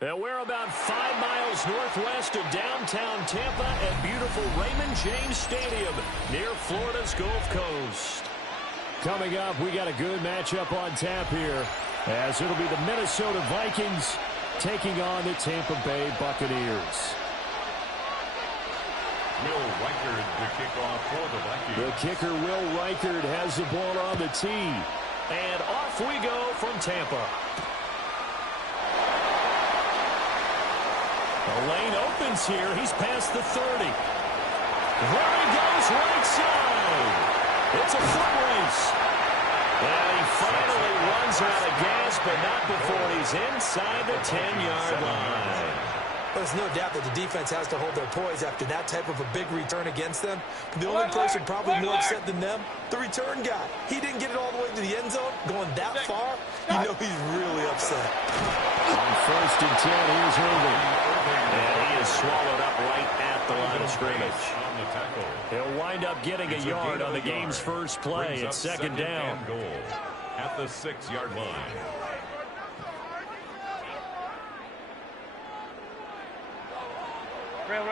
And we're about 5 miles northwest of downtown Tampa at beautiful Raymond James Stadium near Florida's Gulf Coast. Coming up, we got a good matchup on tap here, as it'll be the Minnesota Vikings taking on the Tampa Bay Buccaneers. Will Reichard, the kickoff for the Vikings. The kicker, Will Reichard, has the ball on the tee. And off we go from Tampa. The lane opens here. He's past the 30. There he goes, right side. It's a foot race. And he finally runs out of gas, but not before he's inside the 10-yard line. There's no doubt that the defense has to hold their poise after that type of a big return against them. The only person probably more upset than them, the return guy. He didn't get it all the way to the end zone, going that far. You know he's really upset. On 1st and 10, here's Irving. And he is swallowed up right at the line of scrimmage. He'll wind up getting a yard on the game's first play. It's second down. Goal at the 6-yard line. Real.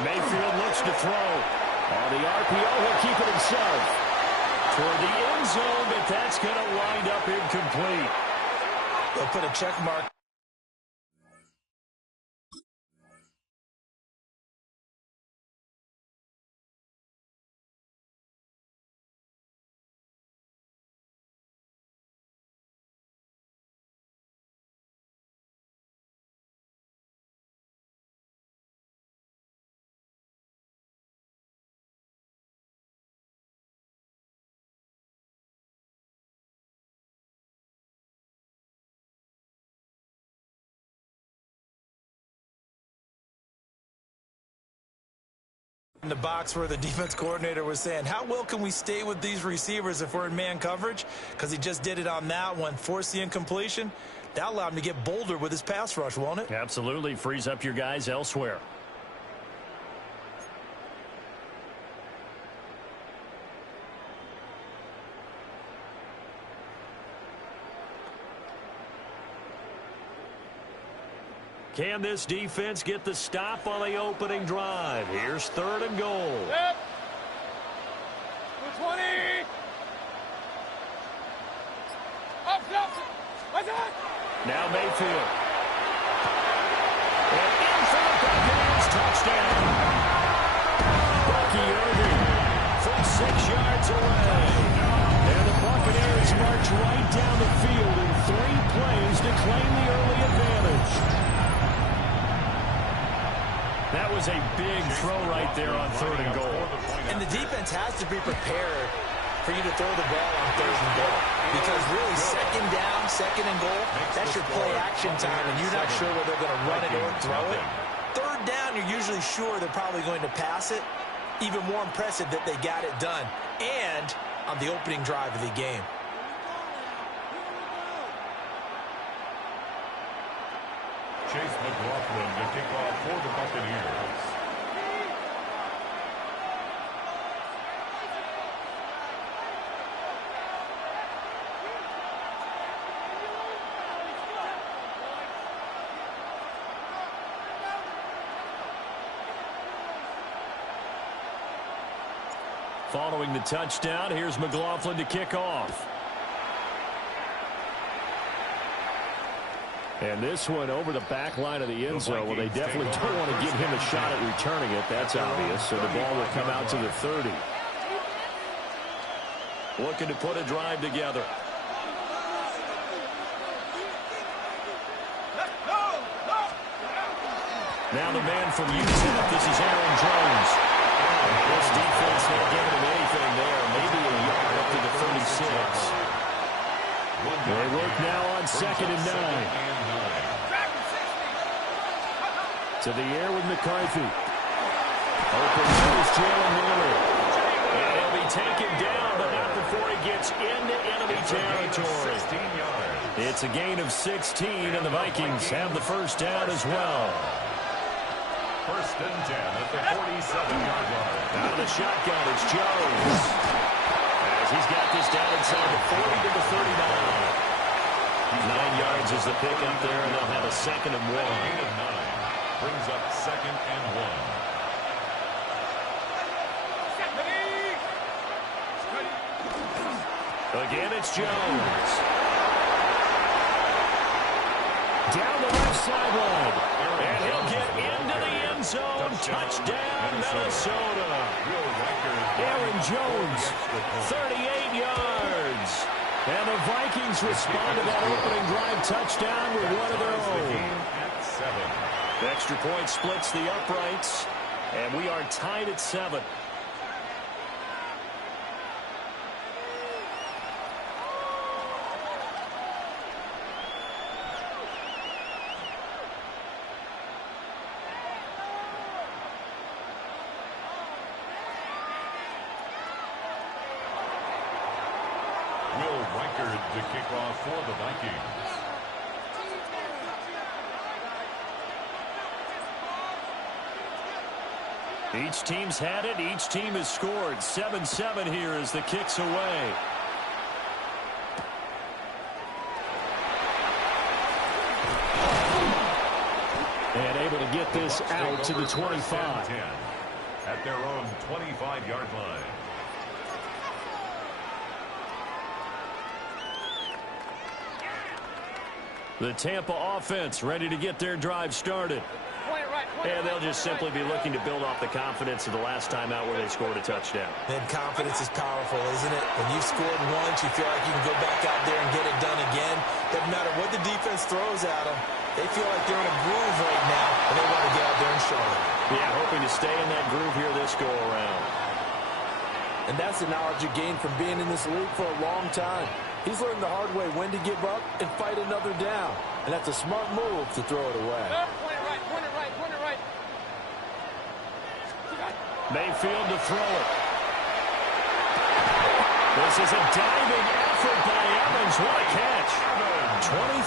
Mayfield looks to throw. On the RPO, he'll keep it himself. Toward the end zone, but that's going to wind up incomplete. They'll put a check mark. In the box where the defense coordinator was saying, how well can we stay with these receivers if we're in man coverage? Because he just did it on that one, forced the incompletion. That allowed him to get bolder with his pass rush, won't it? Absolutely. Frees up your guys elsewhere. Can this defense get the stop on the opening drive? Here's 3rd and goal. Yep. 220. Up. What's that? Now Mayfield. And in for the Buccaneers touchdown. Bucky Irving from 6 yards away. And the Buccaneers march right down the field in 3 plays to claim the early advantage. That was a big throw right there on 3rd and goal. And the defense has to be prepared for you to throw the ball on 3rd and goal. Because really, 2nd down, 2nd and goal, that's your play action time, and you're not sure whether they're going to run it or throw it. 3rd down, you're usually sure they're probably going to pass it. Even more impressive that they got it done. And on the opening drive of the game. Chase McLaughlin to kick off for the Buccaneers. Following the touchdown, here's McLaughlin to kick off. And this one over the back line of the end zone. Well, they definitely don't want to give him a shot at returning it. That's obvious. So the ball will come out to the 30. Looking to put a drive together. Now the man from UTEP. This is Aaron Jones. This defense not giving him anything there. Maybe a yard up to the 36. They work now on 2nd and 9. To the air with McCarthy. Open goes Jalen Miller. And he'll be taken down, but not before he gets into enemy territory. It's a gain of 16, and the Vikings have the first down as well. 1st and 10 at the 47-yard line. Out of the shotgun, it's Jones. As he's got this down inside the 40 to the 39. 9 yards is the pickup there, and they'll have a 2nd and 1. Gain of 9 brings up 2nd and 1. Again, it's Jones. Down the left sideline. And he'll get into the end zone. Touchdown, Minnesota. Aaron Jones, 38 yards. And the Vikings respond to that opening drive touchdown with one of their own. The extra point splits the uprights, and we are tied at 7. To kick off for the Vikings. Each team's had it. Each team has scored. 7-7 here as the kick's away. And able to get this out to the 25. At their own 25-yard line. The Tampa offense ready to get their drive started. And they'll just simply be looking to build off the confidence of the last time out where they scored a touchdown. And confidence is powerful, isn't it? When you've scored once, you feel like you can go back out there and get it done again. Doesn't matter what the defense throws at them. They feel like they're in a groove right now, and they want to get out there and show it. Yeah, hoping to stay in that groove here this go-around. And that's the knowledge you gain from being in this league for a long time. He's learned the hard way when to give up and fight another down. And that's a smart move to throw it away. Point it right, point it right, point it right. Mayfield to throw it. This is a diving effort by Evans. What a catch.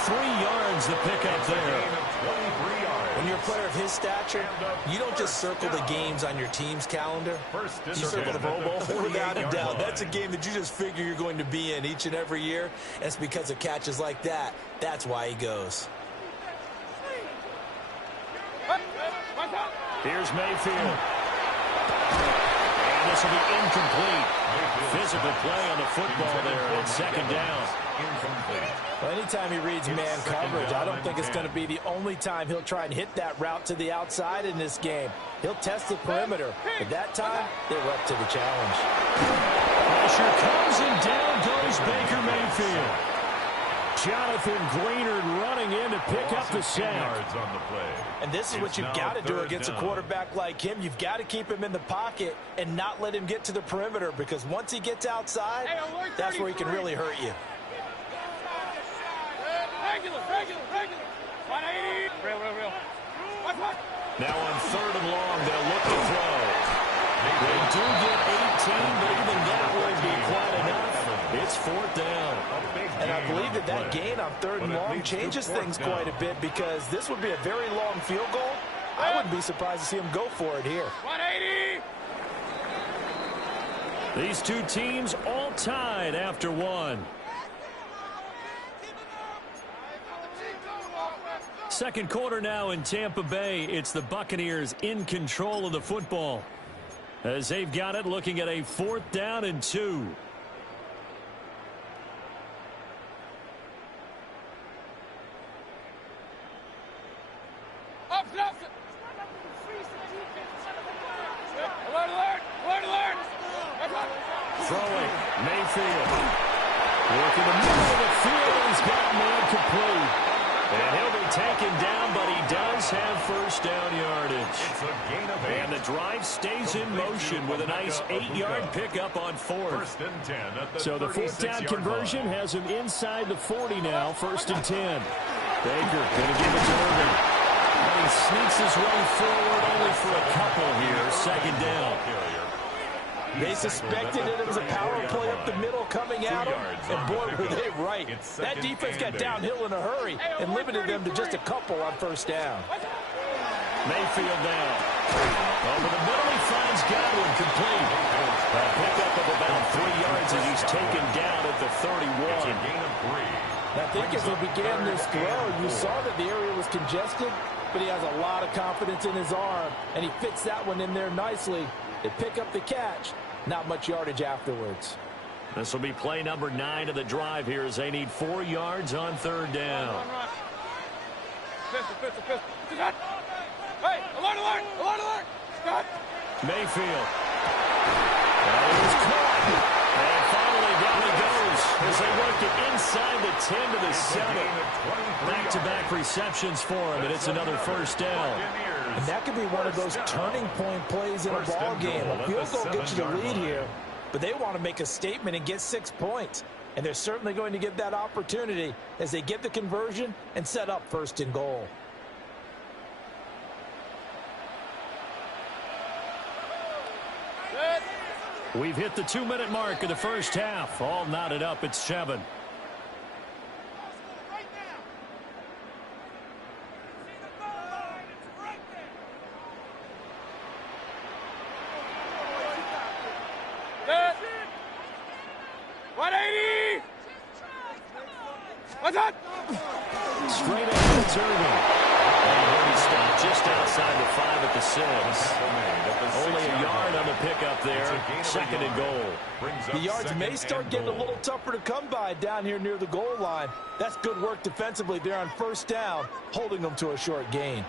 23 yards the pickup there. When you're a player of his stature, you don't just circle the games on your team's calendar. You circle the Pro Bowl. Without a doubt, that's a game that you just figure you're going to be in each and every year. And it's because of catches like that. That's why he goes. Here's Mayfield. And this will be incomplete. Physical play on the football there on 2nd down. Incomplete. Well, anytime he reads man coverage, I don't think it's going to be the only time he'll try and hit that route to the outside in this game. He'll test the perimeter, but that time, they were up to the challenge. Pressure comes and down goes Baker Mayfield. Jonathan Greenard running in to pick up the sack. Yards on the play. And this is what you've got to do against a quarterback like him. You've got to keep him in the pocket and not let him get to the perimeter, because once he gets outside, that's where he can really hurt you. Regular. 180. Real. Now on 3rd and long, they'll look to throw. They do get 18, but even that won't be quite enough. It's 4th down. And I believe that gain on 3rd and long changes things quite a bit, because this would be a very long field goal. I wouldn't be surprised to see him go for it here. 180. These two teams all tied after one. Second quarter now in Tampa Bay. It's the Buccaneers in control of the football, as they've got it looking at a 4th down and 2. Throwing, Mayfield. Working the middle of the field. He's got man complete. And he'll be taken down, but he does have 1st down yardage. It's a gain of 8. And the drive stays in motion with a nice 8-yard pickup on 4th. 1st and 10 at the So the 4th down conversion has him inside the 40 now, 1st and 10. Baker going to give it to Irving. And he sneaks his way forward only for a couple here, 2nd down. They suspected it was a power play up the middle coming at him, and boy, were they right. That defense got downhill in a hurry and limited them to just a couple on 1st down. Mayfield down. Over the middle, he finds Godwin complete. A pickup of about 3 yards as he's taken down at the 31. It's a gain of 3. I think as he began this throw, you saw that the area was congested, but he has a lot of confidence in his arm, and he fits that one in there nicely. They pick up the catch. Not much yardage afterwards. This will be play number 9 of the drive here as they need 4 yards on third down. Run. Pistol. Hey, alert. Scott. Mayfield. That is caught. And finally down he goes as they work it inside the 10 to the 7. Back-to-back receptions for him, and it's another first down. And that could be one of those turning point plays in a ball game. A field goal gets you the lead here, but they want to make a statement and get 6 points. And they're certainly going to get that opportunity as they get the conversion and set up first and goal. We've hit the 2-minute mark of the first half. All knotted up at 7. Straight ahead, it's Irving. And he stopped just outside the 5 at the 6. Only a yard on the pickup there. Second and goal. The yards may start getting a little tougher to come by down here near the goal line. That's good work defensively there on first down, holding them to a short gain.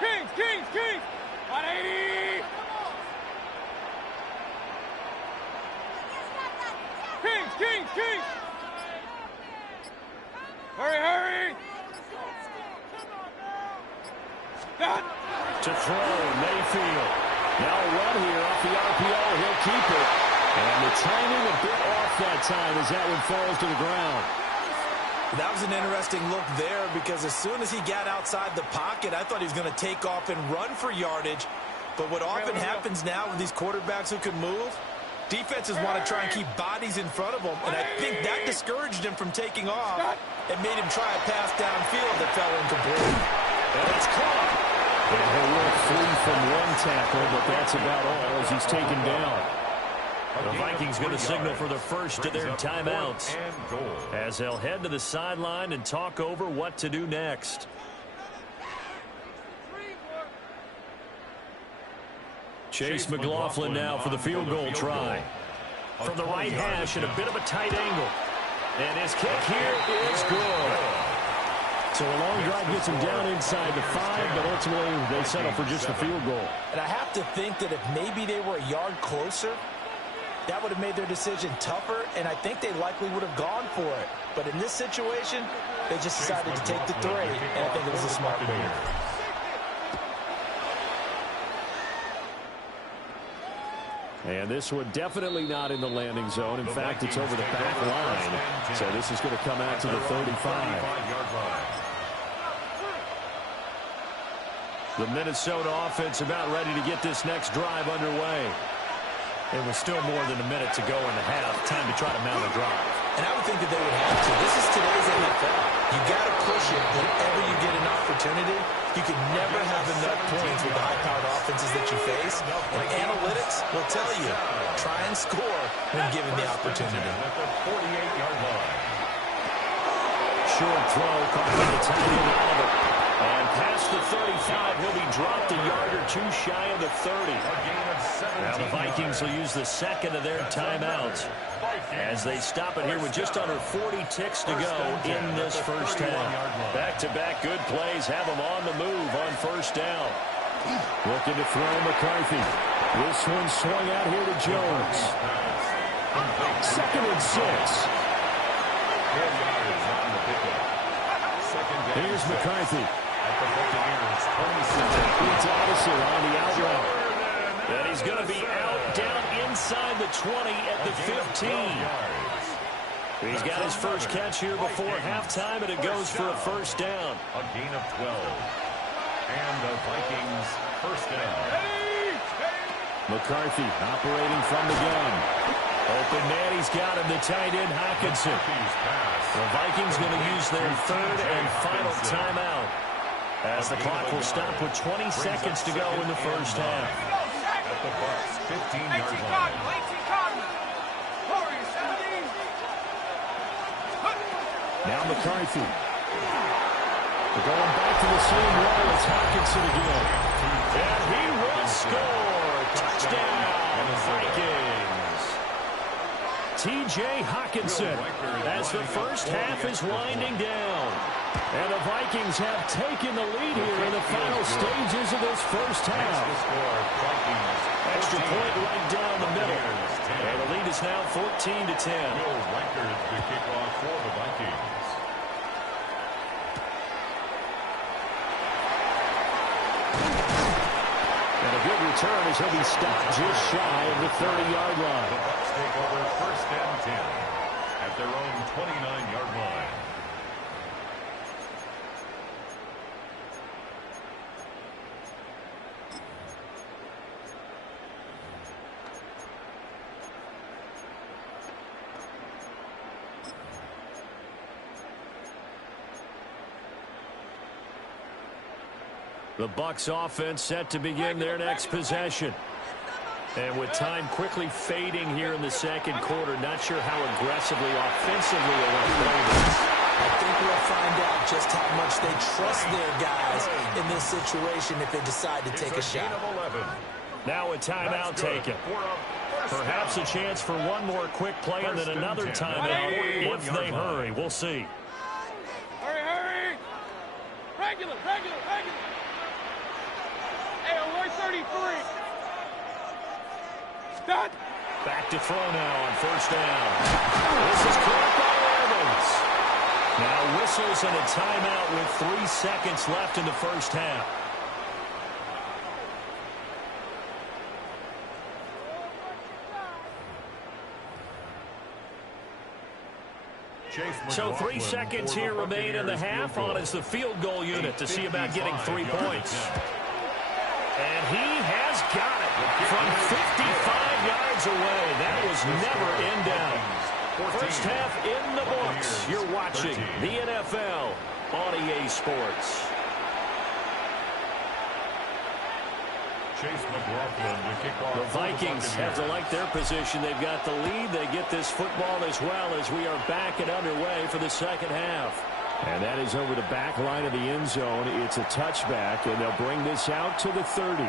Kings. 180. Kings. Hurry. To throw, Mayfield. Now a run here off the RPO. He'll keep it. And the timing a bit off that time as that one falls to the ground. That was an interesting look there because as soon as he got outside the pocket, I thought he was going to take off and run for yardage. But what often happens now with these quarterbacks who can move, defenses want to try and keep bodies in front of them, and I think that discouraged him from taking off and made him try a pass downfield that fell incomplete. And it's caught. And he'll work free from one tackle, but that's about all as he's taken down. The Vikings going to signal for the first of their timeouts as they'll head to the sideline and talk over what to do next. Chase McLaughlin now for the field goal try. From the right hash at a bit of a tight angle. And his kick here is good. So a long drive gets him down inside the 5, but ultimately they settle for just a field goal. And I have to think that if maybe they were a yard closer, that would have made their decision tougher, and I think they likely would have gone for it. But in this situation, they just decided to take the 3, and I think it was a smart move. And this one definitely not in the landing zone. In fact, it's over the back line. So this is going to come out to the 35. The Minnesota offense about ready to get this next drive underway. It was still more than a minute to go in the half. Time to try to mount a drive. And I would think that they would have to. This is today's NFL. You got to push it whenever you get an opportunity. You can never have enough points with the high-powered offenses that you face. And analytics will tell you, try and score when given the opportunity. Short throw caught by the tight end Oliver. And past the 35, he'll be dropped a yard or 2 shy of the 30. Now the Vikings will use the second of their timeouts as they stop it here with just under 40 ticks to go in this first half. Back-to-back good plays have them on the move on first down. Looking to throw McCarthy. This one swung out here to Jones. 2nd and 6. Here's McCarthy. It's Addison on the out route. And he's going to be out down inside the 20 at the 15. He's got his first catch here before halftime, and it goes for a first down. A gain of 12. And the Vikings first down. McCarthy operating from the gun. Open man, he's got him, the tight end Hockenson. The Vikings going to use their 3rd and final timeout as the clock will stop with 20 seconds to go in the first half. At the Bucs 15-yard line. Now McCarthy. They're going back to the same wall. It's Hockenson again. And he will score. Touchdown, Vikings. T.J. Hockenson as the first half is winding down. And the Vikings have taken the lead here in the final stages of this first half. Extra point right down the middle. And the lead is now 14-10. Will Reichard the kickoff for the Vikings. And a good return as he'll be stopped just shy of the 30-yard line. The Bucs take over first and 10 at their own 29-yard line. The Bucs offense set to begin their next possession. And with time quickly fading here in the second quarter, not sure how aggressively, offensively they want to play this. I think we'll find out just how much they trust their guys in this situation if they decide to take a shot. Now a timeout taken. Perhaps a chance for one more quick play and then another timeout if they hurry. We'll see. Hurry, hurry! Regular, regular, regular! Hey, alert 33! Stop! Back to throw now on first down. This is caught by Evans. Now whistles and a timeout with 3 seconds left in the first half. So 3 seconds here remain in the half on as the field goal unit to see about getting 3 points. And he has got it from 55 yards away. That was never in doubt. First half in the books. You're watching the NFL on EA Sports. The Vikings have to like their position. They've got the lead. They get this football as well as we are back and underway for the second half. And that is over the back line of the end zone. It's a touchback, and they'll bring this out to the 30.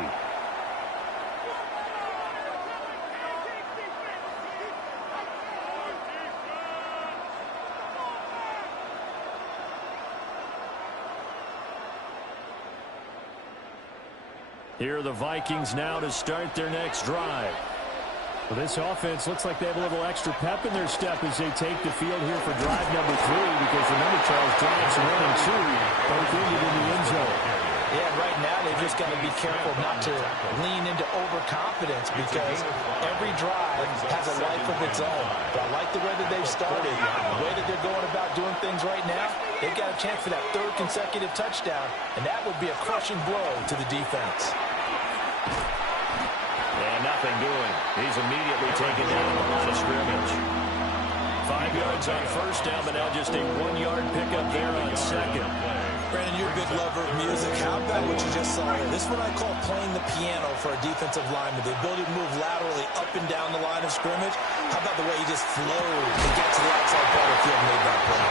Here are the Vikings now to start their next drive. Well, this offense looks like they have a little extra pep in their step as they take the field here for drive number 3 because remember, Charles, Giants are 1-2, both ended in the end zone. Yeah, right now they've just got to be careful not to lean into overconfidence because every drive has a life of its own. But I like the way that they've started, the way that they're going about doing things right now. They've got a chance for that 3rd consecutive touchdown, and that would be a crushing blow to the defense. And nothing doing. He's immediately taken down on the line of scrimmage. 5 yards on first down, but now just a 1-yard pickup there on second. Brandon, you're a big lover of music. How about what you just saw here? This is what I call playing the piano for a defensive lineman. The ability to move laterally up and down the line of scrimmage. How about the way he just flowed to get to the outside part of the field and made that play?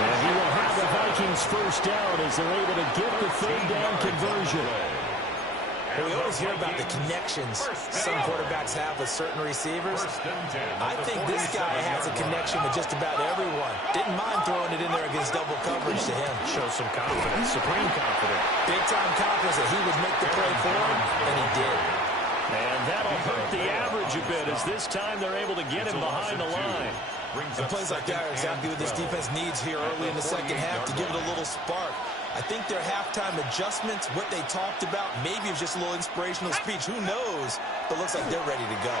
And he will have the Vikings first down as they're able to get the 3rd down conversion. Well, we always hear about the connections some quarterbacks have with certain receivers. I think this guy has a connection with just about everyone. Didn't mind throwing it in there against double coverage to him. Shows some confidence, supreme confidence. Big-time confidence that he would make the play for him, and he did. And that'll hurt the average a bit as this time they're able to get him behind the line. And plays like that are exactly what this defense needs here early in the second half to give it a little spark. I think their halftime adjustments, what they talked about, maybe it was just a little inspirational speech. Who knows? But looks like they're ready to go.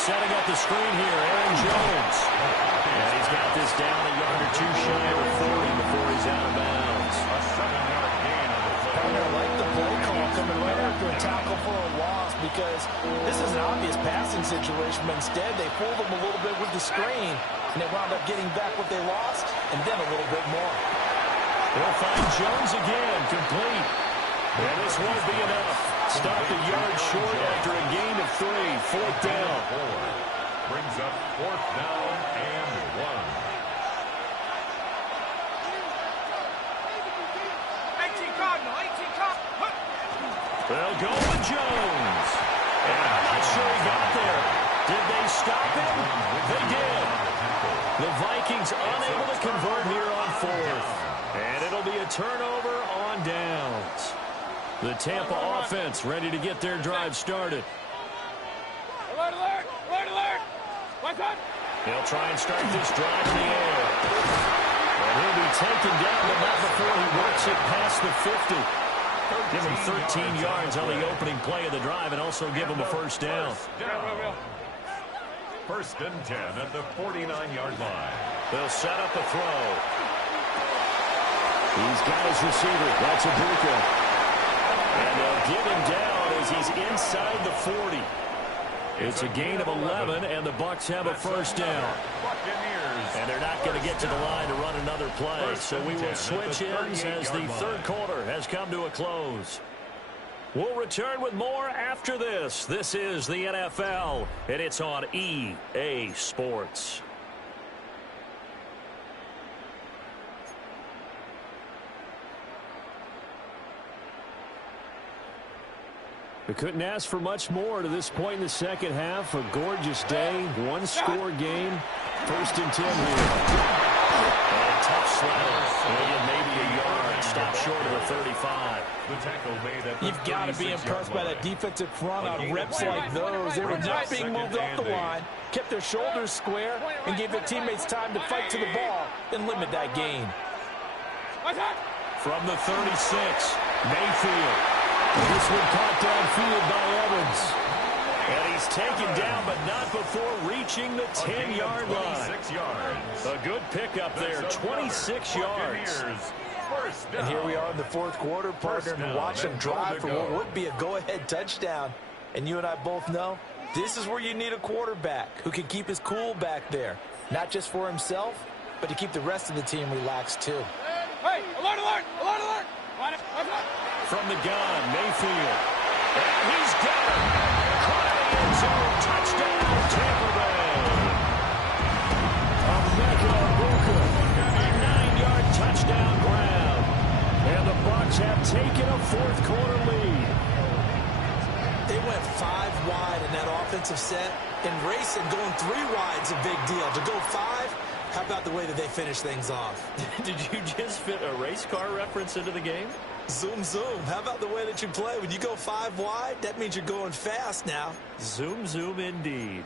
Setting up the screen here, Aaron Jones. And he's got this down a yard or 2 shy of 40 before he's out of bounds. A 7-yard gain on the play. I like the play call coming right after a tackle for a loss because this is an obvious passing situation, but instead they fooled them a little bit with the screen, and they wound up getting back what they lost and then a little bit more. They'll find Jones again, complete. And this won't be enough. Stopped a yard short after a gain of 3. 4th down. Brings up 4th down and 1. They'll go with Jones. And I'm not sure he got there. Did they stop him? They did. The Vikings unable to convert here on fourth. And it'll be a turnover on downs. The Tampa offense ready to get their drive started. Alert, alert, alert, alert. What's up? He'll try and start this drive in the air. And he'll be taken down, but not before he works it past the 50. Give him 13 yards on the opening play of the drive and also give him a first down. First and 10 at the 49-yard line. They'll set up a throw. He's got his receiver. That's Ibuka. And they'll get him down as he's inside the 40. It's a gain of 11, and the Bucs have a first down. And they're not going to get to the line to run another play. So we will switch ins as the third quarter has come to a close. We'll return with more after this. This is the NFL, and it's on EA Sports. We couldn't ask for much more to this point in the second half. A gorgeous day, one-score game. First and 10 here. And tough slide. Maybe a yard. Stop short of the 35. You've got to be impressed by that defensive front on reps like those. They were not being moved off the line, kept their shoulders square, and gave their teammates time to fight to the ball and limit that gain. From the 36, Mayfield. This one caught downfield by Evans. And he's taken down, but not before reaching the 10-yard line. A good pickup there, 26 yards. And here we are in the fourth quarter, partner, and watch them drive for what would be a go-ahead touchdown. And you and I both know this is where you need a quarterback who can keep his cool back there, not just for himself, but to keep the rest of the team relaxed too. Hey, alert, alert, alert, alert. From the gun, Mayfield. And he's got it. Caught in the end zone. Touchdown, Tampa Bay. Ibuka. A 9-yard touchdown grab. And the Bucs have taken a fourth quarter lead. They went 5 wide in that offensive set. And racing, going 3 wide's a big deal. To go 5, how about the way that they finish things off? Did you just fit a race car reference into the game? Zoom, zoom. How about the way that you play? When you go 5 wide, that means you're going fast now. Zoom, zoom indeed.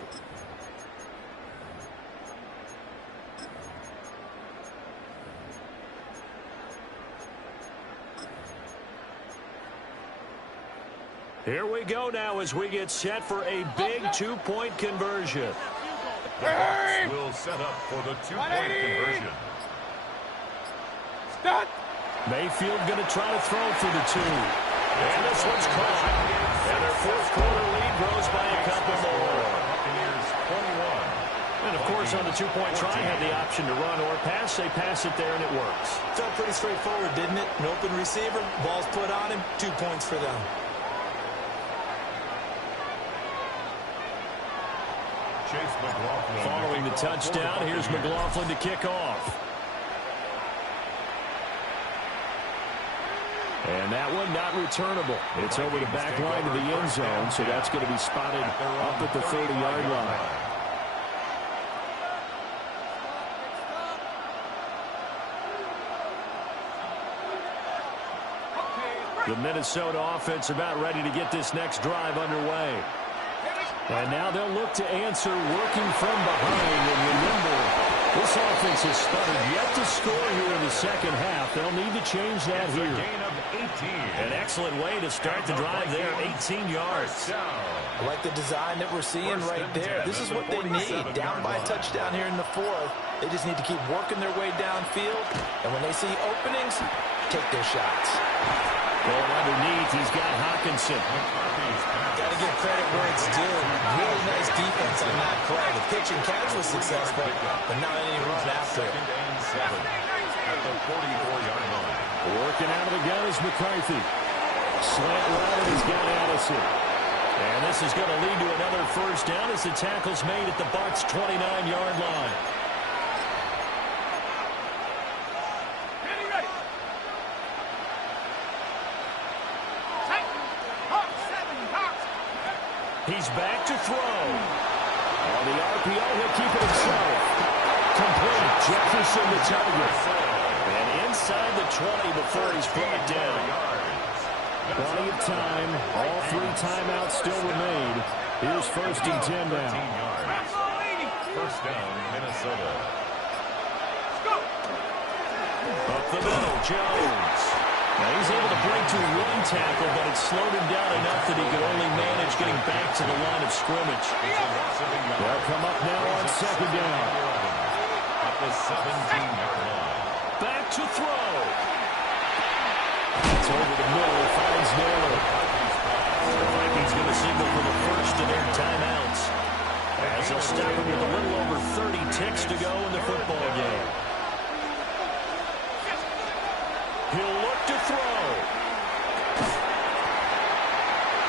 Here we go now as we get set for a big 2-point conversion. The Bucs will set up for the 2-point conversion. Stop. Mayfield going to try to throw for the 2. And this one's caught. And their fourth quarter lead grows by a couple more. And, of course, on the 2-point try, had the option to run or pass. They pass it there, and it works. Felt pretty straightforward, didn't it? An open receiver, ball's put on him, 2 points for them. Following the touchdown, here's McLaughlin to kick off. And that one not returnable. It's over the back line of the end zone, so that's going to be spotted up at the 30-yard line. The Minnesota offense about ready to get this next drive underway. And now they'll look to answer working from behind. And remember, this offense has sputtered yet to score here in the second half. They'll need to change that here. An excellent way to start the drive there, 18 yards. I like the design that we're seeing right there. This is what they need. Down by a touchdown here in the fourth. They just need to keep working their way downfield. And when they see openings, take their shots. Going underneath, he's got Hawkinson. Got to give credit where it's due. Really nice defense on that play. The pitch and catch was successful, but not any run after it. At the 44-yard line. Working out of the gun is McCarthy. Slant route, and he's got Addison. And this is going to lead to another first down as the tackle's made at the Bucs' 29-yard line. He's back to throw. On the RPO, he'll keep it himself. Complete. Jefferson the target. And inside the 20 before he's brought down. Plenty of time. All 3 timeouts still remain. Here's 1st and 10 now. First down, Minnesota. Up the middle, Jones. Now he's able to break to 1 tackle, but it slowed him down enough that he could only manage getting back to the line of scrimmage. They'll come up now on 2nd down. At the 17-yard line. Back to throw. It's over the middle, finds Naylor. The Vikings going to signal for the first of their timeouts, as they'll stop him with a little over 30 ticks to go in the football game. He'll look to throw.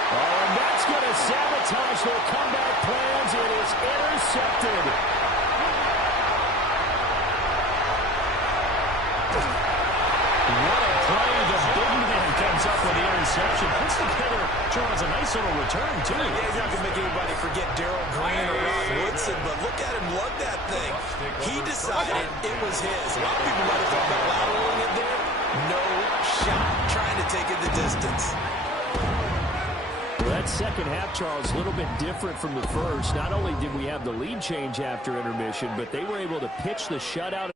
Oh, and that's going to sabotage their comeback plans. It is intercepted. What a play. The big man comes up with the interception. Puts together, Charles, a nice little return, too. Yeah, he's not going to make anybody forget Darryl Green or Ron Woodson, but look at him lug that thing. He decided it was his. A lot of people might have thought about lateraling it there. No shot. Trying to take it the distance. Well, that second half, Charles, a little bit different from the first. Not only did we have the lead change after intermission, but they were able to pitch the shutout.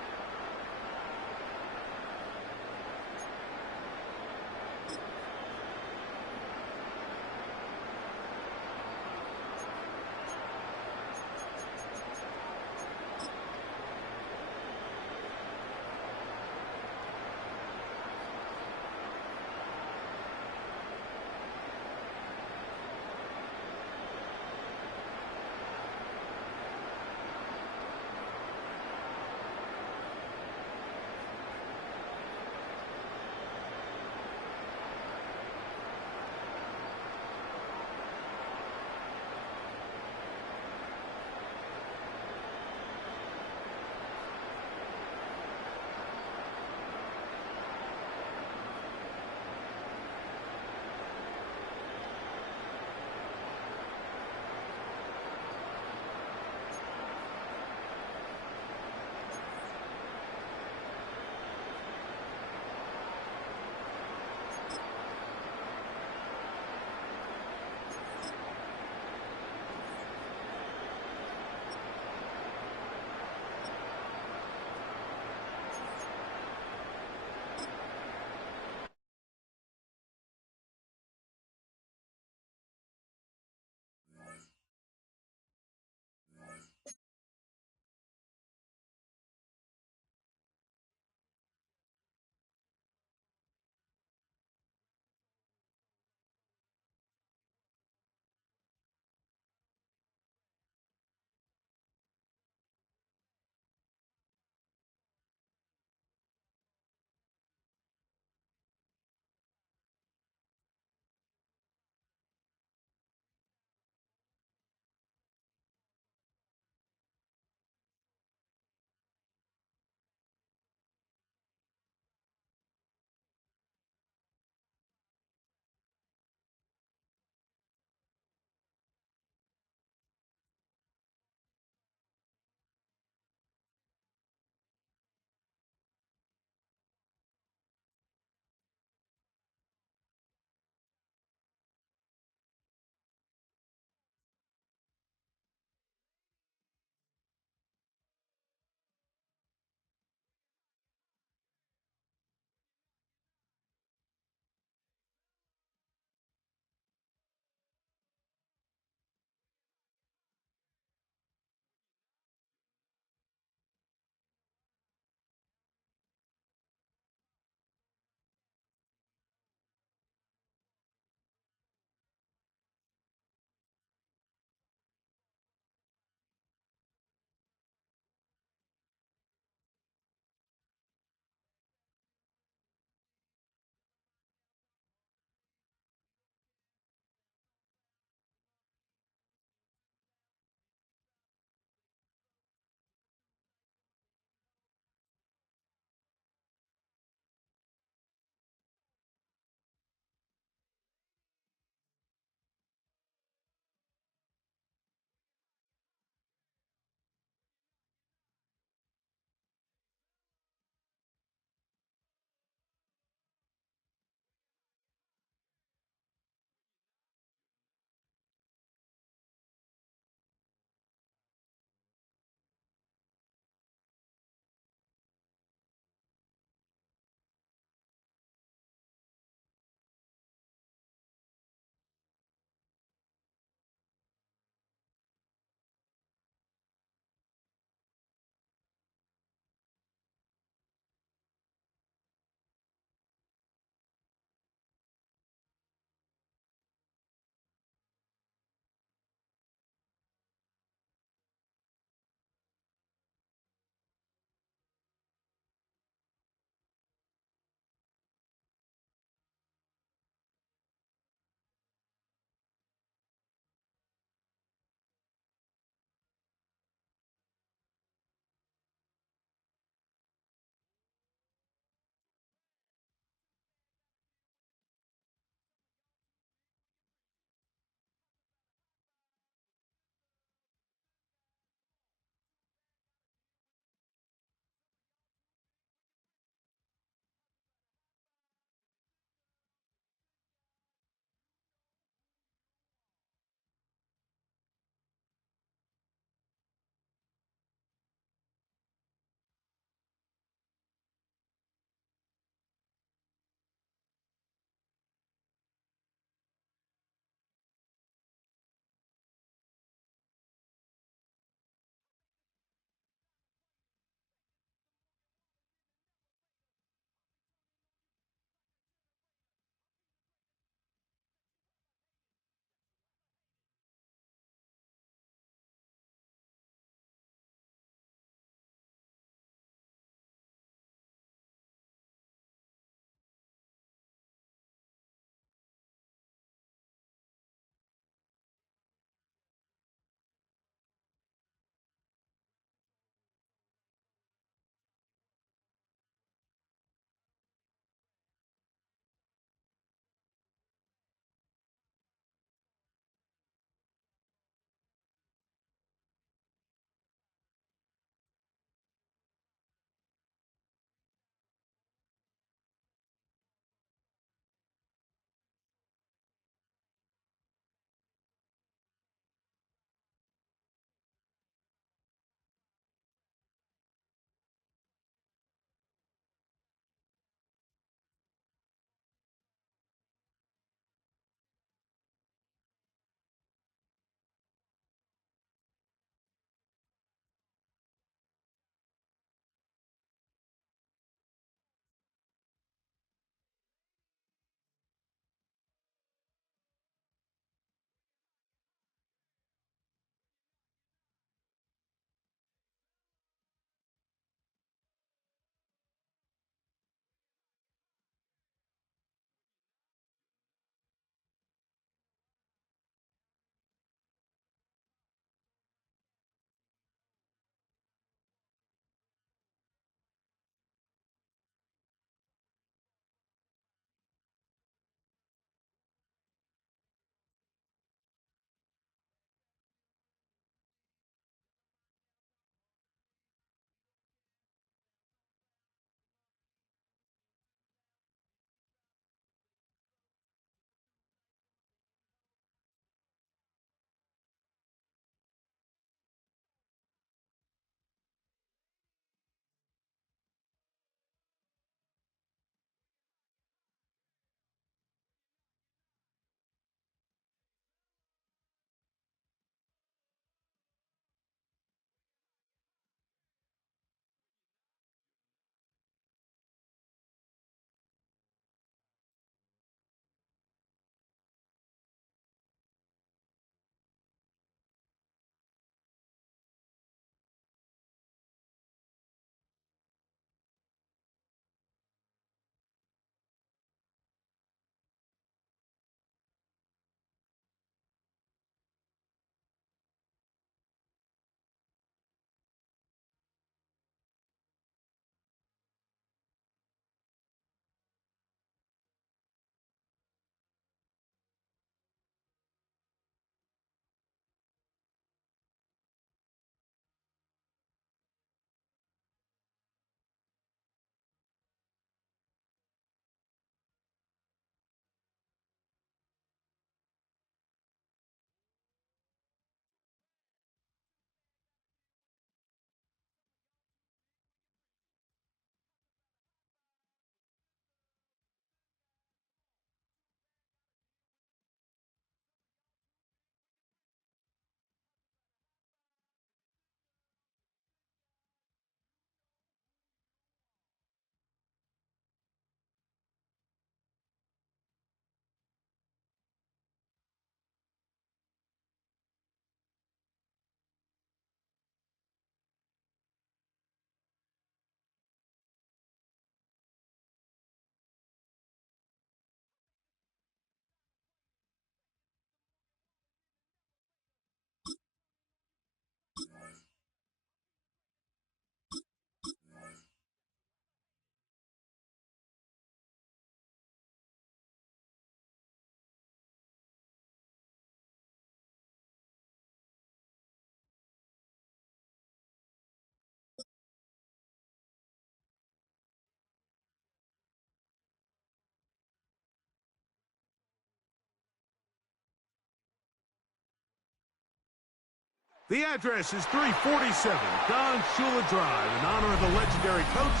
The address is 347 Don Shula Drive. In honor of the legendary coach,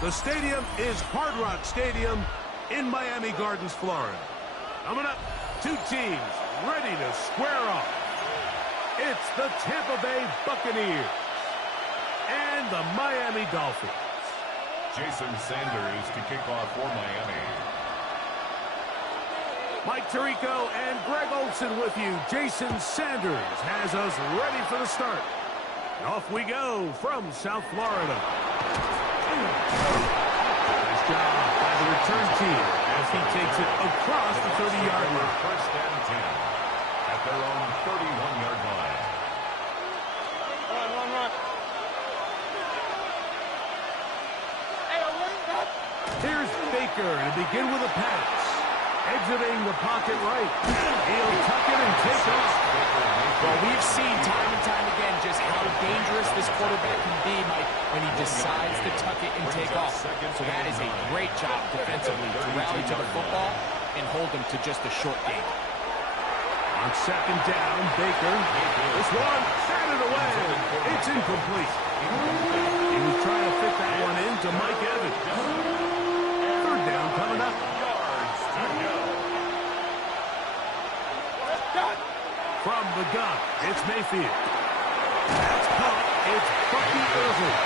the stadium is Hard Rock Stadium in Miami Gardens, Florida. Coming up, two teams ready to square off. It's the Tampa Bay Buccaneers and the Miami Dolphins. Jason Sanders to kick off for Miami. Mike Tirico and Greg Olson with you. Jason Sanders has us ready for the start. And off we go from South Florida. Nice job by the return team as he takes it across the 30-yard line. First and 10 at their own 31-yard line. Run. Here's Baker to begin with a pass. Exiting the pocket right. He'll tuck it and take off. Well, we've seen time and time again just how dangerous this quarterback can be, Mike, when he decides to tuck it and take off. So that is a great job defensively to rally to the football and hold him to just a short gain. On second down, Baker. This one, batted away. It's incomplete. He was trying to fit that one in to Mike Evans. Third down coming up. From the gun, it's Mayfield. That's caught. It's Bucky Irving.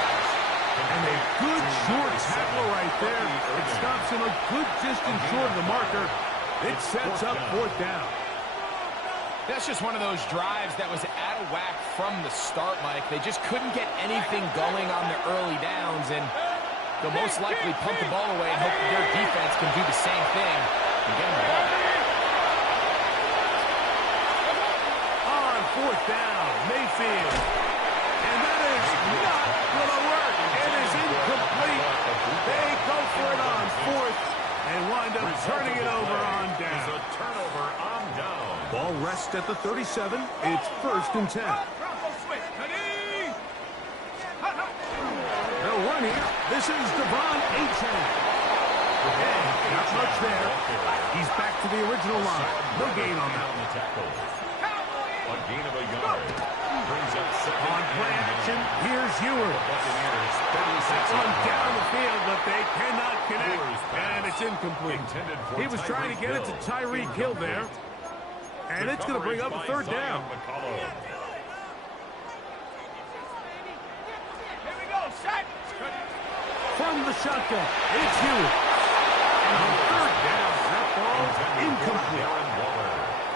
And a good short tackle right there. It stops him a good distance short of the marker. It sets up fourth down. That's just one of those drives that was out of whack from the start, Mike. They just couldn't get anything going on the early downs, and they'll most likely punt the ball away and hope that their defense can do the same thing and get them the ball. On fourth down, Mayfield. And that is not going to work. It is incomplete. They go for it on fourth and wind up turning it over on down. It's a turnover on down. Ball rests at the 37. It's first and 10. They'll run here. This is Devon Achane. Okay, not much there. He's back to the original line. No gain on that. A gain of a yard. Brings up second. On play action, here's Ewers. That's on down the field, but they cannot connect. And it's incomplete. He was trying to get it to Tyreek Hill there. And it's going to bring up a third down. From the shotgun, it's Ewers. And on third down, that ball incomplete.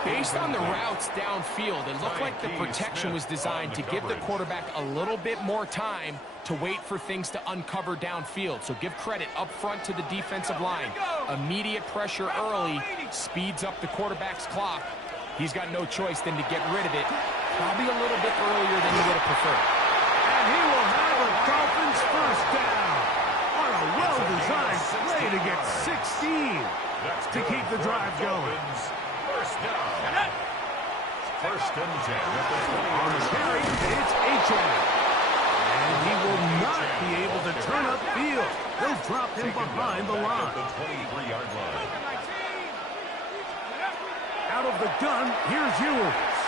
Based on the routes downfield, it looked like the protection was designed to give the quarterback a little bit more time to wait for things to uncover downfield. So give credit up front to the defensive line. Immediate pressure early speeds up the quarterback's clock. He's got no choice than to get rid of it, probably a little bit earlier than he would have preferred. And he will have a Dolphins first down on a well-designed play to get 16 to keep the drive going. First down. First and 10 at the 20. On the carry, it's Achane. And he will not be able to turn upfield. They'll drop him behind the line. The 23-yard line. Out of the gun, here's Ewers.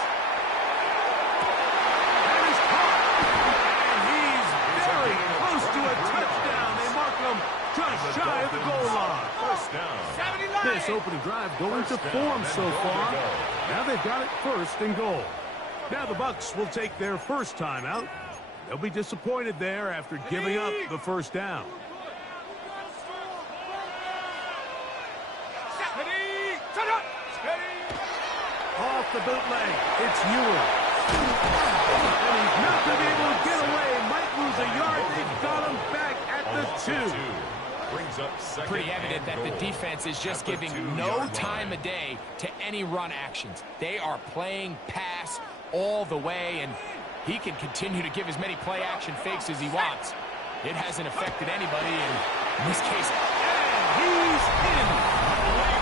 That is caught. And he's very close to a touchdown. They mark him just shy of the goal line. First down. This opening drive going to form so far. Now they've got it first and goal. Now the Bucs will take their first time out. They'll be disappointed there after giving up the first down. Off the bootleg, it's Ewers. And he's not going to be able to get away. Might lose a yard. They've got him back at the 2. Brings up second. Pretty evident that the defense is just giving no time of day to any run actions. They are playing pass all the way, and he can continue to give as many play action fakes as he wants. It hasn't affected anybody, and in this case, and he's in.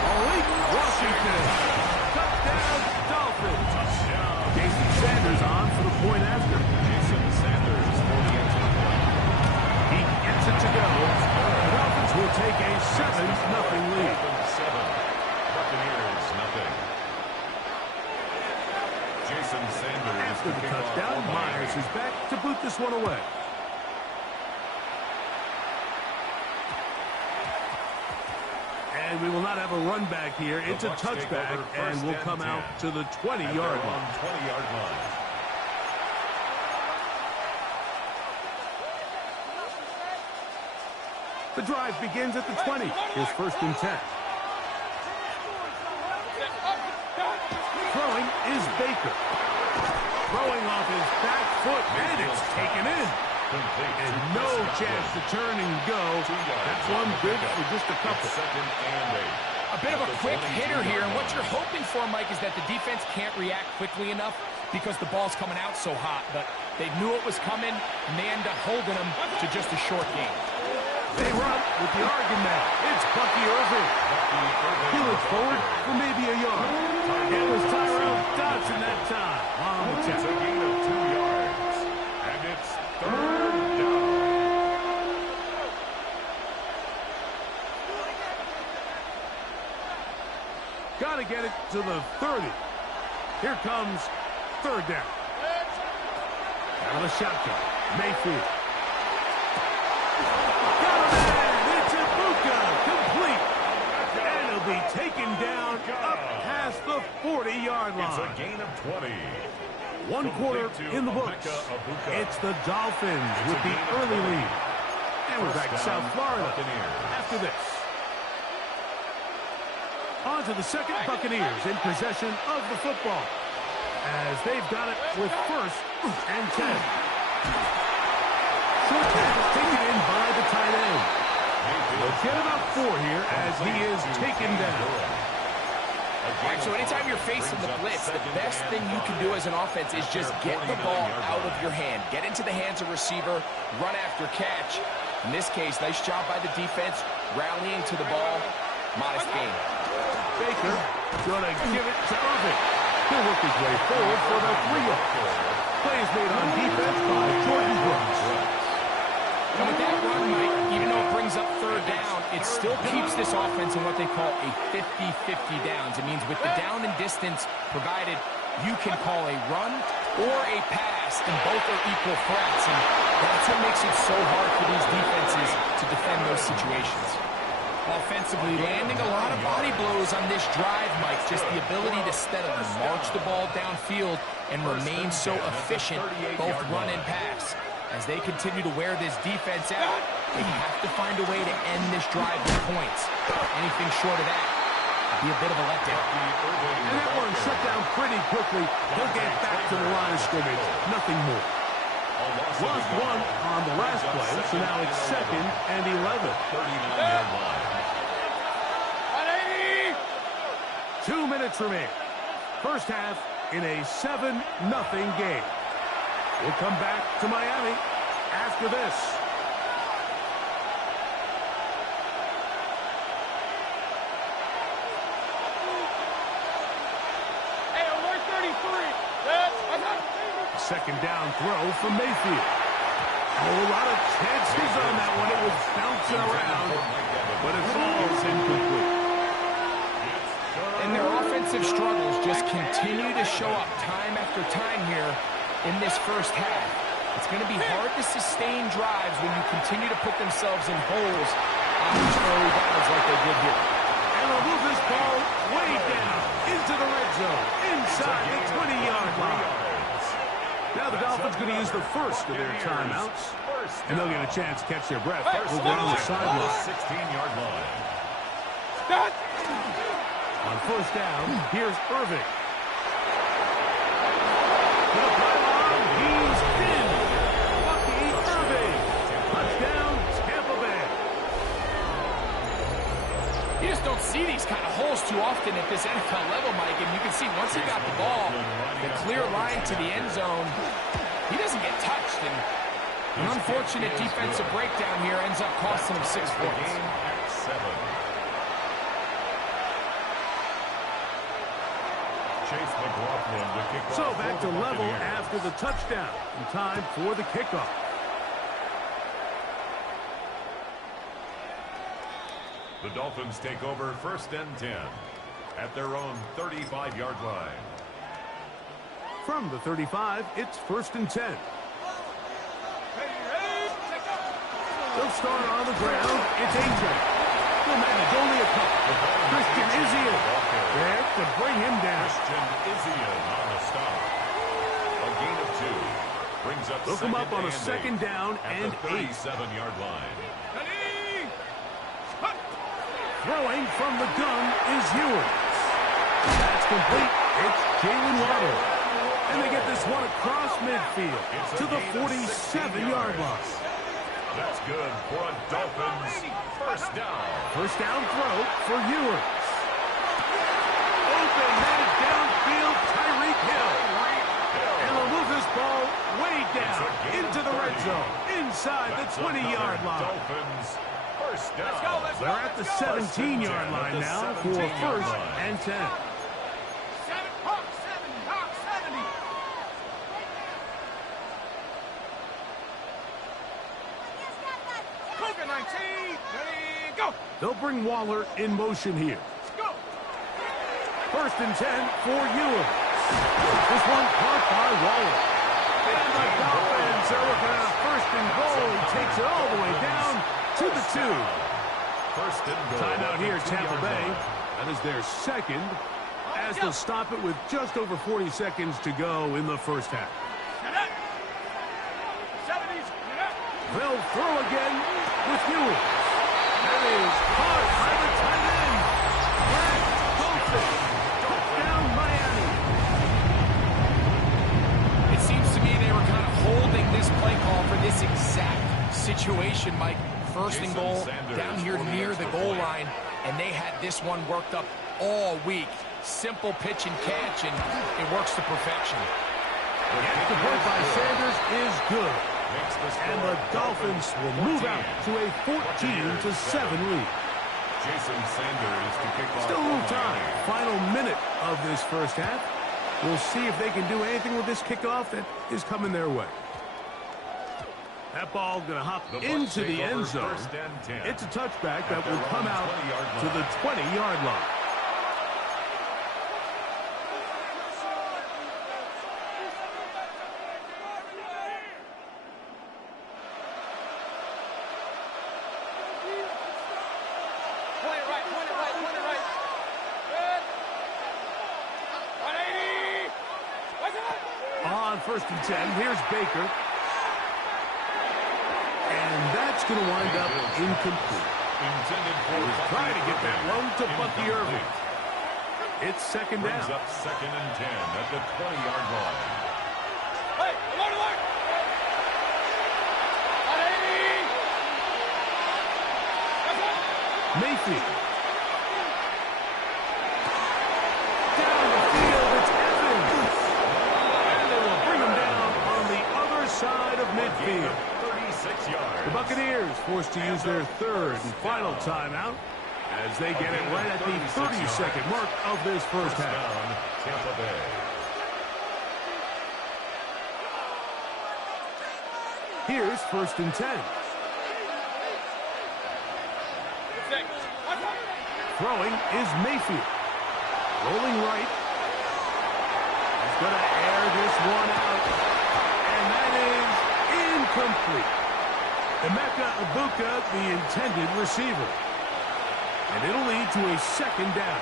Malik Washington. Touchdown, Dolphins. Jason Sanders on for the point after. Jason Sanders for the end zone. He gets it to go. The Dolphins will take a 7-0 lead. 7. Buccaneers, nothing. Jason Sanders After the touchdown, Myers is back to boot this one away. And we will not have a run back here. It's a touchback, and will come out to the 20-yard line. 20-yard line. The drive begins at the 20. Here's 1st and 10. Throwing is Baker. Throwing off his back foot, and it's taken in. And no chance to turn and go. That's one good for just a couple. Second and 8. A bit of a quick hitter here, and what you're hoping for, Mike, is that the defense can't react quickly enough because the ball's coming out so hot. But they knew it was coming, and they end up holding them to just a short game. They run with the argument. It's Bucky Irving. He looks forward for maybe a yard. It was Tyrell Dodson that time. It's a gain of 2 yards. And it's 3rd down. Got to get it to the 30. Here comes 3rd down. Out of the shotgun. Mayfield. Be taken down up past the 40-yard line. It's a gain of 20. One quarter in the books. It's the Dolphins with the early lead. And we're back to South Florida after this. On to the second, Buccaneers in possession of the football as they've got it with 1st and 10. Short pass taken in by the tight end. They'll get about 4 here as he is taken down. All right, so anytime you're facing the blitz, the best thing you can do as an offense is just get the ball out of your hand. Get into the hands of receiver, run after catch. In this case, nice job by the defense, rallying to the ball. Modest gain. Baker going to give it to Irving. He'll work his way forward for the 3-yard. Play is made on defense by Jordan Brooks. And with that run, Mike, even though it brings up 3rd down, it still keeps this offense in what they call a 50-50 downs. It means with the down and distance provided, you can call a run or a pass, and both are equal threats. And that's what makes it so hard for these defenses to defend those situations. Offensively, landing a lot of body blows on this drive, Mike. Just the ability to steadily march the ball downfield and remain so efficient, both run and pass. As they continue to wear this defense out, they have to find a way to end this drive with points. Anything short of that would be a bit of a letdown. And that one shut down pretty quickly. They'll get back to the line of scrimmage. Nothing more. Lost 1 on the last play, so now it's 2nd and 11. 39-yard line. 2 minutes remain. First half in a 7-0 game. We'll come back to Miami after this. Hey, alert 33. Second down throw from Mayfield. A whole lot of chances on that one. It was bouncing around, but it falls incomplete. And their offensive struggles just continue to show up time after time here in this first half. It's going to be hard to sustain drives when you continue to put themselves in holes on these early downs like they did here. And they'll move this ball way down into the red zone, inside the 20-yard line. Now the Dolphins going to use the first of their timeouts, and they'll get a chance to catch their breath over on the sideline. 16-yard line. On first down, here's Irving. He's in. Bucky Irving. Touchdown, Tampa Bay. You just don't see these kind of holes too often at this NFL level, Mike. And you can see once he got the ball, the clear line to the end zone, he doesn't get touched. And an unfortunate defensive breakdown here ends up costing him 6 points. So back to level after the touchdown. And time for the kickoff. The Dolphins take over 1st and 10 at their own 35-yard line. From the 35, it's 1st and 10. They'll start on the ground. It's AJ. They'll manage only a couple. Christian Izzy there to bring him down. Christian Izzy on the stop. A gain of 2. Brings up They'll come up on a second down and 8. 37-yard line. Throwing from the gun is Ewers. That's complete. It's Jalen Waddle. And they get this one across midfield to the 47-yard line. That's good for a Dolphins first down. First down throw for Ewers. Open man downfield, Tyreek Hill. And they'll move this ball way down into the red zone, inside the 20-yard line. Dolphins first down. They're at the 17-yard line now for 1st and 10. They'll bring Waller in motion here. 1st and 10 for Ewers. This one caught by Waller. And the Dolphins are looking at a 1st and goal. He takes it all the way down to the 2. First and goal. Timeout here, Tampa Bay. That is their second, as they'll stop it with just over 40 seconds to go in the first half. They'll throw again with Ewers. That is caught by the tight end. Brad Colton. Touchdown, Miami. It seems to me they were kind of holding this play call for this exact situation, Mike. 1st and goal, down here near the goal line, and they had this one worked up all week. Simple pitch and catch, and it works to perfection. The extra point by Sanders is good. And the Dolphins will move out to a 14-7 lead. Jason Sanders to kick off. Still a little time. Final minute of this first half. We'll see if they can do anything with this kickoff that is coming their way. That ball going to hop into the end zone. It's a touchback that will come out to the 20-yard line. On 1st and 10, here's Baker. And that's going to wind up incomplete. He's trying to get that one to Bucky Irving. It's second down. Brings up 2nd and 10 at the 20-yard line. Hey, alert, alert! Mayfield. Down the field, it's Evans. And they will bring him down on the other side of midfield. 36 yards. The Buccaneers forced to use their 3rd and final timeout as they get it right at the 30-second mark of this first half. Tampa Bay. Here's 1st and 10. Throwing is Mayfield. Rolling right. He's going to air this one out. And that is incomplete. Emeka Ibuka, the intended receiver. And it'll lead to a 2nd down.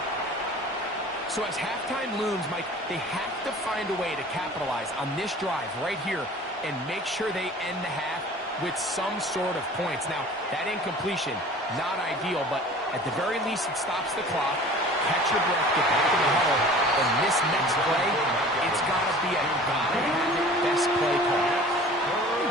So as halftime looms, Mike, they have to find a way to capitalize on this drive right here and make sure they end the half with some sort of points. Now, that incompletion, not ideal, but at the very least, it stops the clock. Catch your breath, get back in the huddle, and this next play, it's got to be a gotta-have-it best play call.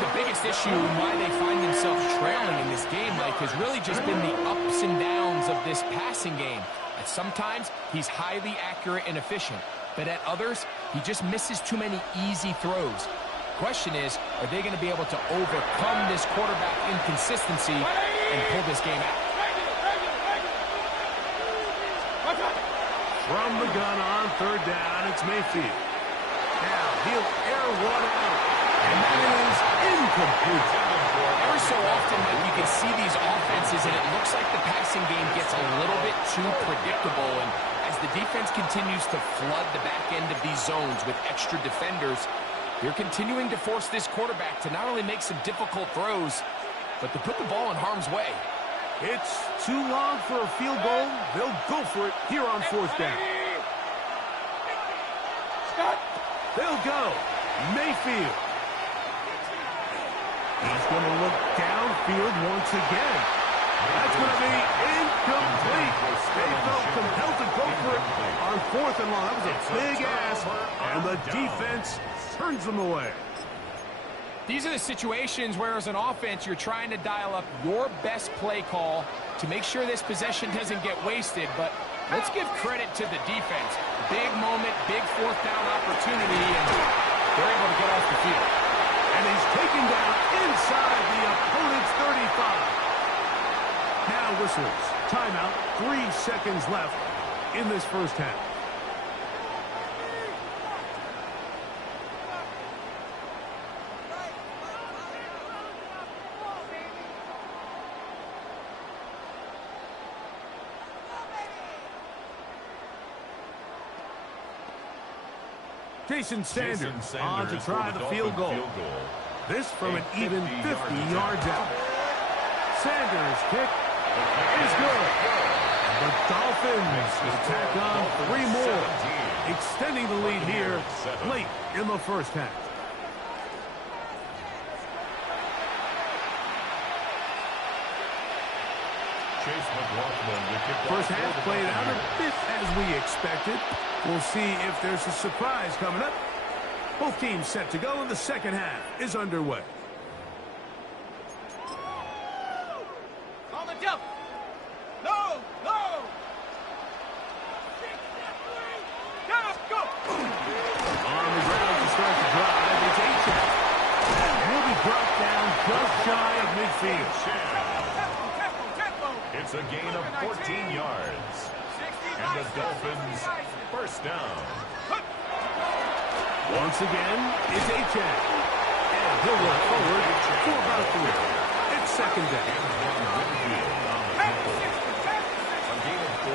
The biggest issue and why they find themselves trailing in this game, Mike, has really just been the ups and downs of this passing game. At sometimes, he's highly accurate and efficient, but at others, he just misses too many easy throws. Question is, are they going to be able to overcome this quarterback inconsistency and pull this game out? From the gun on 3rd down, it's Mayfield. Now he'll air one out, and that is incomplete. Every so often, Mike, you can see these offenses, and it looks like the passing game gets a little bit too predictable. And as the defense continues to flood the back end of these zones with extra defenders, they're continuing to force this quarterback to not only make some difficult throws, but to put the ball in harm's way. It's too long for a field goal. They'll go for it here on fourth down. They'll go. Mayfield. He's going to look downfield once again. That's going to be incomplete. They felt compelled to go for it on fourth and long. That was a big ask, and the defense turns them away. These are the situations where, as an offense, you're trying to dial up your best play call to make sure this possession doesn't get wasted. But let's give credit to the defense. Big moment, big fourth down opportunity, and they're able to get off the field. And he's taken down inside the opponent's 35. Now whistles. Timeout. 3 seconds left in this first half. Jason Sanders on to try the field goal. This from an even 50 yards out. Sanders' kick is good. The Dolphins will tack on 3 more, extending the lead here late in the first half. First half played out a bit as we expected. We'll see if there's a surprise coming up. Both teams set to go, and the second half is underway. On the jump. No, no. Go. On the ground to start the drive, it's A-Check. He'll be brought down just shy of midfield. It's a gain of 14 yards. And the Dolphins first down. Once again, it's A-Check. And he'll look forward for about 3. It's second down. A gain of 4.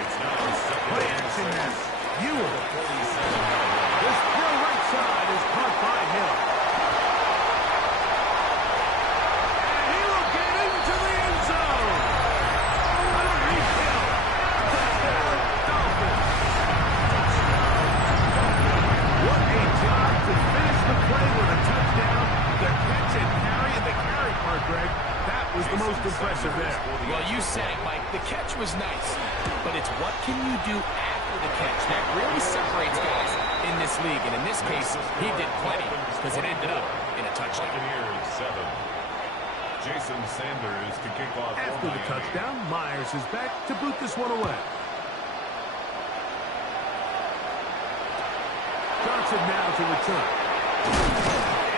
It's now second Play and action 6. now. This throw right side is caught by Hill. And he will get into the end zone. Tyreek Hill. Touchdown, Dolphins. What a job to finish the play with a touchdown. The catch and carry, and the carry part, Greg, that was the most impressive there. Well, you said it, Mike. The catch was nice, but it's what can you do after the catch that really separates guys in this league. And in this case, he did plenty because it ended up in a touchdown. Buccaneers 7. Jason Sanders to kick off. After the touchdown, Myers is back to boot this one away. Johnson now to return.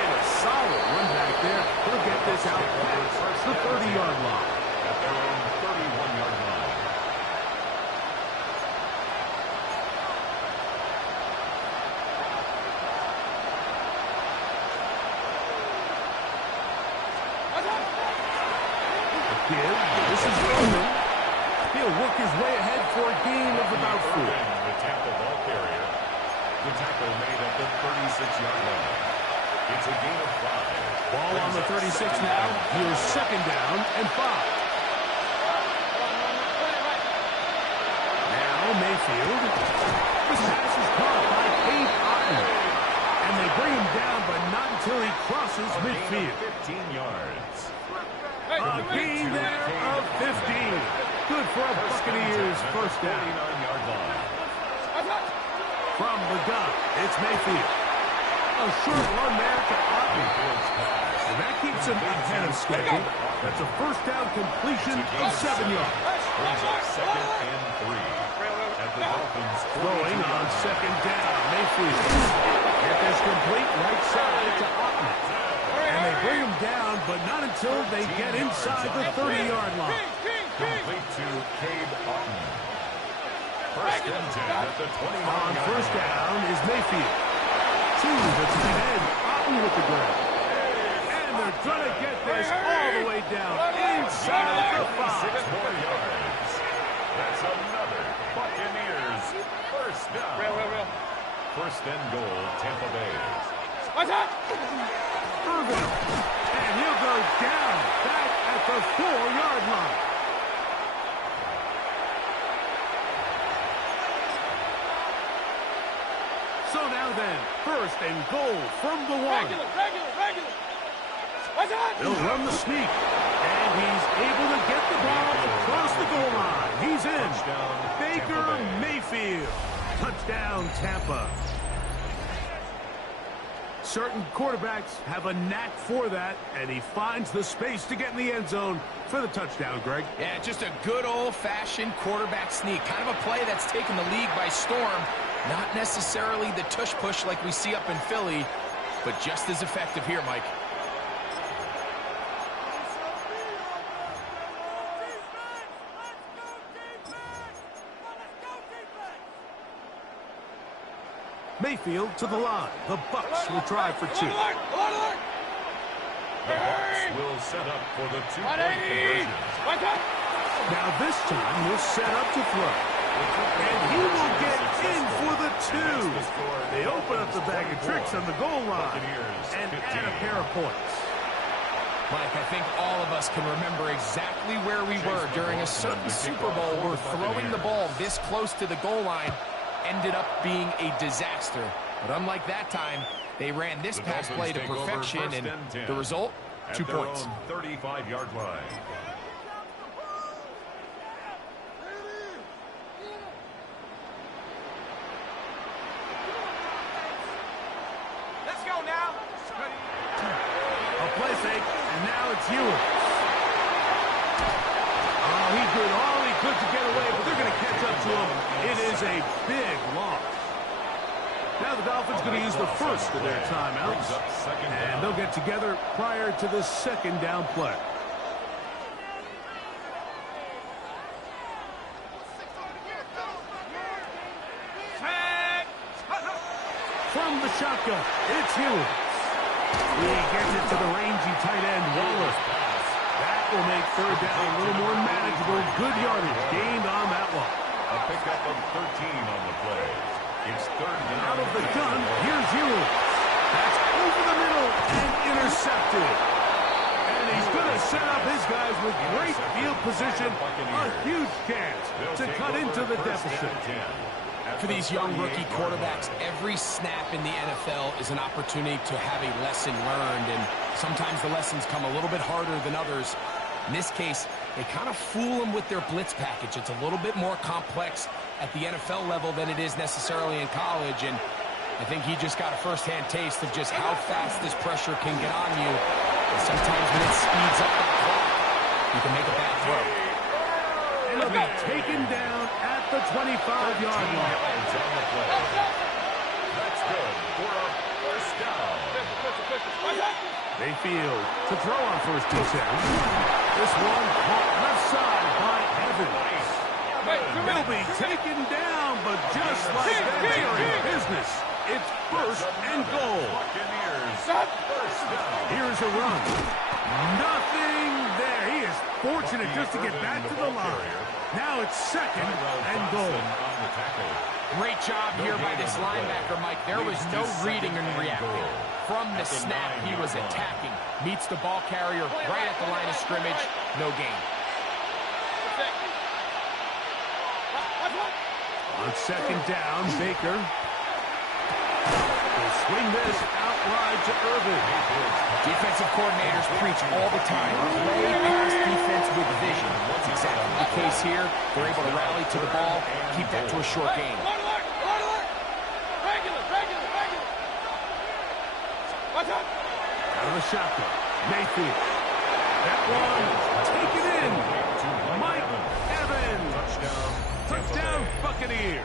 And a solid run back there. He'll get this out past the 30-yard line. At their own 31-yard line. Give. This is Roman. He'll work his way ahead for a gain of about 4. The Tampa ball carrier. The tackle made at the 36-yard line. It's a gain of 5. Ball on the 36 now. Here's second down and 5. Now Mayfield. This pass is caught by Cade Otton. And they bring him down, but not until he crosses midfield. 15 yards. A gain there of 15. Good for a Buccaneers first down. 49-yard line. From the gun, it's Mayfield. A short run there to Otton. And that keeps him ahead of schedule. That's a first down completion of 7 yards. Brings up second and 3. At the Dolphins Throwing on second down, Mayfield. Get this complete right side to Otton. And they bring him down, but not until they get inside the 30-yard line. complete to Cade Otton. First and 10 at the 29-yard On first down is Mayfield. To the tight end, Otton with the grab. And they're going to get this all the way down inside the 5. 6 more yards. That's another Buccaneers first down. Real. First and goal, Tampa Bay. What's up? Irvin. And he'll go down back at the 4-yard line. So now then, first and goal from the 1. Regular. What's up? They'll run the sneak. And he's able to get the ball across the goal line. He's in. Touchdown, Baker Tampa Bay. Mayfield. Touchdown, Tampa. Certain quarterbacks have a knack for that, and he finds the space to get in the end zone for the touchdown, Greg. Yeah, just a good old-fashioned quarterback sneak. Kind of a play that's taken the league by storm. Not necessarily the tush-push like we see up in Philly, but just as effective here, Mike. Mayfield to the line. The Bucs will try for 2. Alert! The Bucs will set up for the two-point conversion. What's up? Now this time he'll set up to throw. And he will get in for the 2. They open up the bag of tricks on the goal line and add a pair of points. Mike, I think all of us can remember exactly where we were during a certain Super Bowl where throwing the ball this close to the goal line ended up being a disaster. But unlike that time, they ran this pass play to perfection, and the result, 2 points. 35-yard line. Let's go now. A play fake, and now it's Ewing. Oh, he did all he could to get away, but they're going to catch up to him. It is a big loss. Now the Dolphins going to use the first of their timeouts, and they'll get together prior to the second down play. From the shotgun, it's Ewing. He gets it to the rangy tight end, Wallace. That will make third down a little more manageable. Good yardage gained on that one. A pickup of 13 on the play. It's third down. Out of the gun, here's Ewing. That's over the middle and intercepted. And he's going to set up his guys with great field position. A huge chance to cut into the deficit. For these young rookie quarterbacks, every snap in the NFL is an opportunity to have a lesson learned, and sometimes the lessons come a little bit harder than others. In this case, they kind of fool them with their blitz package. It's a little bit more complex at the NFL level than it is necessarily in college, and I think he just got a first-hand taste of just how fast this pressure can get on you. And sometimes when it speeds up that clock, you can make a bad throw. And he'll be taken down at the 25-yard line. That's good for a first down. Mayfield to throw on first and 10. This one caught left side by Evans. He'll be taken down, but just like that, they are in business. It's first and goal. Buccaneers first down. Here's a run. Nothing there. He is fortunate just to get back to the line. Now it's second and goal. Great job here by this linebacker, Mike. There was no reading and reacting. From the snap, he was attacking. Meets the ball carrier right at the line of scrimmage. No gain. On second down, Baker will swing this out wide to Irvin. Defensive coordinators preach all the time. Play pass defense with vision. That's exactly the case here. They're able to rally to the ball, keep that to a short game. Out of the shotgun, Mayfield. That one taken in. Mike Evans. Touchdown, Buccaneers.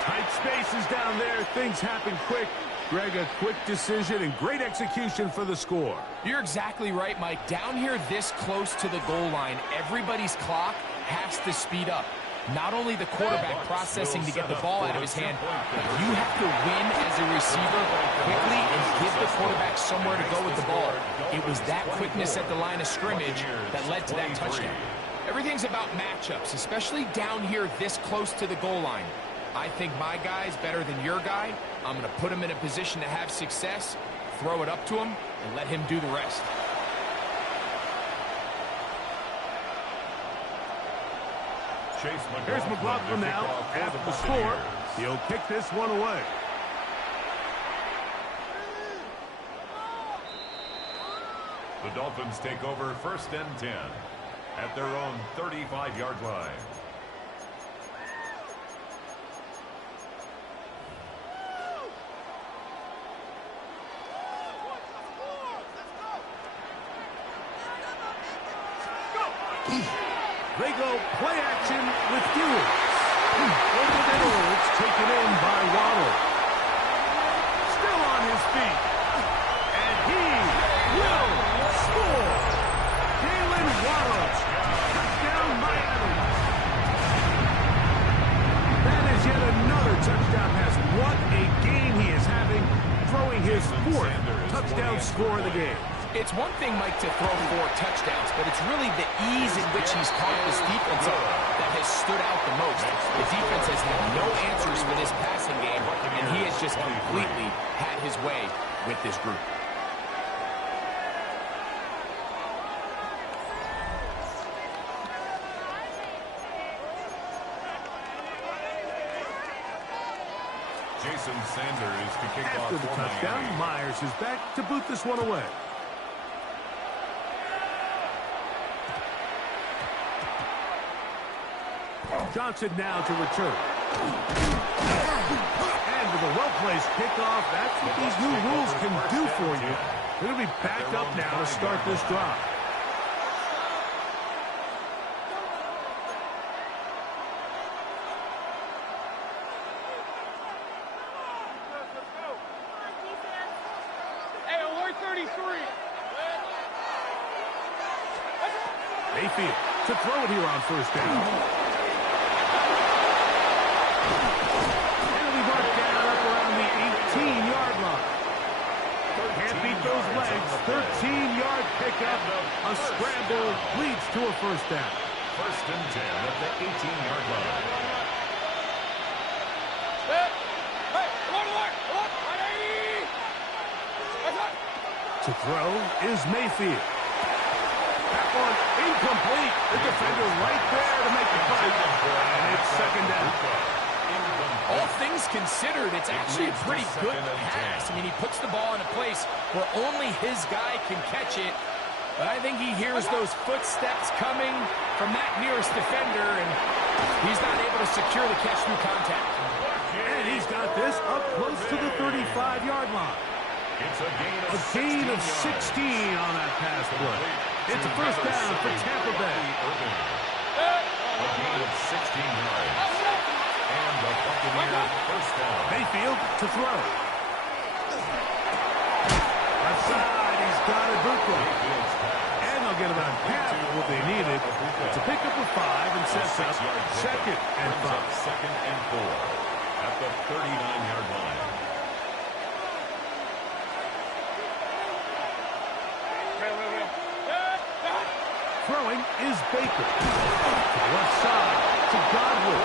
Tight spaces down there. Things happen quick. Greg, a quick decision and great execution for the score. You're exactly right, Mike. Down here this close to the goal line, everybody's clock has to speed up. Not only the quarterback processing to get the ball out of his hand, but you have to win as a receiver quickly and give the quarterback somewhere to go with the ball. It was that quickness at the line of scrimmage that led to that touchdown. Everything's about matchups, especially down here this close to the goal line. I think my guy's better than your guy. I'm going to put him in a position to have success, throw it up to him, and let him do the rest. Here's McLaughlin now after the score. He'll kick this one away. The Dolphins take over 1st and 10 at their own 35-yard line. They go play action with Dewey. Over the middle, it's taken in by Waddle. Still on his feet. And he will score. Jalen Waddle. Touchdown Miami. That is yet another touchdown pass. What a game he is having, throwing his 4th touchdown score of the game. It's one thing, Mike, to throw 4 touchdowns, but it's really the ease in which he's caught this defense up that has stood out the most. The defense has had no answers for this passing game, and he has just completely had his way with this group. Jason Sanders to kick off After the touchdown, Myers is back to boot this one away. Johnson now to return. And with a well-placed kickoff, that's what these new rules can do for you. They're going to be backed up now to start this drive. Hey, alert 33. Mayfield to throw it here on 1st down. Can't beat those legs. 13-yard pickup. A scramble leads to a 1st down. 1st and 10 at the 18-yard line. Hey, alert. To throw is Mayfield. That one incomplete. The defender right there to make the play. And it's 2nd down. All things considered, it's actually a pretty good pass. I mean, he puts the ball in a place where only his guy can catch it. But I think he hears those footsteps coming from that nearest defender, and he's not able to secure the catch through contact. And he's got this up close to the 35-yard line. It's a gain of 16 on that pass play. It's a 1st down for Tampa Bay. A gain of 16 yards. And the Buccaneers 1st down. Mayfield to throw. Aside, he's got it Bucco. And they'll get about half of what they needed. It's a pickup of 5 and sets up 2nd and 5. 2nd and 4 at the 39-yard line. Throwing is Baker. To the left side to Godwin.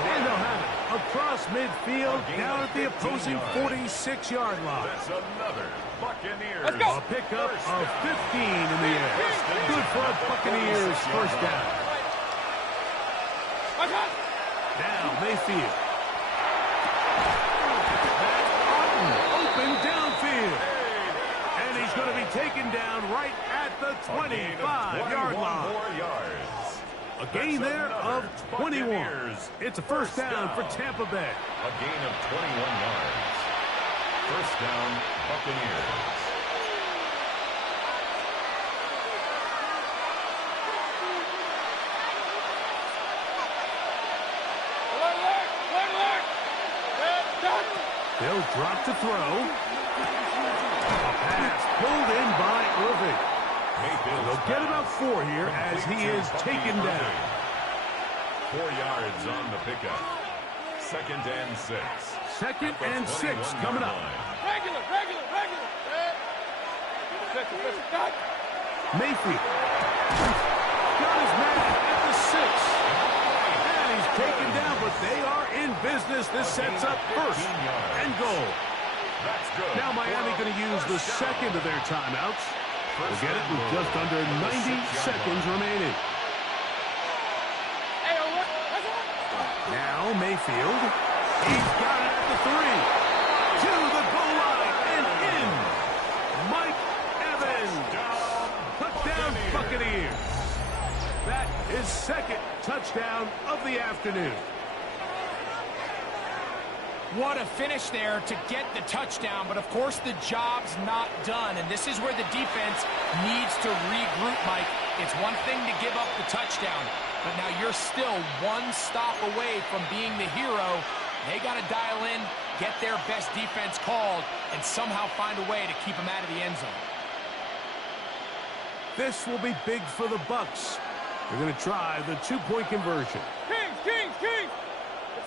And they'll have it across midfield down at the opposing 46-yard line. That's another Buccaneers. A pickup of 15 in the air. Good for a Buccaneers 1st down. Now Mayfield. Open downfield. And he's going to be taken down right at the 25-yard line. A gain there of 21. It's a 1st down for Tampa Bay. A gain of 21 yards. 1st down, Buccaneers. They'll drop to throw. A pass pulled in by Irving. They'll get about 4 here as he is taken down. 4 yards on the pickup. 2nd and 6. 2nd and 6 coming up. Regular. Mayfield. Got got his man at the 6. And he's taken down, but they are in business. This sets up first and goal. Now Miami going to use the second of their timeouts. We'll get it with just under 90 seconds remaining. Now Mayfield. He's got it at the 3. To the goal line and in. Mike Evans. Touchdown Buccaneers. That is second touchdown of the afternoon. What a finish there to get the touchdown, but of course the job's not done, and this is where the defense needs to regroup, Mike. It's one thing to give up the touchdown, but now you're still one stop away from being the hero. They got to dial in, get their best defense called, and somehow find a way to keep them out of the end zone. This will be big for the Bucs. They're going to try the 2-point conversion. Kings!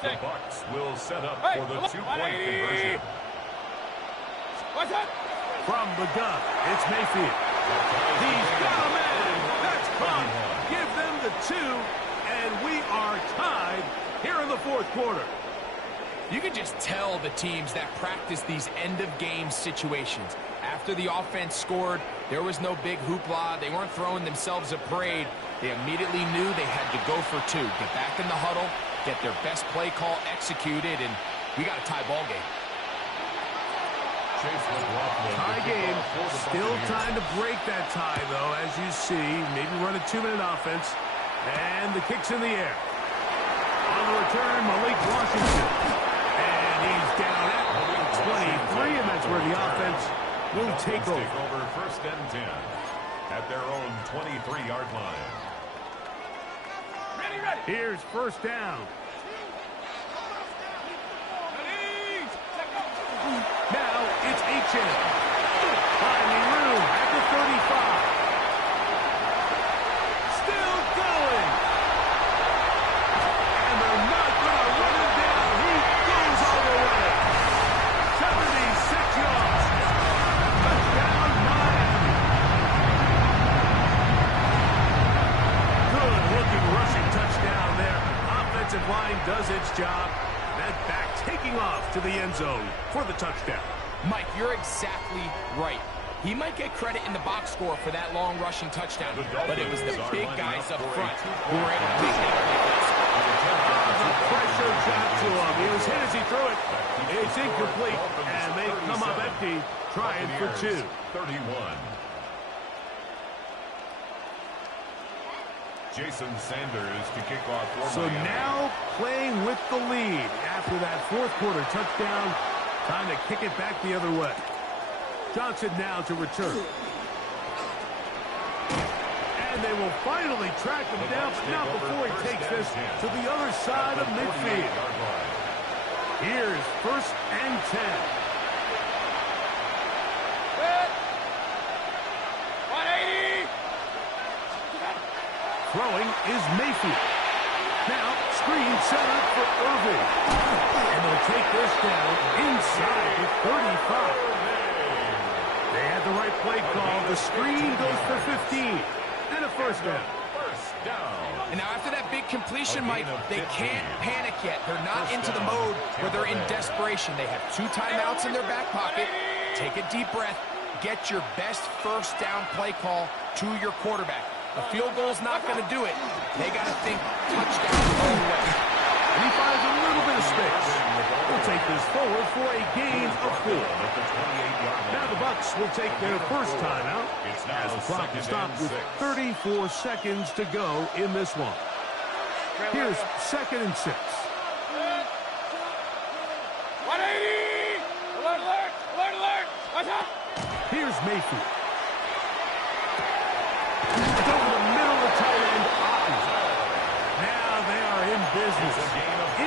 The Bucs will set up for the 2-point conversion. What's that? From the gun, it's Mayfield. He's got a man. That's caught. Give them the 2, and we are tied here in the fourth quarter. You can just tell the teams that practice these end-of-game situations. After the offense scored, there was no big hoopla. They weren't throwing themselves a parade. They immediately knew they had to go for 2. Get back in the huddle, get their best play call executed, and we got a tie ball game. Tie game. Still time to break that tie, though, as you see. Maybe run a 2-minute offense. And the kick's in the air. On the return, Malik Washington. And he's down at 23, and that's where the offense will take over. First and 10 at their own 23-yard line. Here's first down. Now it's H.N. Finding room at the 35. Still going. And they're not going to run him down. He goes all the way. 76 yards. Touchdown, Miami. Good-looking rushing touchdown there. Offensive line does its job. That back taking off to the end zone for the touchdown. Mike, you're exactly right. He might get credit in the box score for that long rushing touchdown, but it was the big guys up front who were able to make that big. The pressure got to him. He was hit as he threw it. It's incomplete, and they come up empty, trying for 2. 31. Jason Sanders to kick off for So Miami. now playing with the lead after that fourth quarter touchdown. Time to kick it back the other way. Johnson now to return. And they will finally track him down, but not before he takes this to the other side of midfield. Here's first and 10. Throwing is Mayfield. Now, screen set up for Irving. And they'll take this down inside the 35. They had the right play call. The screen goes for 15. And a first down. And now after that big completion, Mike, they can't panic yet. They're not into the mode where they're in desperation. They have 2 timeouts in their back pocket. Take a deep breath. Get your best first down play call to your quarterback. A field goal's not going to do it. They got to think touchdown all the way. And he finds a little bit of space. We'll take this forward for a gain of 4. Now the Bucs will take their first timeout as the clock is stopped with 34 seconds to go in this one. Here's second and 6. 180! Alert, alert! Alert, alert! Watch out! Here's Mayfield. Over the middle of the tight end, Otten. Now they are in business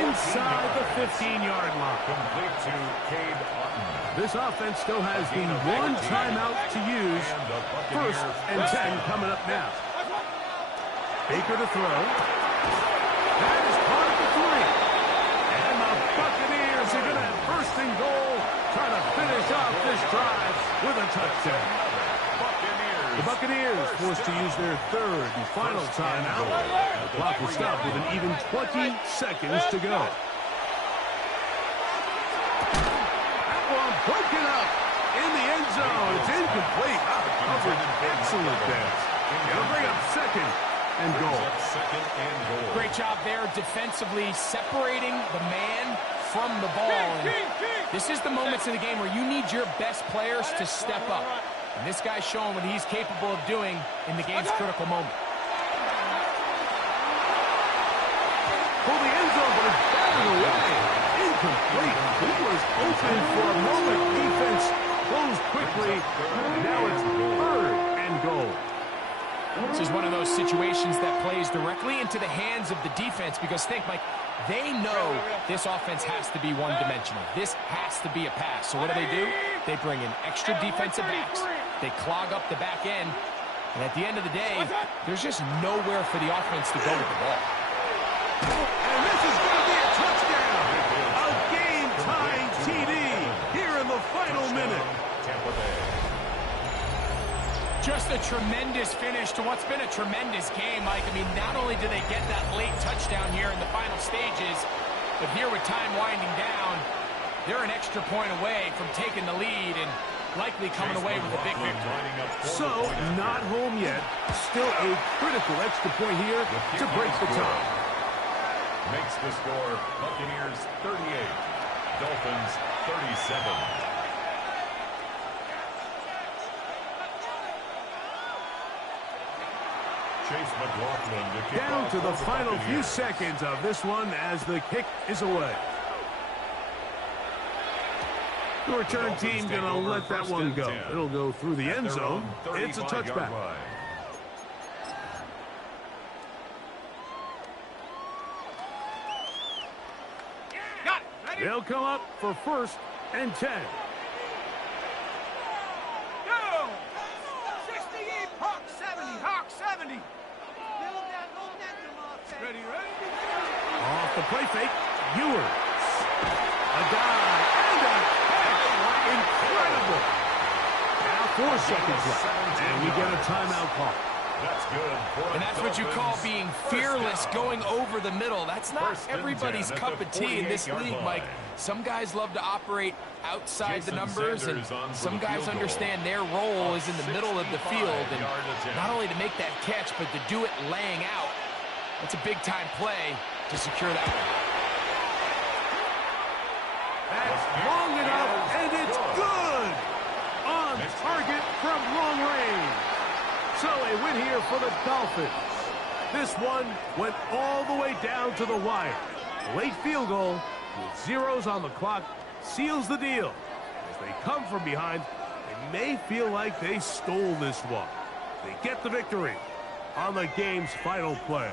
inside the 15-yard line. Complete to Cade Otten. This offense still has the 1 timeout to use. First and 10 coming up now. Baker to throw. That is caught at the 3. And the Buccaneers are going to have first and goal, trying to finish off this drive with a touchdown. Buccaneers The Buccaneers forced to use their third and final timeout. The clock will stop with an even 20 seconds to go. That one broken up in the end zone. It's incomplete. Covered. Excellent pass. It'll bring up second and goal. Great job there defensively, separating the man from the ball. And this is the moments in the game where you need your best players to step up. And this guy's showing what he's capable of doing in the game's critical moment. For the end zone, but it's batted away. Incomplete. He was open for a moment. Defense closed quickly. And now it's third and goal. This is one of those situations that plays directly into the hands of the defense because think, Mike, they know this offense has to be one-dimensional. This has to be a pass. So what do? They bring in extra defensive backs. They clog up the back end. And at the end of the day, there's just nowhere for the offense to go with the ball. And this is going to be a touchdown. A game-tying TD here in the final minute. Just a tremendous finish to what's been a tremendous game, Mike. I mean, not only do they get that late touchdown here in the final stages, but here with time winding down, they're an extra point away from taking the lead and likely coming away with a big victory. So, not home yet. Still a critical extra point here to break the tie. Makes the score Buccaneers 38, Dolphins 37. Down to the final few seconds of this one as the kick is away. The return team going to let that one go. It'll go through the end zone. It's a touchback. They'll come up for first and 10. Go! 68, Hawk 70, Hawk 70. Ready, ready? Off the play fake, Ewers. A dive and a catch. Incredible. Now 4 seconds left, and we get a timeout call. That's good. And that's what you call being fearless, going over the middle. That's not everybody's cup of tea in this league, Mike. Some guys love to operate outside the numbers, and some guys understand their role is in the middle of the field. And not only to make that catch, but to do it laying out. That's a big-time play to secure that one. That's long enough, and it's good. On target from long range. So a win here for the Dolphins. This one went all the way down to the wire. Late field goal with zeros on the clock seals the deal. As they come from behind, they may feel like they stole this one. They get the victory on the game's final play.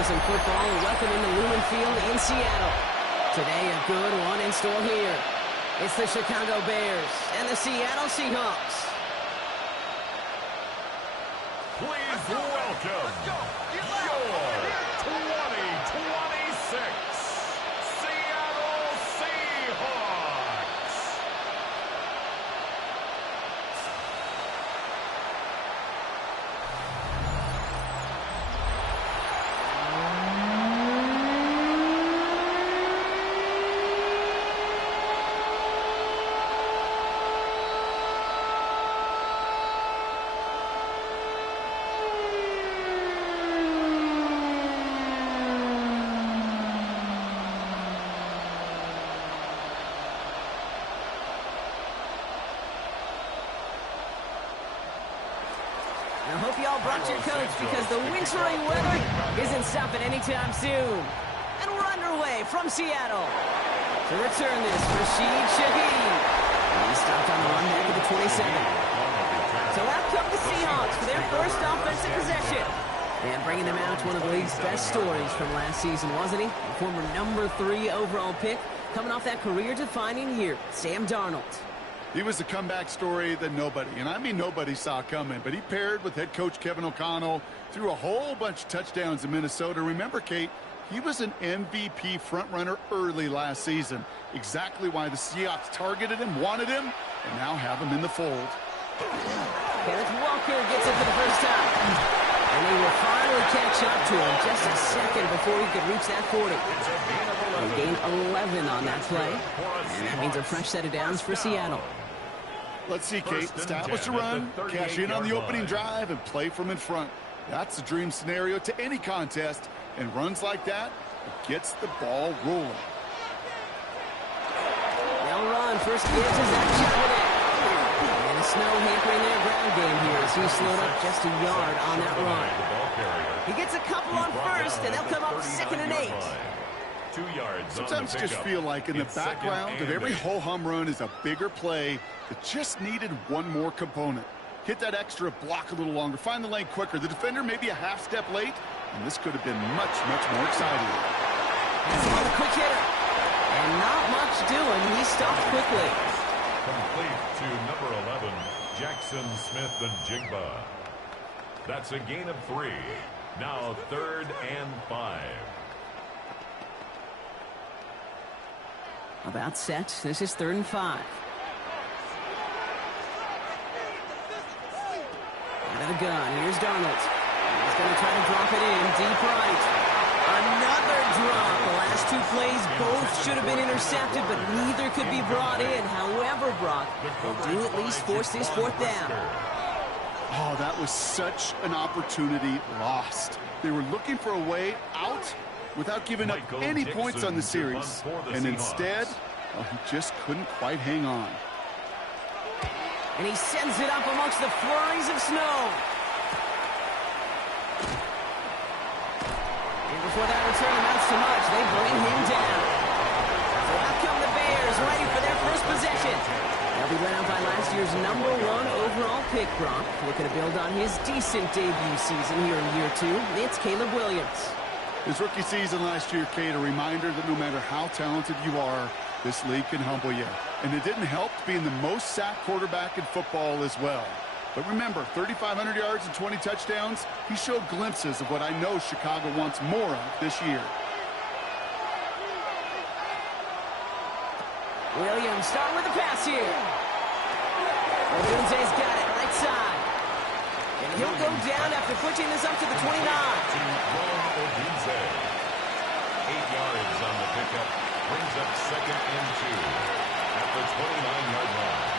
for some football and welcome into Lumen Field in Seattle. Today, a good one in store here. It's the Chicago Bears and the Seattle Seahawks. Please welcome your 2026 Seattle Seahawks. I hope you all brought your coats because the wintry weather isn't stopping anytime soon. And we're underway from Seattle. To return this, Rashid Shaheed. He stopped on the run back at the 27. So out come the Seahawks for their first offensive possession. And bringing them out, one of the league's best stories from last season, wasn't he? The former #3 overall pick, coming off that career-defining year, Sam Darnold. He was a comeback story that nobody, and I mean nobody, saw coming. But he paired with head coach Kevin O'Connell, threw a whole bunch of touchdowns in Minnesota. Remember, Kate, he was an MVP frontrunner early last season. Exactly why the Seahawks targeted him, wanted him, and now have him in the fold. Kenneth Walker gets it for the first time. And they will finally catch up to him just a second before he could reach that 40. He gained 11 on that play. And that means a fresh set of downs for Seattle. Let's see, Kate. Establish a run, cash in on the opening drive, and play from in front. That's the dream scenario to any contest. And runs like that, it gets the ball rolling. They'll run. First give to Zach Charbonnet. And the snow hampering their ground game here as he slowed up just a yard on that run. He gets a couple on first, and they'll come up 2nd and 8. 2 yards. Sometimes you just feel like in the background of every ho-hum run is a bigger play that just needed one more component. Hit that extra block a little longer. Find the lane quicker. The defender maybe a half step late, and this could have been much, much more exciting. That's on the quick hitter. And not much doing. He stopped quickly. Complete to number 11, Jackson Smith and Jigba. That's a gain of 3. Now 3rd and 5. About set. This is 3rd and 5. Out of the gun. Here's Darnold. He's going to try to drop it in. Deep right. Another drop. The last 2 plays both should have been intercepted, but neither could be brought in. However, Brock will do at least force this 4th down. Oh, that was such an opportunity lost. They were looking for a way out without giving up any points on the series. And instead, he just couldn't quite hang on. And he sends it up amongst the flurries of snow. And before that return amounts to much, they bring him down. So out come the Bears, ready for their first possession. They'll be led out by last year's #1 overall pick, Brock. Looking to build on his decent debut season here in year 2. It's Caleb Williams. His rookie season last year, Kate, a reminder that no matter how talented you are, this league can humble you. And it didn't help being the most sacked quarterback in football as well. But remember, 3,500 yards and 20 touchdowns, he showed glimpses of what I know Chicago wants more of this year. Williams starting with the pass here. Odunze's got it, right side. And he'll go down after pushing this up to the 29. 8 yards on the pickup. Brings up 2nd and 2 at the 29-yard line.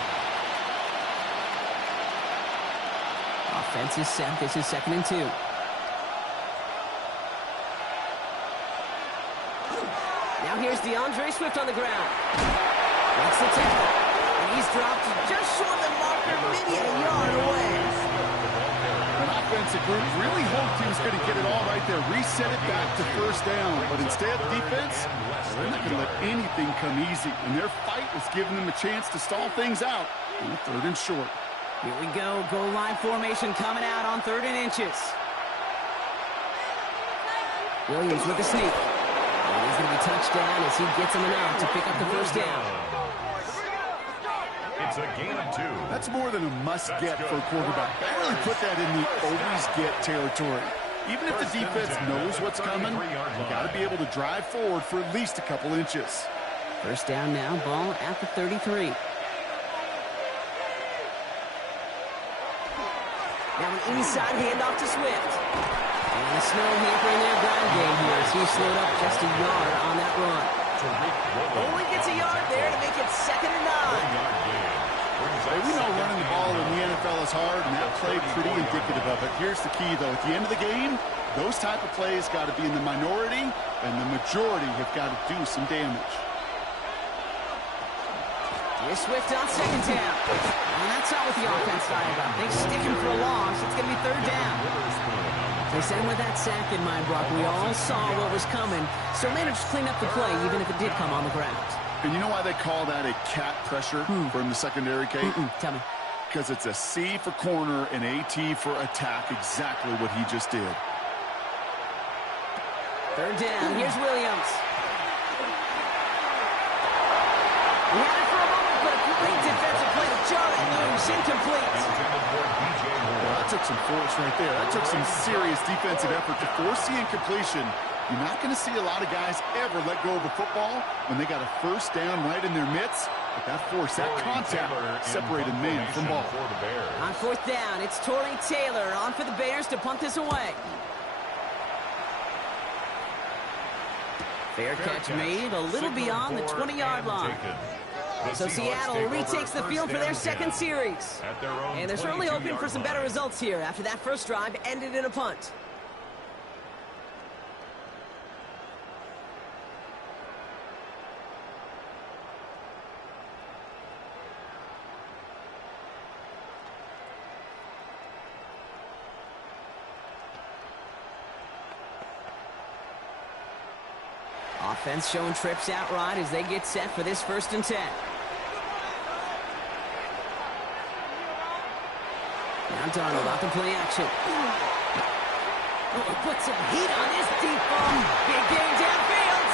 Offense is set. This is 2nd and 2. Now here's DeAndre Swift on the ground. That's the tackle. And he's dropped just short of the marker, maybe a yard away. An offensive group really hoped he was going to get it all right there, reset it back to 1st down. But instead, defense, they're not going to let anything come easy. And their fight was giving them a chance to stall things out on 3rd and short. Here we go. Goal line formation coming out on 3rd and inches. Williams with the sneak. And he's going to be touchdown as he gets him enough to pick up the first down. It's a gain of 2. That's more than a must-get for a quarterback. I really put that in the always-get territory. Even if the defense knows what's coming, you got to be able to drive forward for at least a couple inches. First down now, ball at the 33. Now an inside handoff to Swift. And the snow hampering their ground game here as he slowed up just a yard on that run. Only gets a yard there to make it 2nd and 9. We know running the ball in the NFL is hard, and that play pretty indicative of it. Here's the key, though. At the end of the game, those type of plays got to be in the minority, and the majority have got to do some damage. Here's Swift on 2nd down. And that's not what the offense thought about. They stick him for a loss. It's going to be 3rd down. They said with that sack in mind, Brock, we all saw what was coming, so managed to clean up the play, even if it did come on the ground. And you know why they call that a cat pressure from the secondary, Kate? Tell me. Because it's a C for corner and AT for attack, exactly what he just did. 3rd down. Here's Williams. He had it for a moment, but a great defensive play to jar it loose. Incomplete. Well, that took some force right there. That took some serious defensive effort to force the incompletion. You're not going to see a lot of guys ever let go of a football when they got a first down right in their midst. But that force, that contact, separated man from ball. On 4th down, it's Torrey Taylor on for the Bears to punt this away. Fair catch made a little beyond the 20-yard line. So Seattle retakes the field for their 2nd series. And they're certainly hoping for some better results here after that first drive ended in a punt. Offense showing trips outright as they get set for this 1st and 10. Now Darnold out to play action. Oh, he puts some heat on this deep bomb. Big game downfield.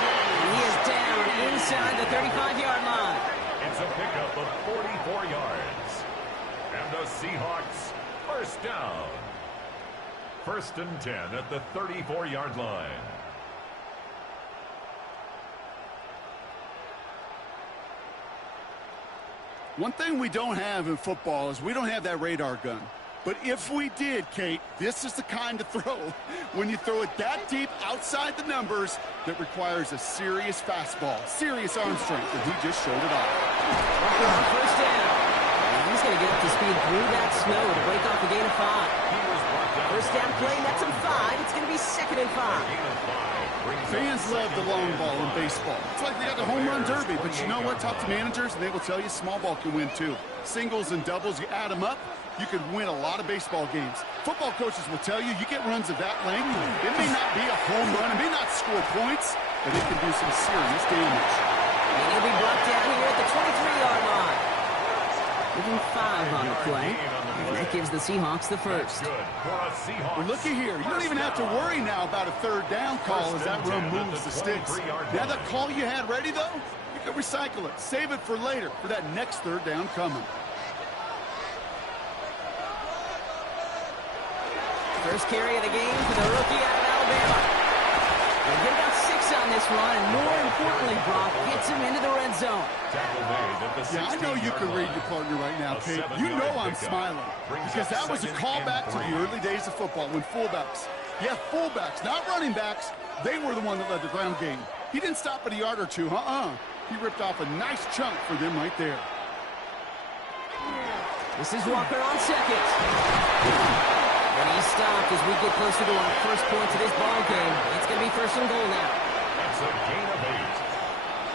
And he is down inside the 35-yard line. It's a pickup of 44 yards. And the Seahawks, first down. 1st and 10 at the 34-yard line. One thing we don't have in football is we don't have that radar gun. But if we did, Kate, this is the kind of throw when you throw it that deep outside the numbers that requires a serious fastball, serious arm strength, and he just showed it off. First down. And he's going to get up to speed through that snow to break off the gain of 5. First down play, that's him 5. It's going to be 2nd and 5. Fans love the long ball in baseball. It's like they got the home run derby, but you know what? Talk to managers, and they will tell you small ball can win too. Singles and doubles, you add them up, you can win a lot of baseball games. Football coaches will tell you, you get runs of that length, it may not be a home run, it may not score points, but it can do some serious damage. And he'll be brought down here at the 23-yard line. Giving 5 on the play. And that gives the Seahawks the first. Well, looky here. You don't even have to worry now about a 3rd down call as that run moves the sticks. Now that call you had ready, though, you can recycle it. Save it for later for that next 3rd down coming. First carry of the game for the rookie out of Alabama. They get about 6 on this run, and more importantly, Brock gets him into the red zone. Yeah, I know you can read your partner right now, Kate. You know I'm smiling because that was a callback to the early days of football when fullbacks, not running backs, they were the one that led the ground game. He didn't stop at a yard or 2, He ripped off a nice chunk for them right there. This is Walker on 2nd. And he's stopped as we get closer to our first point to this ball game. It's going to be 1st and goal now. That's a gain of 8.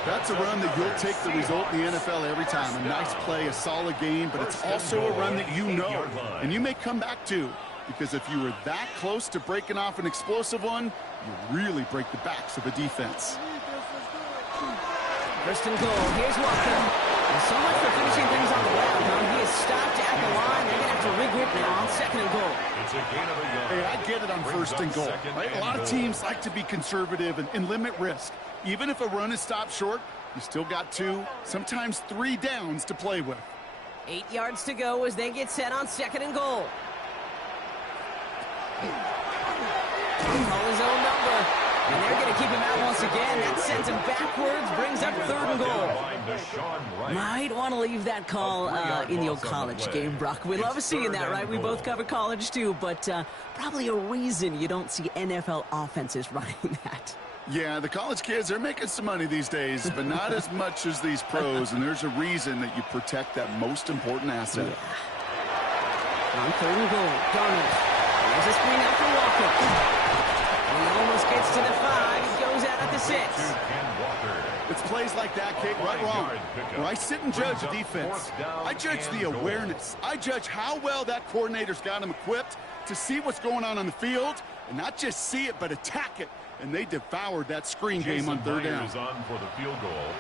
That's a run that you'll take the result in the NFL every time. A nice play, a solid game, but it's also a run that you know and you may come back to. Because if you were that close to breaking off an explosive one, you really break the backs of a defense. First and goal. Here's Walker. And so much for finishing things on the ground, huh? He is stopped at the line. They're going to have to regroup now on second and goal. It's a gain of a yard. Hey, I get it on first and goal. Right? A lot of teams like to be conservative and limit risk. Even if a run is stopped short, you still got 2, sometimes 3 downs to play with. 8 yards to go as they get set on second and goal. Call his own number. And they're going to keep him out once again. That sends him backwards, brings up third and goal. Might want to leave that call in the old college game, Brock. We love seeing that, right? We both cover college, too. But probably a reason you don't see NFL offenses running that. Yeah, the college kids, they're making some money these days, but not as much as these pros. And there's a reason that you protect that most important asset. Yeah. On third and goal, Darnold. There's a screen out for Walker. He almost gets to the 5. He goes out at the 6. It's plays like that, Kate, right wrong. Where I sit and judge the defense, I judge the awareness. I judge how well that coordinator's got him equipped to see what's going on the field, and not just see it, but attack it. And they devoured that screen game on third down. On for the field goal,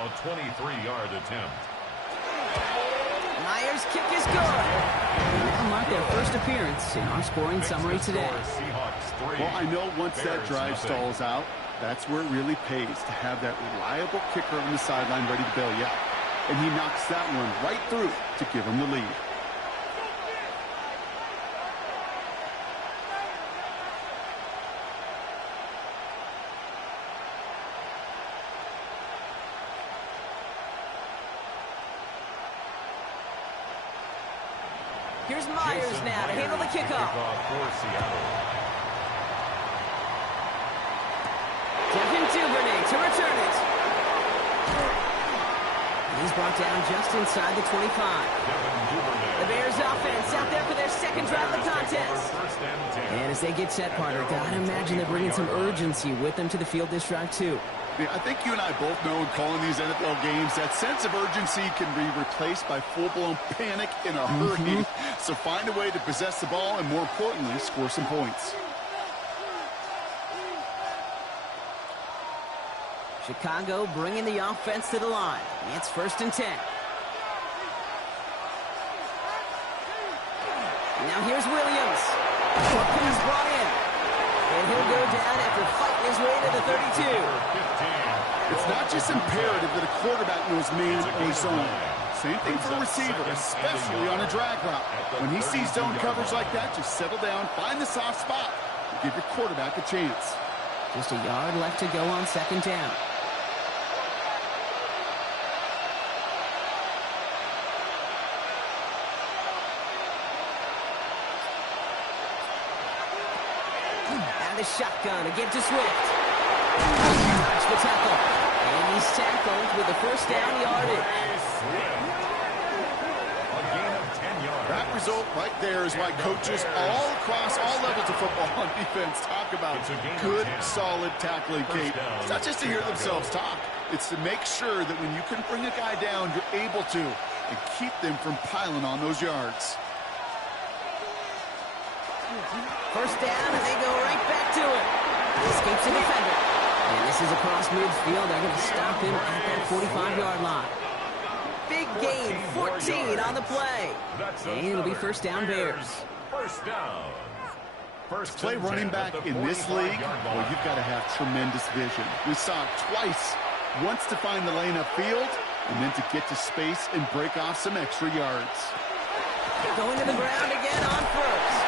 a 23-yard attempt. Myers' kick is good. That'll mark their first appearance in our scoring summary today. Well, I know once that drive stalls out, that's where it really pays to have that reliable kicker on the sideline ready to bail you out. And he knocks that one right through to give him the lead. Here's Myers now to handle the kickoff. For Seattle. Devin Duvernay to return it. He's brought down just inside the 25. The Bears offense out there for their second drive of the contest. And as they get set, partner, gotta imagine they're bringing some urgency with them to the field this drive too. Yeah, I think you and I both know in calling these NFL games that sense of urgency can be replaced by full-blown panic in a hurry. So find a way to possess the ball and, more importantly, score some points. Chicago bringing the offense to the line. It's first and 10. Now here's Williams. He's brought in. And he'll go down after fighting his way to the 32. It's not just imperative that a quarterback knows man or zone. Same thing for a receiver, especially on a drag route. When he sees zone coverage like that, just settle down, find the soft spot, and give your quarterback a chance. Just a yard left to go on second down. And the shotgun again to Swift. Touch the tackle. And he's tackled with the first down yardage. A gain of 10 yards. That result right there is why coaches all across all levels of football on defense talk about good, solid tackling, Kate. It's not just to hear themselves talk. It's to make sure that when you can bring a guy down, you're able to, and keep them from piling on those yards. First down, and they go right back to it. Escapes the defender. And this is across midfield. They're going to stop him at that 45-yard line. Big gain, 14 on the play. And it'll be first down Bears. First down. To play running back in this league, well, you've got to have tremendous vision. We saw it twice. Once to find the lane upfield, and then to get to space and break off some extra yards. Going to the ground again on first.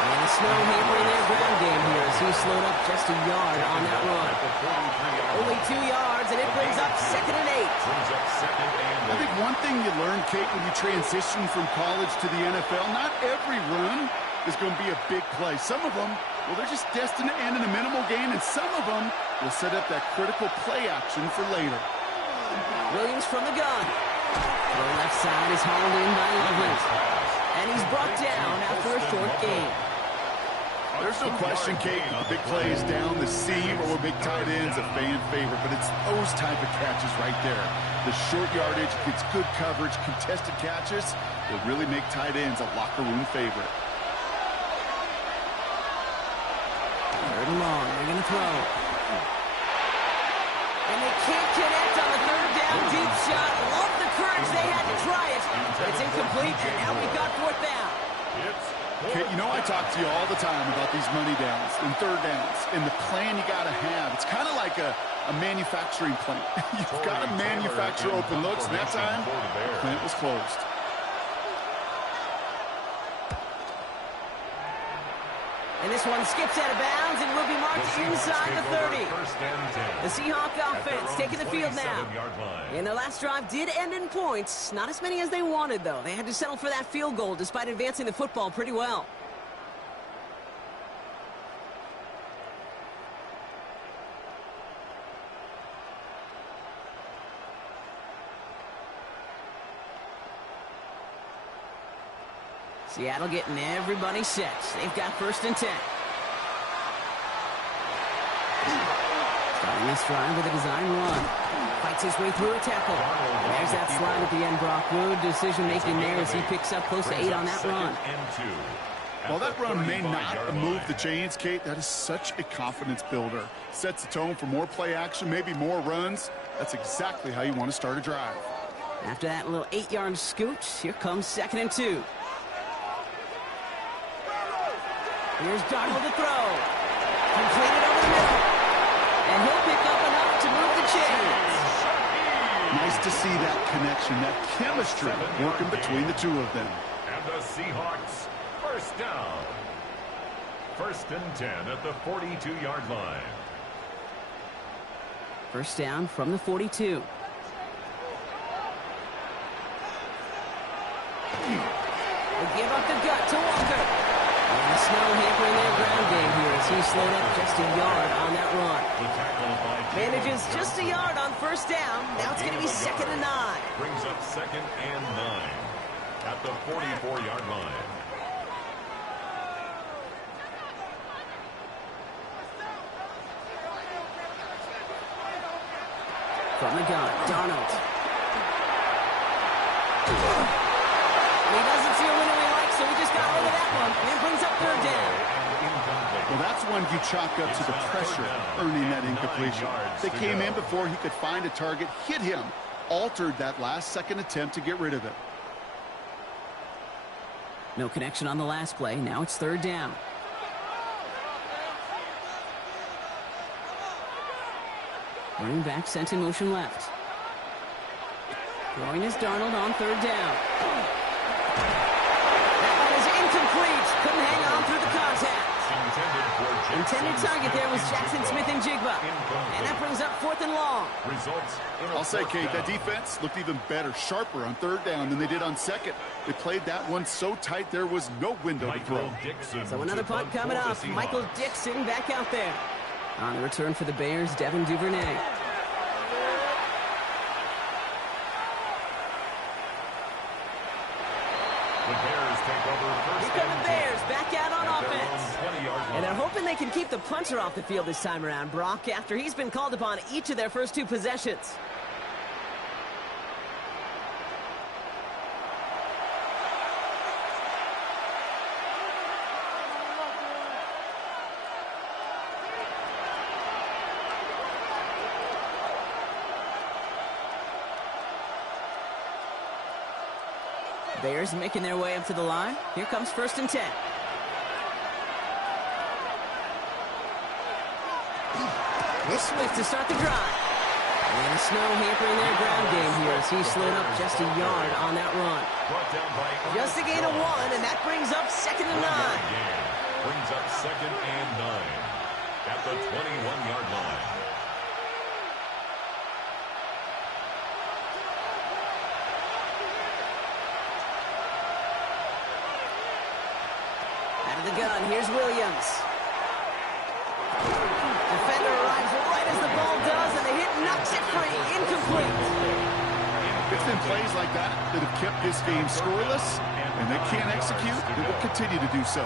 And Snow hampering their ground game here as he's slowed up just a yard on that run. Only 2 yards, and it brings up second and 8. I think one thing you learn, Kate, when you transition from college to the NFL, not every run is going to be a big play. Some of them, well, they're just destined to end in a minimal gain, and some of them will set up that critical play action for later. Williams from the gun. The left side is hauled in by Loveland. And he's brought down after a short gain. There's no question, Kate, the big plays down the seam or big tight ends a fan favorite, but it's those type of catches right there. The short yardage gets good coverage, contested catches that really make tight ends a locker room favorite. Third and long, they're going to throw. And And they can't connect on the third down deep shot. Love the courage they had to try it. But it's incomplete, and now we've got fourth down. Okay, you know I talk to you all the time about these money downs and third downs and the plan you got to have. It's kind of like a manufacturing plant. You've got to manufacture open looks, and that time, the plant was closed. And this one skips out of bounds and will be marked inside the 30. The Seahawk offense taking the field now. And their last drive did end in points. Not as many as they wanted, though. They had to settle for that field goal despite advancing the football pretty well. Seattle getting everybody set. They've got 1st and 10. Starting this drive with a design run. Fights his way through a tackle. And there's that slide at the end, Brock. Good decision-making there as he picks up close to 8 on that run. While that run may not move the chains, Kate, that is such a confidence builder. Sets the tone for more play action, maybe more runs. That's exactly how you want to start a drive. After that little 8-yard scoot, here comes 2nd and 2. Here's Darnold to throw. Completed over the middle. And he'll pick up enough to move the chains. Nice to see that connection, that chemistry working between the two of them. And the Seahawks, 1st down. 1st and 10 at the 42-yard line. 1st down from the 42. They give up the gut to Walker. And the snow hampering their ground game here as he slowed up just a yard on that run. Manages just a yard on 1st down. Now it's going to be 2nd and 9. Brings up 2nd and 9 at the 44-yard line. From the gun, Darnold. He doesn't see a winner he likes, so he just got rid of that one. And it brings up 3rd down. Well, that's one you chalk up to the pressure earning that incompletion. They came in before he could find a target, hit him, altered that last-second attempt to get rid of it. No connection on the last play. Now it's 3rd down. Running back sent in motion left. Throwing is Darnold on 3rd down. That one is incomplete. Couldn't hang on through the contact. Intended target there was Jackson Smith and Jigba. And that brings up 4th and long. I'll say, Kate, that defense looked even better, sharper on 3rd down than they did on 2nd. They played that one so tight there was no window to throw. So another punt coming up. Michael Dixon back out there. On the return for the Bears, Devin Duvernay. Here come the Bears back out on offense. And they're hoping they can keep the punter off the field this time around, Brock, after he's been called upon each of their first 2 possessions. Bears making their way up to the line. Here comes 1st and 10. This Swift to start the drive. And the snow hampering their ground game here as he slowed up just a yard on that run. Just a gain of 1, and that brings up 2nd and 9. Brings up 2nd and 9 at the 21-yard line. The gun, here's Williams. Defender arrives right as the ball does, and the hit knocks it free. Incomplete. It's been plays like that that have kept this game scoreless, and they can't execute. They will continue to do so.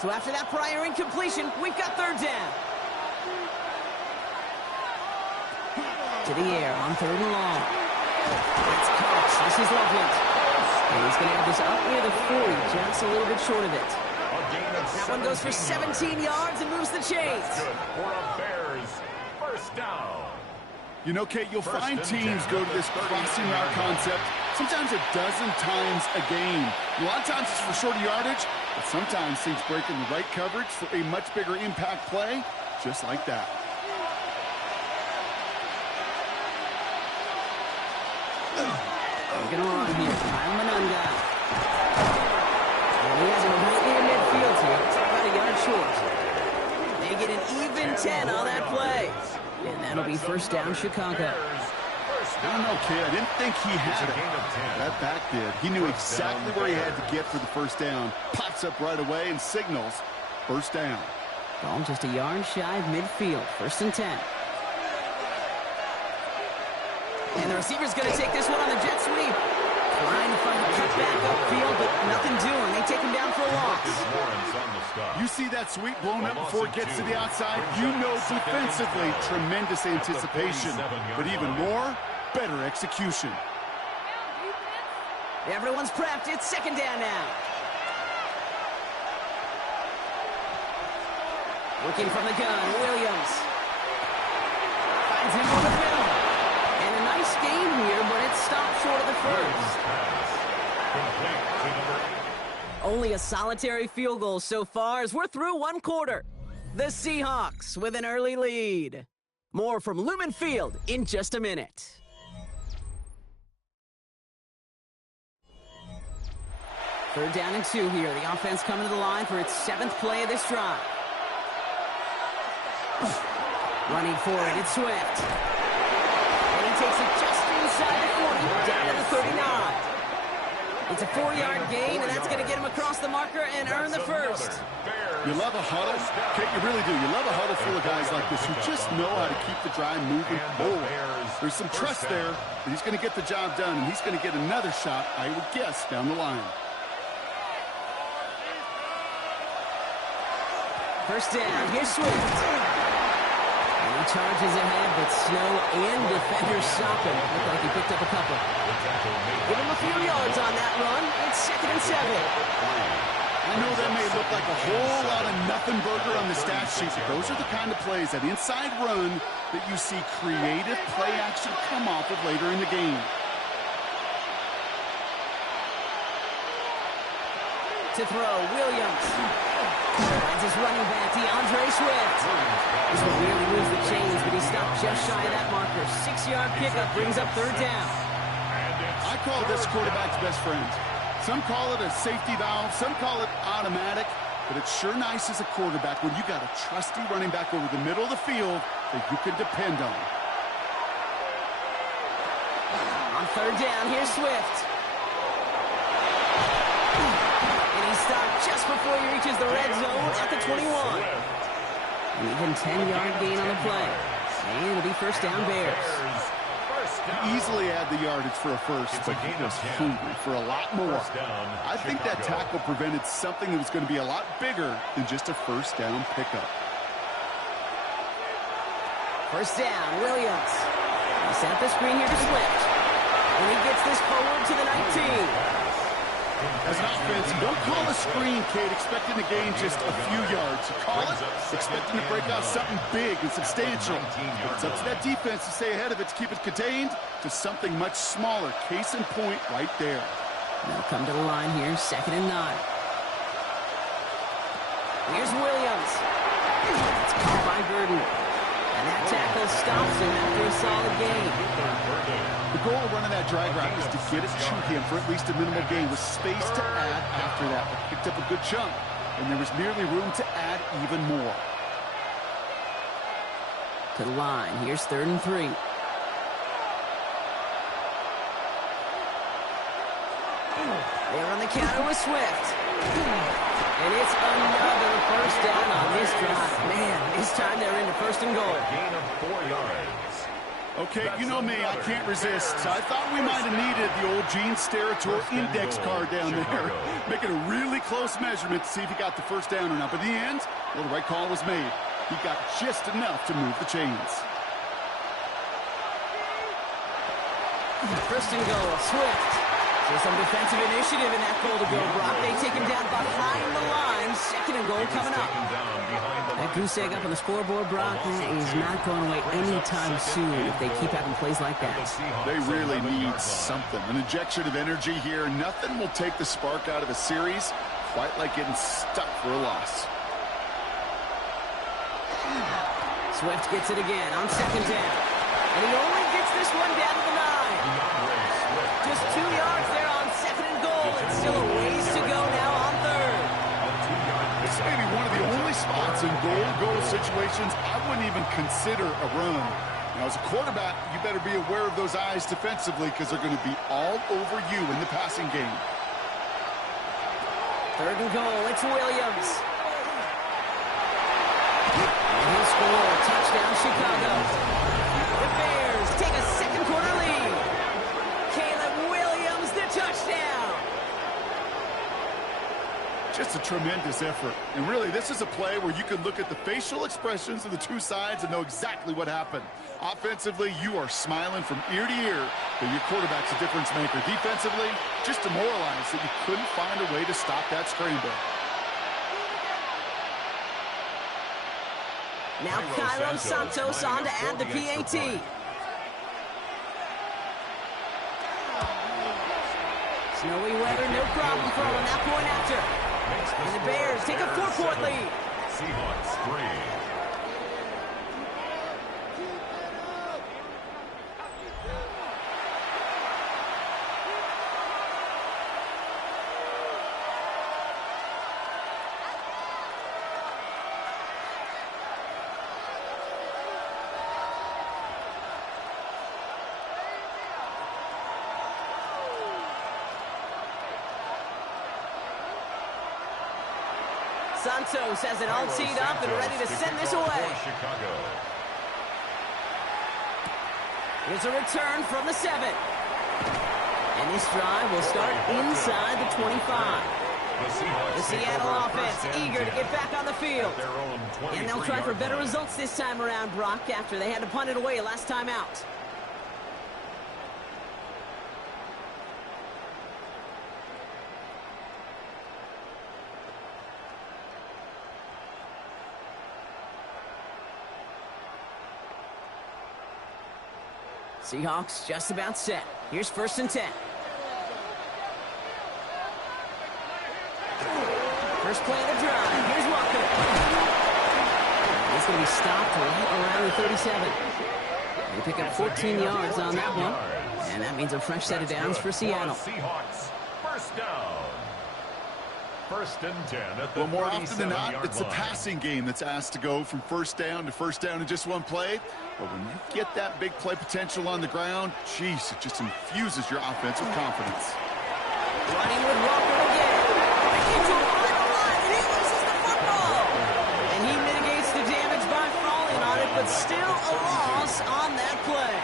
So after that prior incompletion, we've got 3rd down. To the air on 3rd and long. It's Coach. This is Loveland. And he's going to have this up near the 40, just a little bit short of it. A gain of That one goes for 17 yards and moves the chains. Good for a Bears first down. You know, Kate, you'll find teams go to this crossing route concept sometimes a dozen times a game. A lot of times it's for shorter yardage, but sometimes things break in the right coverage for a much bigger impact play, just like that. We're going to run here. Kyle Manunga. And he has him right near midfield here. It's about a yard short. They get an even 10 on that play. And that'll be first down, Chicago. I don't know, kid. I didn't think he had it. That back did. He knew exactly where he had to get for the first down. Pops up right away and signals first down. Ball just a yard shy of midfield. First and 10. And the receiver's going to take this one on the jet sweep. Trying to find a cutback upfield, but nothing doing. They take him down for a loss. You see that sweep blown up before it gets to the outside? You know defensively, tremendous anticipation. But even more, better execution. Everyone's prepped. It's second down now. Looking from the gun, Williams. Finds him on the middle. And a nice gain here, but it stopped short of the first. Only a solitary field goal so far as we're through one quarter. The Seahawks with an early lead. More from Lumen Field in just a minute. Third down and 2 here. The offense coming to the line for its 7th play of this drive. Running for it, it's Swift. And he takes it just inside the 40, down to the 39. It's a 4-yard gain, and that's going to get him across the marker and earn the first. You love a huddle? Kate, you really do. You love a huddle full of guys like this who just know how to keep the drive moving forward. There's some trust there that he's going to get the job done, and he's going to get another shot, I would guess, down the line. First down, here's Swift. And he charges ahead, but Snow and defenders stop him. Looked like he picked up a couple. Give him a few yards on that run. It's second and 7. I know that may look like a whole lot of nothing burger on the stat sheet, but those are the kind of plays, that inside run, that you see creative play action come off of later in the game. To throw, Williams. Finds his running back, DeAndre Swift. This one really moves the chains, but he stopped just shy of that marker. 6-yard pickup brings up third down. I call this quarterback's best friend. Some call it a safety valve, some call it automatic, but it's sure nice as a quarterback when you got a trusty running back over the middle of the field that you can depend on. On third down, here's Swift. And he stopped just before he reaches the red zone at the 21. An even 10-yard gain on the play. And it'll be first down Bears. He easily had the yardage for a first, but he was hungry for a lot more. I think that tackle prevented something that was going to be a lot bigger than just a first down pickup. First down, Williams. He set up the screen here to Swift. And he gets this forward to the 19. As an offense, you don't call a screen, Kate, expecting to gain just a few yards. You call it expecting to break out something big and substantial. It's up to that defense to stay ahead of it, to keep it contained to something much smaller. Case in point right there. They'll come to the line here, second and 9. Here's Williams. It's caught by Burden. And that tackle stops him after a solid gain. The goal of running that drag route is to get it to him for at least a minimal gain with space to add after that. But picked up a good chunk, and there was merely room to add even more. To the line. Here's third and 3. They're on the counter with Swift. And it's another first down on this drive. Man, this time they're into first and goal. Gain of 4 yards. Okay, you know me, I can't resist. I thought we might have needed the old Gene Steratore index card down there. Making a really close measurement to see if he got the first down or not. But in the end, well, the right call was made. He got just enough to move the chains. First and goal, Swift. So some defensive initiative in that goal to go, Brock. They take him down behind the line. Second and goal coming up. That goose egg up on the scoreboard, Brock, is not going away anytime soon if they keep having plays like that. They really need something. An injection of energy here. Nothing will take the spark out of a series quite like getting stuck for a loss. Swift gets it again on second down. And he only gets this one down to the 9. Just 2 yards there on second and goal. It's still a ways to go now on third. This may be one of the only spots in goal situations I wouldn't even consider a run. Now, as a quarterback, you better be aware of those eyes defensively because they're going to be all over you in the passing game. Third and goal. It's Williams. And he'll score. Touchdown, Chicago. The Bears take a second quarter lead. Caleb Williams, the touchdown. Just a tremendous effort. And really, this is a play where you can look at the facial expressions of the two sides and know exactly what happened. Offensively, you are smiling from ear to ear that your quarterback's a difference maker. Defensively, just demoralized that you couldn't find a way to stop that scramble. Now Cairo Santos on to add the PAT. Snowy weather, no problem for him that point after. And the Bears take a 4-point lead. Seahawks 3. Santos has it all teed up and ready to send this away. Here's a return from the 7. And this drive will start inside the 25. The Seattle offense eager to get back on the field. And they'll try for better results this time around, Brock, after they had to punt it away last time out. Seahawks just about set. Here's 1st and 10. First play of the drive. Here's Walker. He's going to be stopped right around the 37. They pick up 14 yards on that one. And that means a fresh set of downs for Seattle. Seahawks, first down. 1st and 10 at the well, more often than not, yard it's a line. passing game that's asked to go from first down in just one play. But when you get that big play potential on the ground, geez, it just infuses your offense with confidence. Running with Walker again. Into the final line, and he loses the football. And he mitigates the damage by falling on it, but still a loss on that play.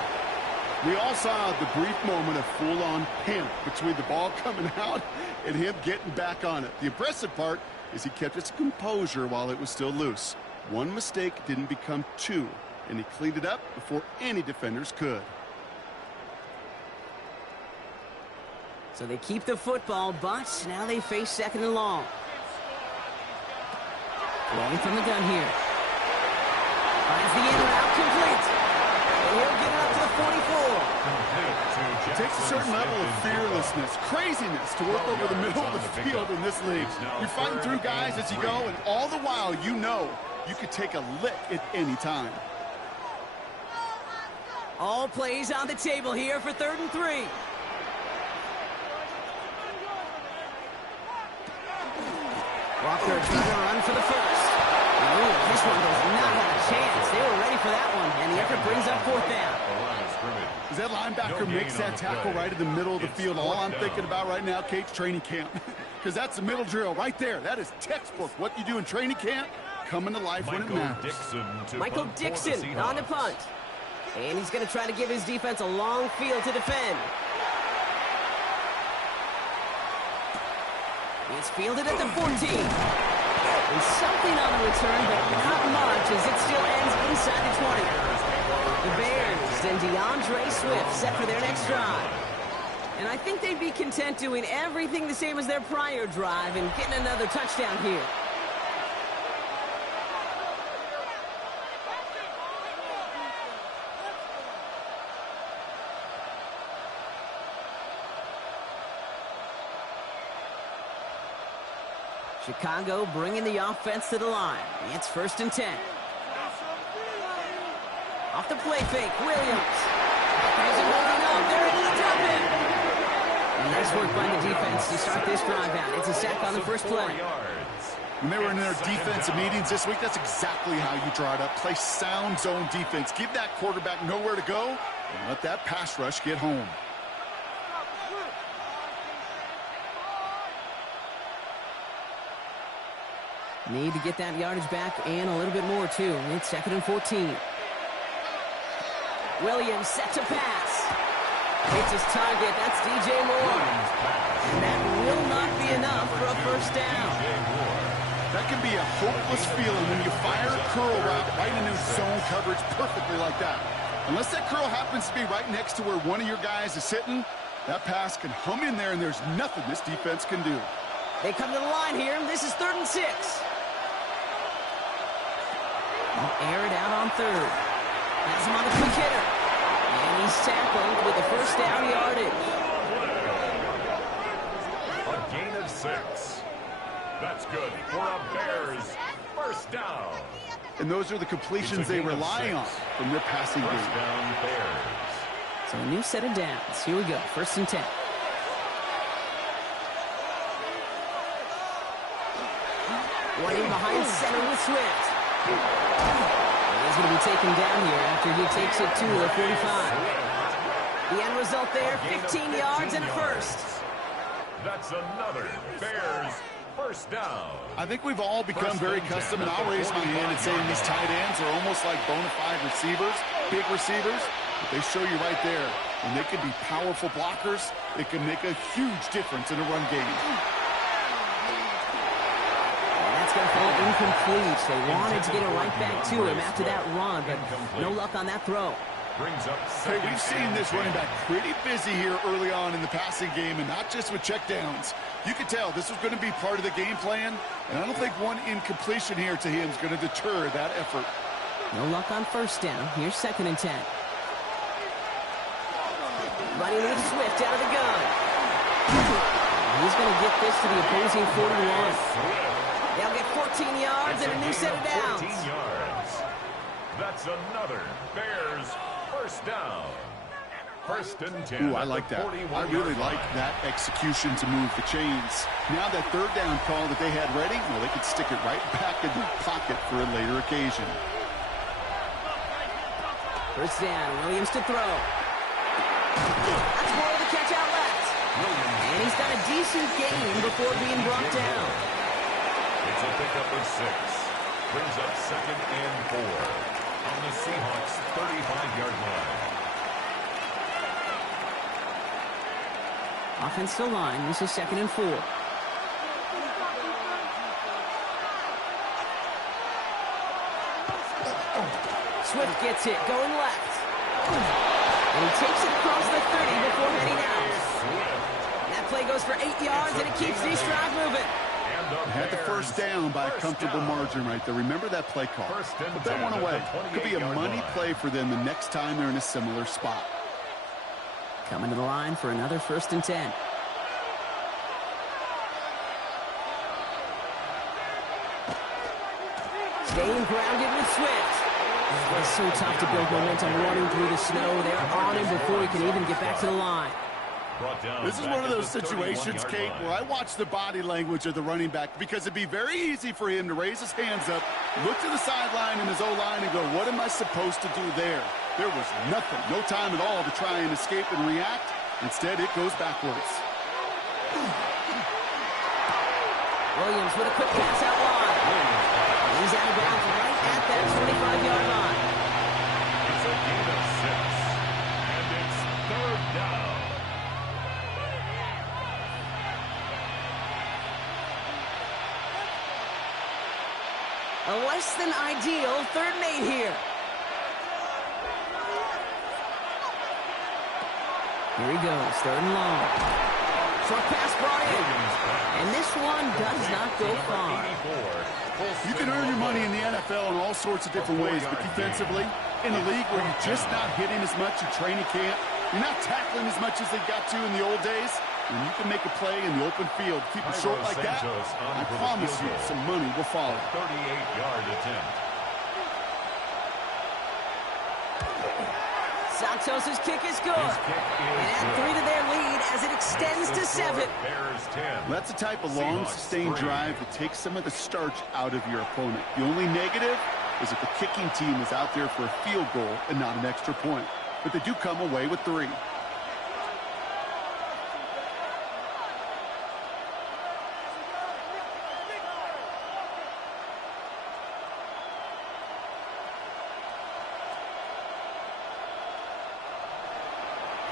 We all saw the brief moment of full-on panic between the ball coming out and him getting back on it. The impressive part is he kept his composure while it was still loose. One mistake didn't become two, and he cleaned it up before any defenders could. So they keep the football, but now they face 2nd and long. Rolling from the gun here. Finds the in route complete. And he'll get it up to the 44. It takes a certain level of fearlessness, craziness to work over the middle of the field in this league. You're fighting through guys as you go, and all the while you know you could take a lick at any time. All plays on the table here for 3rd and 3. Walker trying to run for the first. Ooh, this one does not have a chance. They were ready for that one, and the effort brings up 4th down. As that linebacker makes that tackle right in the middle of the field, all I'm thinking about right now, Kate's training camp. Because that's the middle drill right there. That is textbook. What you do in training camp, coming to life when it matters. Michael Dixon on the punt. And he's going to try to give his defense a long field to defend. It's fielded at the 14. And something on the return, but not much as it still ends inside the 20. The Bears and DeAndre Swift set for their next drive. And I think they'd be content doing everything the same as their prior drive and getting another touchdown here. Chicago bringing the offense to the line. It's 1st and 10. Off the play fake, Williams. There's a holding up. They're able to drop it. And nice work by the defense to start this drive out. It's a sack on the first play. When they were in their defensive meetings this week, that's exactly how you draw it up. Play sound zone defense. Give that quarterback nowhere to go and let that pass rush get home. Need to get that yardage back and a little bit more, too. It's 2nd and 14. Williams set to pass. It's his target. That's DJ Moore. And that will not be enough for a first down. That can be a hopeless feeling when you fire a curl route right into zone coverage perfectly like that. Unless that curl happens to be right next to where one of your guys is sitting, that pass can hum in there, and there's nothing this defense can do. They come to the line here. This is 3rd and 6. Air it out on 3rd. Has him on the quick hitter. And he's tackled with a first down yardage. A gain of 6. That's good for a Bears first down. And those are the completions they rely on from their passing game. First down Bears. So a new set of downs. Here we go. 1st and 10. Running behind center with Swift. He's going to be taken down here after he takes it to the 45. The end result there, 15 yards and a first. That's another Bears first down. I think we've all become very accustomed, and I'll raise my hand and saying these tight ends are almost like bona fide receivers, big receivers. But they show you right there, when they can be powerful blockers, it can make a huge difference in a run game. Going to fall incomplete. They wanted to get it right back to him after that run, but no luck on that throw. Hey, we've seen this running back pretty busy here early on in the passing game, and not just with checkdowns. You can tell this was going to be part of the game plan, and I don't think one incompletion here to him is going to deter that effort. No luck on first down. Here's 2nd and 10. Running with Swift out of the gun. He's going to get this to the opposing 41. They'll get 14 yards and a new set of downs. 14 yards. That's another Bears first down. 1st and 10. Ooh, I like that. I really like that execution to move the chains. Now that 3rd down call that they had ready, well, they could stick it right back in the pocket for a later occasion. First down, Williams to throw. That's more of the catch out left. And he's got a decent gain before being brought down. It's a pickup of 6. Brings up 2nd and 4 on the Seahawks' 35-yard line. Offensive line. This is 2nd and 4. Swift gets it, going left. And he takes it across the 30 before heading out. That play goes for 8 yards, and it keeps these drive moving. Had the first down by a comfortable margin right there. Remember that play call. Put that one away. Could be a money play for them the next time they're in a similar spot. Coming to the line for another 1st and 10. Staying grounded with Swift. It's so tough to build momentum running through the snow. They're on him before he can even get back to the line. This is one of those situations, Kate, where I watch the body language of the running back because it'd be very easy for him to raise his hands up, look to the sideline in his O-line and go, what am I supposed to do there? There was nothing, no time at all to try and escape and react. Instead, it goes backwards. Williams with a quick pass out wide. He's out of bounds right at that 25-yard line. It's a gain of 6, and it's 3rd down. A less than ideal 3rd and 8 here. Here he goes, 3rd and long. Short pass brought in. And this one does not go far. You can earn your money in the NFL in all sorts of different ways, but defensively, in a league where you're just not hitting as much in training camp, you're not tackling as much as they got to in the old days, When you can make a play in the open field, keep it short like that, I promise you some money will follow. 38-yard attempt. Santos' kick is good. And add 3 to their lead as it extends to 7. Bears 10. That's the type of long, sustained drive that takes some of the starch out of your opponent. The only negative is that the kicking team is out there for a field goal and not an extra point. But they do come away with 3.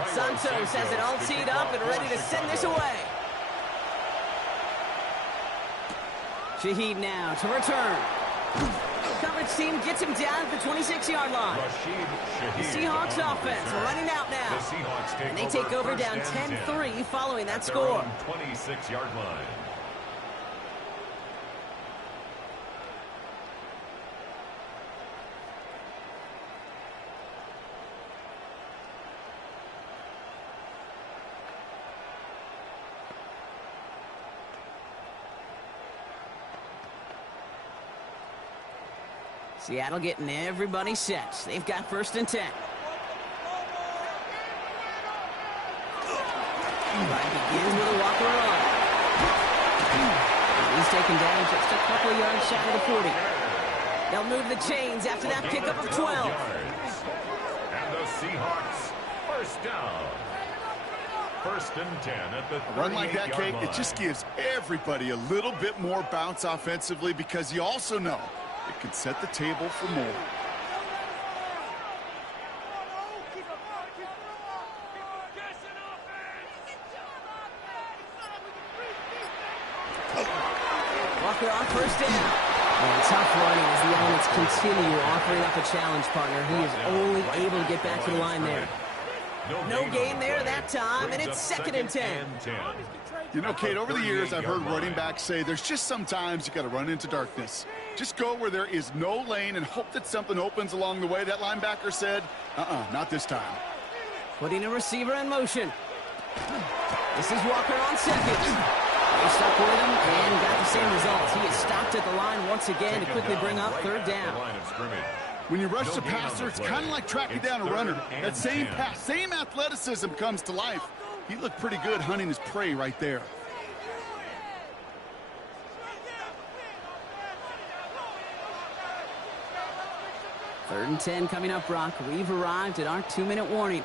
Santos has it all teed up and ready to send this away. Shaheed now to return. Coverage team gets him down at the 26-yard line. The Seahawks offense running out now. And they take over down 10-3 following that score. 26-yard line. Seattle getting everybody set. They've got 1st and 10. Right, begins with a walker run. He's taken down just a couple of yards shy of the 40. They'll move the chains after that pickup of 12. And the Seahawks, 1st down. 1st and 10 at the 38-yard line. A run like that, Kate, it just gives everybody a little bit more bounce offensively because you also know it can set the table for more. Walker on 1st down. And tough running as the elements continue offering up a challenge partner. He is only able to get back to the line there. No gain there that time, and it's 2nd and 10. You know, Kate, over the years, I've heard running backs say there's just sometimes you got to run into darkness. Just go where there is no lane and hope that something opens along the way. That linebacker said, not this time. Putting a receiver in motion. This is Walker on 2nd. They stuck with him and got the same results. He is stopped at the line once again to quickly bring up 3rd down. When you rush the passer, it's kind of like tracking down a runner. That same pass, same athleticism comes to life. He looked pretty good hunting his prey right there. Third and 10 coming up, Brock. We've arrived at our 2-minute warning.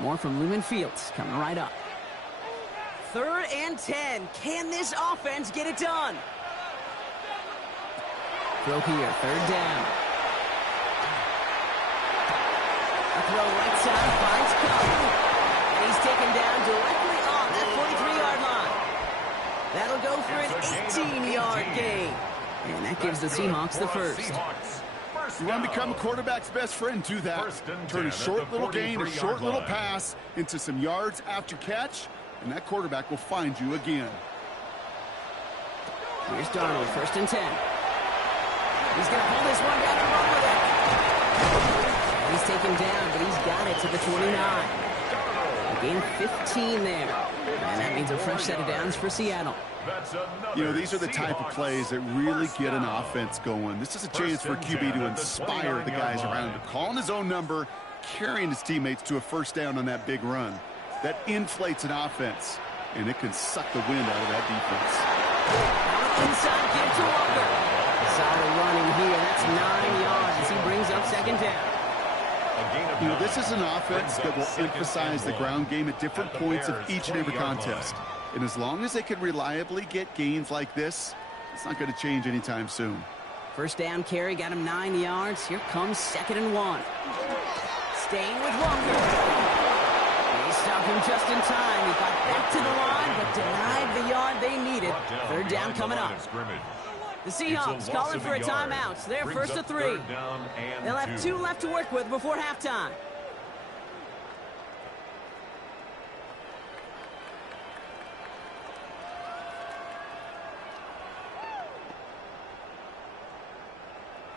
More from Lumen Fields coming right up. 3rd and 10. Can this offense get it done? Throw here, 3rd down. A throw right side, finds Cup. And he's taken down directly on that 43-yard line. That'll go for an 18-yard gain. And that gives the Seahawks the 1st. You want to become a quarterback's best friend, do that. Turn a short little gain, a short little pass into some yards after catch, and that quarterback will find you again. Here's Darnold, 1st and 10. He's going to pull this one down and run with it. He's taken down, but he's got it to the 29. A gain of 15 there. And that means a fresh set of downs for Seattle. You know, these are the type of plays that really get an offense going. This is a chance for QB to inspire the guys around him. Calling his own number, carrying his teammates to a 1st down on that big run. That inflates an offense, and it can suck the wind out of that defense. Inside give to Walker. Solid running here. That's 9 yards as he brings up 2nd down. You know, this is an offense that will emphasize the ground game at different points of each and every contest. And as long as they can reliably get gains like this, it's not going to change anytime soon. 1st down carry got him 9 yards. Here comes 2nd and 1. Staying with Walker. They stopped him just in time. He got back to the line, but denied the yard they needed. 3rd down coming up. The Seahawks calling for a timeout. They're 1st to 3. They'll have 2 left to work with before halftime.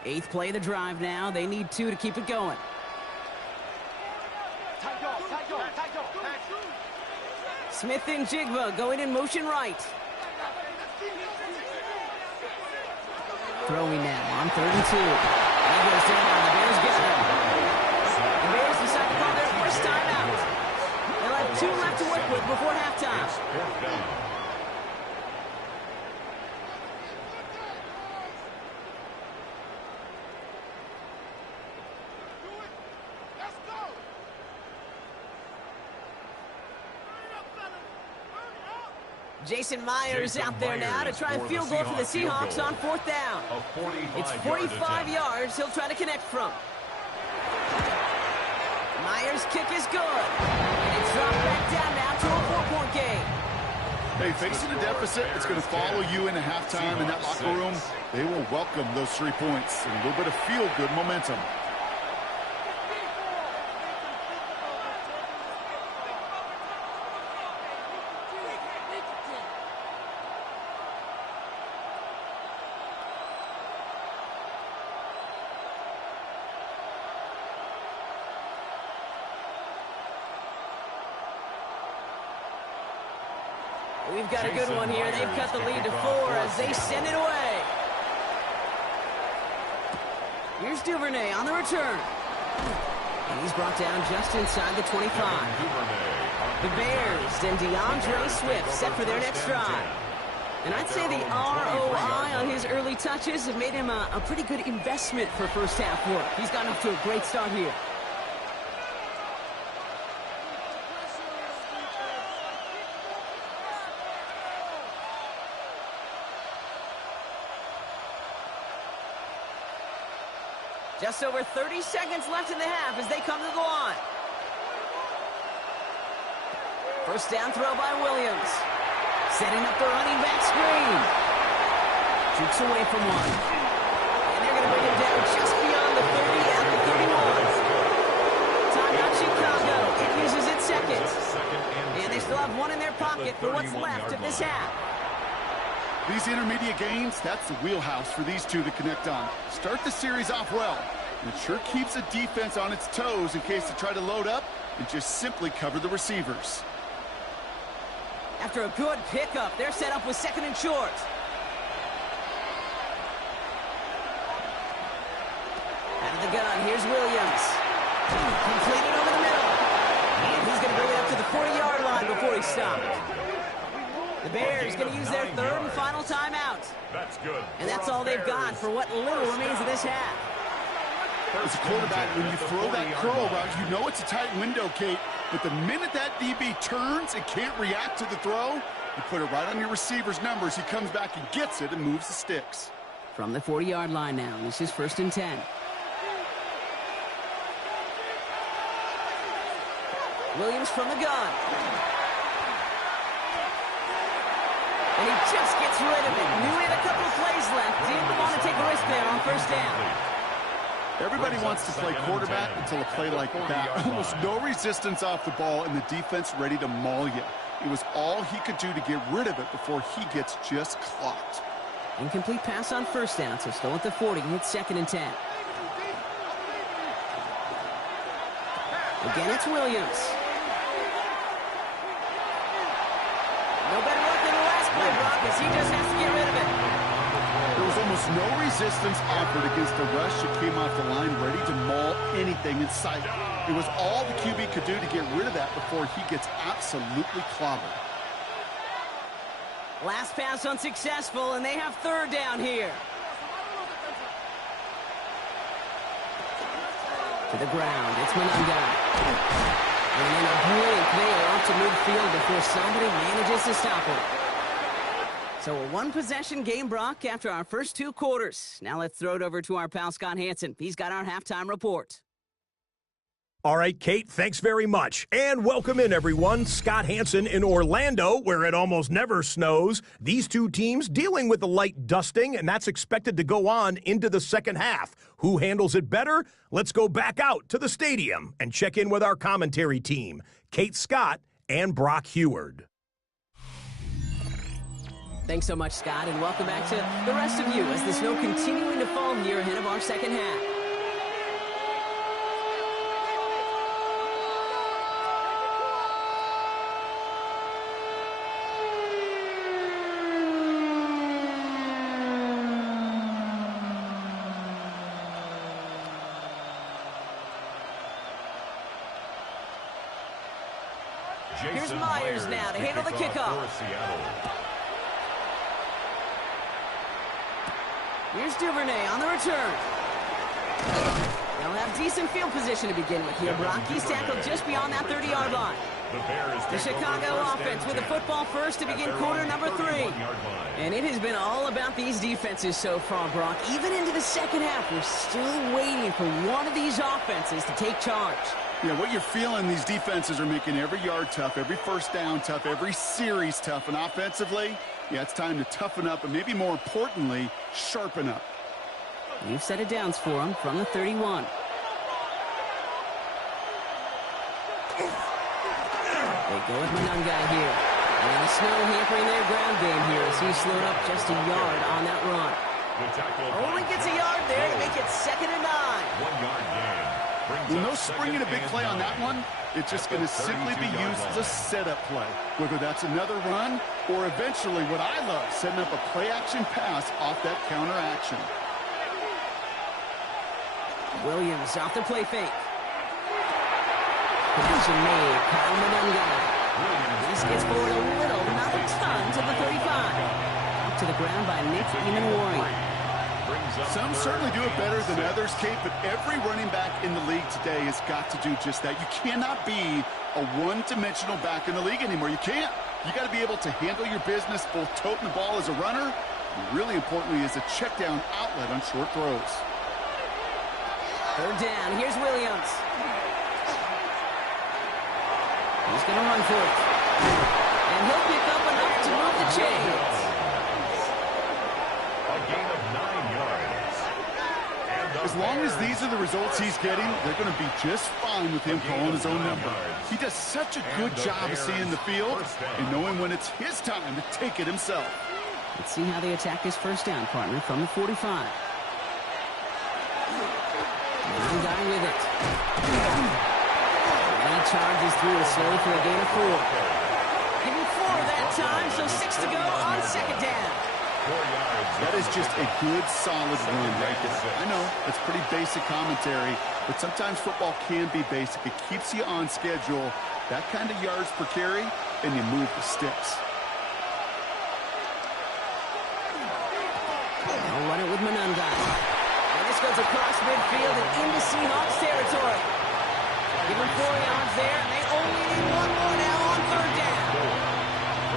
Eighth play of the drive now. They need 2 to keep it going. Smith and Jigba going in motion right. Throwing now on 3rd and 2. And he goes down. The Bears get him. The Bears decide to call their first timeout. They'll have 2 left to work with before halftime. Jason Myers out there now to try and field goal for the Seahawks on 4th down. It's 45 yards he'll try to connect from. Myers' kick is good. And it's dropped back down now to a 4-point game. Hey, facing a deficit, it's going to follow you into halftime in that locker room. They will welcome those 3 points and a little bit of feel-good momentum. We've got a good one here. They've cut the lead to 4 as they send it away. Here's Duvernay on the return. And he's brought down just inside the 25. The Bears and DeAndre Swift set for their next drive. And I'd say the ROI on his early touches have made him a pretty good investment for first half work. He's gotten off to a great start here. Just over 30 seconds left in the half as they come to the line. First down throw by Williams. Setting up the running back screen. Jukes away from one. And they're going to bring him down just beyond the 30 at the 31. Timeout Chicago. It uses its second. And they still have one in their pocket for what's left of this half. These intermediate gains, that's the wheelhouse for these two to connect on. Start the series off well. It sure keeps the defense on its toes in case they try to load up and just simply cover the receivers. After a good pickup, they're set up with 2nd and short. Out of the gun, here's Williams. Completed over the middle. And he's going to bring it up to the 40-yard line before he stopped. The Bears going to use their 3rd and final timeout. That's good. And that's all they've got for what little remains of this half. As a quarterback, when you throw that curl route, you know it's a tight window, Kate. But the minute that DB turns and can't react to the throw, you put it right on your receiver's numbers. He comes back and gets it and moves the sticks. From the 40-yard line now, this is 1st and 10. Williams from the gun. And he just gets rid of it. Knew he had a couple of plays left. Didn't want to take a risk there on 1st down. Everybody wants to play quarterback until a play like that. Almost no resistance off the ball and the defense ready to maul you. It was all he could do to get rid of it before he gets just clocked. Incomplete pass on 1st down, so still at the 40. It's 2nd and 10. Again, it's Williams. No better luck than the last play, Brock, as he just has to get rid of it. There was almost no resistance offered against the rush that came off the line ready to maul anything in sight. It was all the QB could do to get rid of that before he gets absolutely clobbered. Last pass unsuccessful, and they have 3rd down here. To the ground, it's Monanga. And in a blink, they are off to midfield before somebody manages to stop him. So a one-possession game, Brock, after our first 2 quarters. Now let's throw it over to our pal Scott Hansen. He's got our halftime report. All right, Kate, thanks very much. And welcome in, everyone. Scott Hansen in Orlando, where it almost never snows. These 2 teams dealing with a light dusting, and that's expected to go on into the second half. Who handles it better? Let's go back out to the stadium and check in with our commentary team, Kate Scott and Brock Heward. Thanks so much, Scott, and welcome back to the rest of you as the snow continuing to fall here ahead of our second half. Here's Myers now to handle the kickoff. Here's Duvernay on the return. They'll have decent field position to begin with here, Brock. He's tackled just beyond that 30-yard line. The Chicago offense with the football first to begin quarter number 3. And it has been all about these defenses so far, Brock. Even into the second half, we're still waiting for one of these offenses to take charge. Yeah, what you're feeling, these defenses are making every yard tough, every first down tough, every series tough. And offensively, yeah, it's time to toughen up and maybe more importantly, sharpen up. New set of downs for them from the 31. They go with Monangai here. And the snow hampering their ground game here as he's slowed up just a yard on that run. Only gets a yard there to make it 2nd and 9. 1 yard gain. Well, no springing a big play on that one. It's just going to simply be used as a setup play. Whether that's another run or eventually what I love, setting up a play-action pass off that counter action. Williams off the play fake. Position made. Kyle Monangai. He skids forward a little, not a ton, to the 35. Up to the ground by Nick Eamon-Waring. Some certainly do it better than others, Kate, but every running back in the league today has got to do just that. You cannot be a one-dimensional back in the league anymore. You can't. You got to be able to handle your business, both toting the ball as a runner, and really importantly as a check-down outlet on short throws. 3rd down. Here's Williams. He's going to run for it. And he'll pick up enough to move the chains. A gain of 9 yards. As long as these are the results he's getting, they're going to be just fine with him calling his own number. He does such a good job of seeing the field and knowing when it's his time to take it himself. Let's see how they attack this 1st down, partner, from the 45. One guy with it. And he charges through it slowly for a gain of 4. Give him 4 that time, so 6 to go on 2nd down. That is just a good, solid run right there. I know, it's pretty basic commentary, but sometimes football can be basic. It keeps you on schedule, that kind of yards per carry, and you move the sticks. They'll run it with Monangai. And this goes across midfield and into Seahawks territory. Give him 4 yards there, and they only need 1 more now on 3rd down.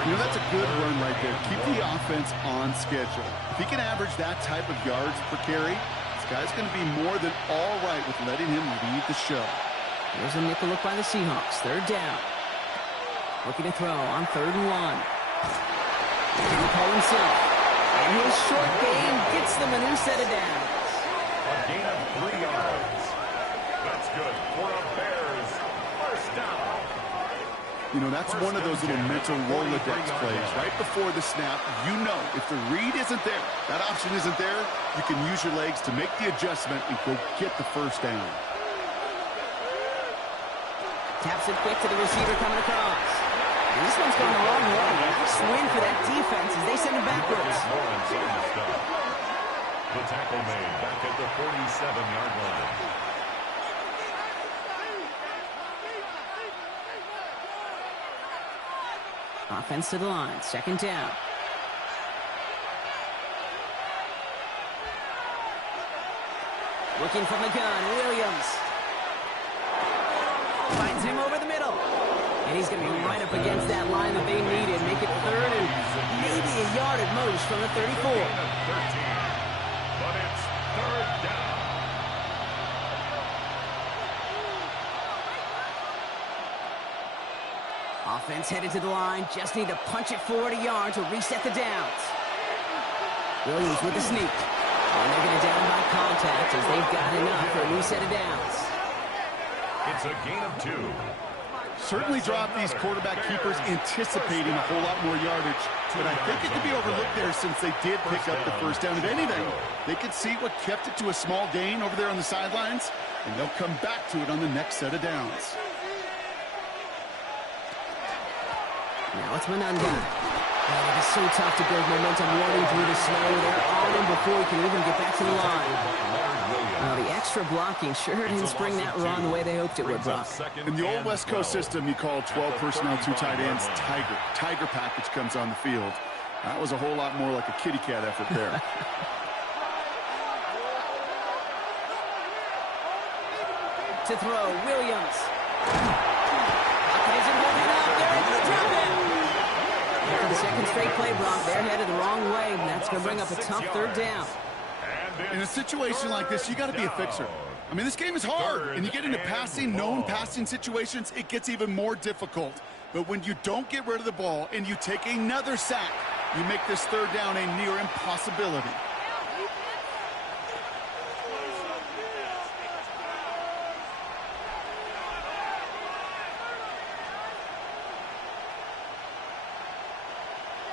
You know, that's a good run right there. Keep the offense on schedule. If he can average that type of yards per carry, this guy's going to be more than all right with letting him lead the show. There's a nickel look by the Seahawks. 3rd down. Looking to throw on 3rd and 1. He call himself. And his short game gets them a new set of downs. A gain of 3 yards. That's good for a Bears 1st down. You know, that's one of those little mental Rolodex plays. Right before the snap, you know if the read isn't there, that option isn't there, you can use your legs to make the adjustment and go get the 1st down. Taps it quick to the receiver coming across. And this one's going the wrong way. Nice win for that defense as they send it backwards. The tackle made back at the 47-yard line. Offense to the line. 2nd down. Looking from the gun. Williams. Finds him over the middle. And he's going to be right up against that line that they needed. Make it 3rd and maybe a yard at most from the 34. But it's 3rd down. Offense headed to the line. Just need to punch it forward a yard to reset the downs. Williams with the sneak. And they're going to down by contact as they've got enough for a new set of downs. It's a gain of 2. Certainly drop these quarterback keepers anticipating a whole lot more yardage, but I think it could be overlooked there since they did pick up the 1st down. If anything, they could see what kept it to a small gain over there on the sidelines, and they'll come back to it on the next set of downs. Now it's Monangai. And it is so tough to build momentum running through the snow. They're on him before he can even get back to the line. The extra blocking sure didn't spring that run the way they hoped it would, Brock. In the old West Coast system, you call 12 personnel, 2 tight ends, Tiger. Tiger package comes on the field. That was a whole lot more like a kitty cat effort there. To throw, Williams. Bucket isn't holding up. They're able to drop it. And for the second straight play, Brock, they're headed the wrong way, and that's going to bring up a tough third down. In a situation like this, you got to be a fixer. I mean, this game is hard, and you get into passing, known passing situations, it gets even more difficult. But when you don't get rid of the ball and you take another sack, you make this third down a near impossibility.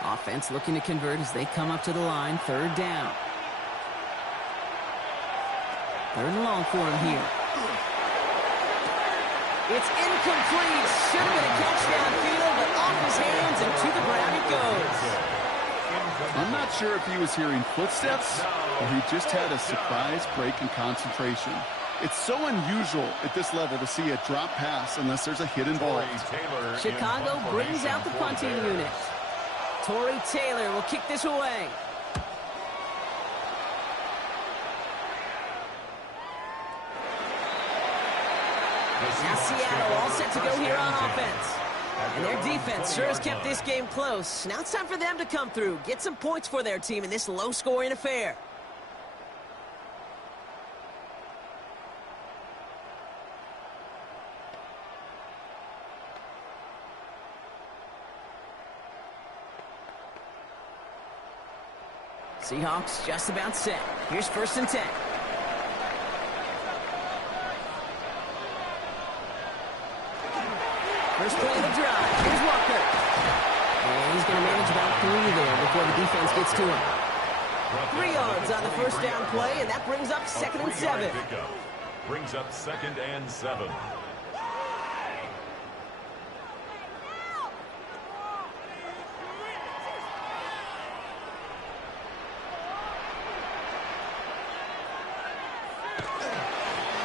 Offense looking to convert as they come up to the line. Third down. Third and long for him here. It's incomplete. Should have been a catch downfield, but off his hands and to the ground it goes. I'm not sure if he was hearing footsteps or he just had a surprise break in concentration. It's so unusual at this level to see a drop pass unless there's a hit involved. Chicago brings out the punting unit. Torrey Taylor will kick this away. Now Seattle all set to go here on offense. And their defense sure has kept this game close. Now it's time for them to come through, get some points for their team in this low-scoring affair. Seahawks just about set. Here's 1st and 10. First play of the drive. Here's Walker. And he's going to manage about 3 there before the defense gets to him. 3 yards on the first down play, and that brings up 2nd and 7. Brings up 2nd and 7.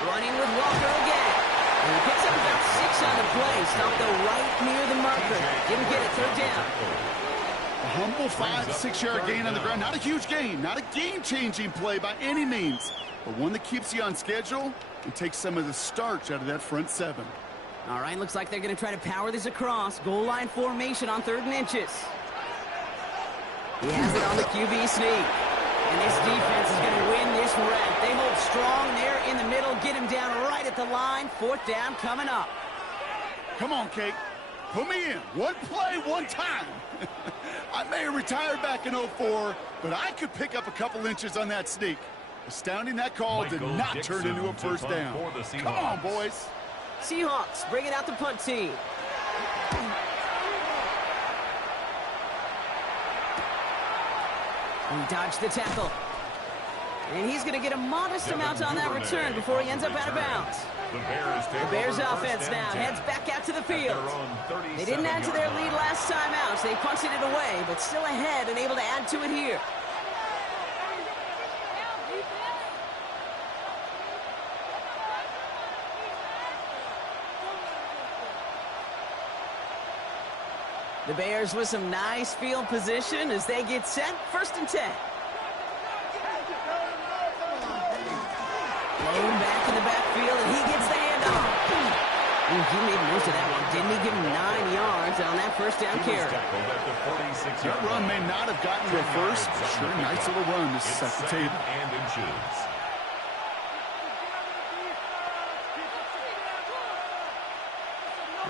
Running with Walker again. And he picks up about 6 on the play. Stopped though right near the marker. Didn't get it. Third down. A humble 5-6 yard gain on the ground. Not a huge gain. Not a game-changing play by any means. But one that keeps you on schedule and takes some of the starch out of that front 7. All right, looks like they're going to try to power this across. Goal line formation on 3rd and inches. He has it on the QB sneak. And this defense is going to win this rep. They hold strong there in the middle. Get him down right at the line. 4th down coming up. Come on, Kate. Put me in. One play, one time. I may have retired back in 04, but I could pick up a couple inches on that sneak. Astounding that call did not turn into a first down. Come on, boys. Seahawks bringing out the punt team. He dodged the tackle. And he's going to get a modest amount on that return before he ends up out of bounds. The Bears offense now heads back out to the field. They didn't add to their lead last time out, so they punted it away, but still ahead and able to add to it here. The Bears with some nice field position as they get set. 1st and 10. Blown back in the backfield, and he gets the handoff. He made most of that one, didn't he? Give him 9 yards on that first down carry. That run may not have gotten to a first. Sure, nice little run to set the table.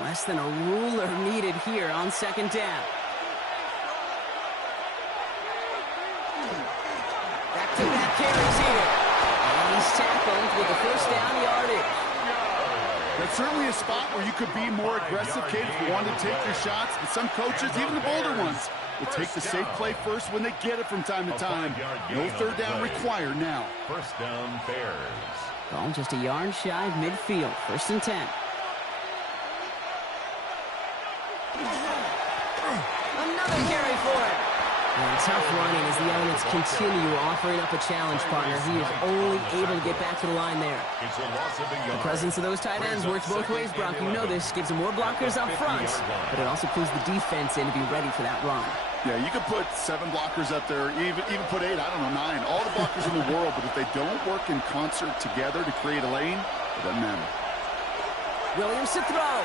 Less than a ruler needed here on 2nd down. Back-to-back carries here. And he's tackled with the first down yardage. That's certainly a spot where you could be more aggressive, Kate, if you wanted to take your shots. But some coaches, even the bolder ones, will take the safe play first when they get it from time to time. No third down required now. First down, Bears. Ball just a yard shy of midfield. 1st and 10. Another carry for it. And tough running as the elements continue offering up a challenge partner. He is only able to get back to the line there. The presence of those tight ends works both ways, Brock. You know this. Gives them more blockers up front, but it also pulls the defense in to be ready for that run. Yeah, you could put 7 blockers up there, even put 8, I don't know, 9. All the blockers in the world, but if they don't work in concert together to create a lane, it doesn't matter. Williams to throw.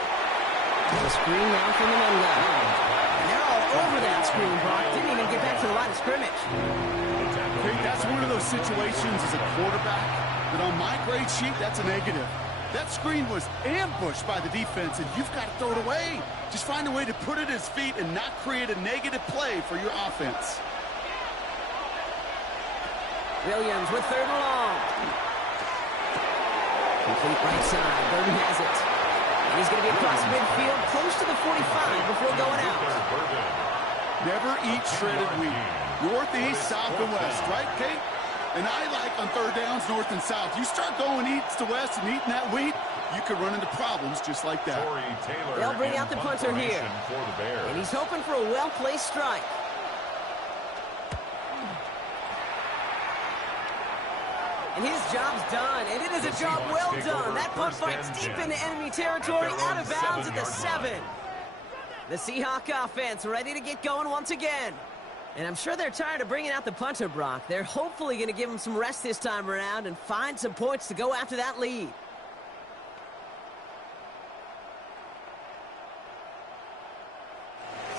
The screen now from the end line. And they're all over that screen, Brock. Didn't even get back to the line of scrimmage. Okay, that's one of those situations as a quarterback that on my grade sheet, that's a negative. That screen was ambushed by the defense, and you've got to throw it away. Just find a way to put it at his feet and not create a negative play for your offense. Williams with 3rd and long. Complete right side. Burton has it. And he's going to be across midfield, close to the 45 before going out. Never eat shredded wheat. Northeast, south, and west, right, Kate? And I like on 3rd downs, north and south. You start going east to west and eating that wheat, you could run into problems just like that. They'll bring out the punter here. And he's hoping for a well-placed strike. And his job's done, and it is a job well done. That punt fights deep into enemy territory, out of bounds at the 7. The Seahawk offense ready to get going once again. And I'm sure they're tired of bringing out the punter, Brock. They're hopefully going to give him some rest this time around and find some points to go after that lead.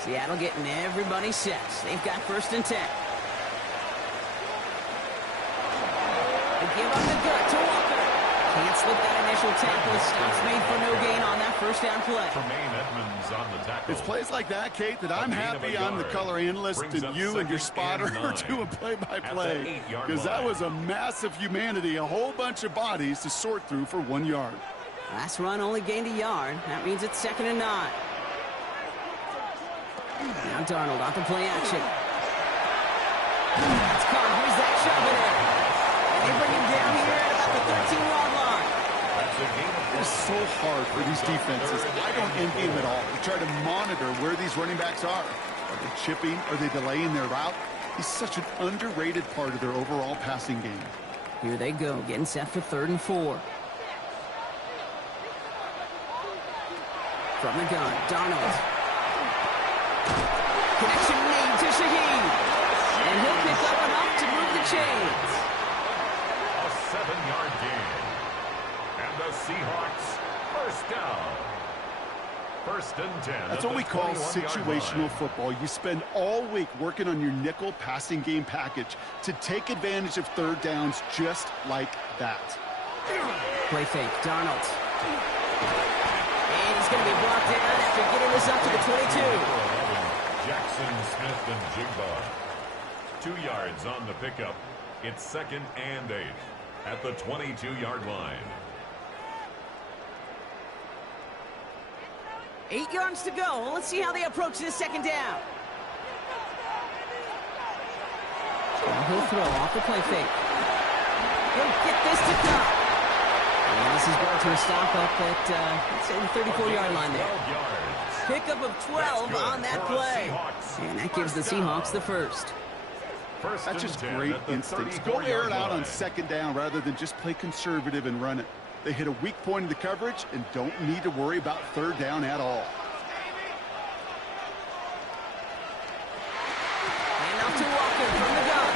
Seattle getting everybody set. They've got 1st and 10. Give up the gut to Walker. Can't slip that initial tackle. Stops made for no gain on that 1st down play. Edmonds on the tackle. It's plays like that, Kate, that I'm happy I'm the color analyst and you and your spotter are doing play-by-play. Because that was a massive humanity, a whole bunch of bodies to sort through for 1 yard. Last run only gained a yard. That means it's 2nd and 9. Now Darnold off the play action. That's caught. Who's that shoving it? They bring him down here at about the 13-yard line. It's so hard for these defenses. I don't envy them at all. They try to monitor where these running backs are. Are they chipping? Are they delaying their route? He's such an underrated part of their overall passing game. Here they go, getting set for 3rd and 4. From the gun, Darnold. Connection made to Shaheed. And he'll pick up enough to move the chains. 7-yard gain. And the Seahawks 1st down. 1st and 10. That's what we call situational football. You spend all week working on your nickel passing game package to take advantage of 3rd downs just like that. Play fake, Darnold. And he's going to be brought down after getting this up to the 22. Jackson, Smith, and Jigba. 2 yards on the pickup. It's 2nd and 8. At the 22-yard line. 8 yards to go. Let's see how they approach this 2nd down. He'll throw off the play fake. He'll get this to come. And this is brought to a stop up at, let's say, the 34-yard line there. Pickup of 12 on that play. And that gives the Seahawks the 1st. That's just great instincts. Go air it out on 2nd down rather than just play conservative and run it. They hit a weak point in the coverage and don't need to worry about 3rd down at all. And off to Walker from the gun.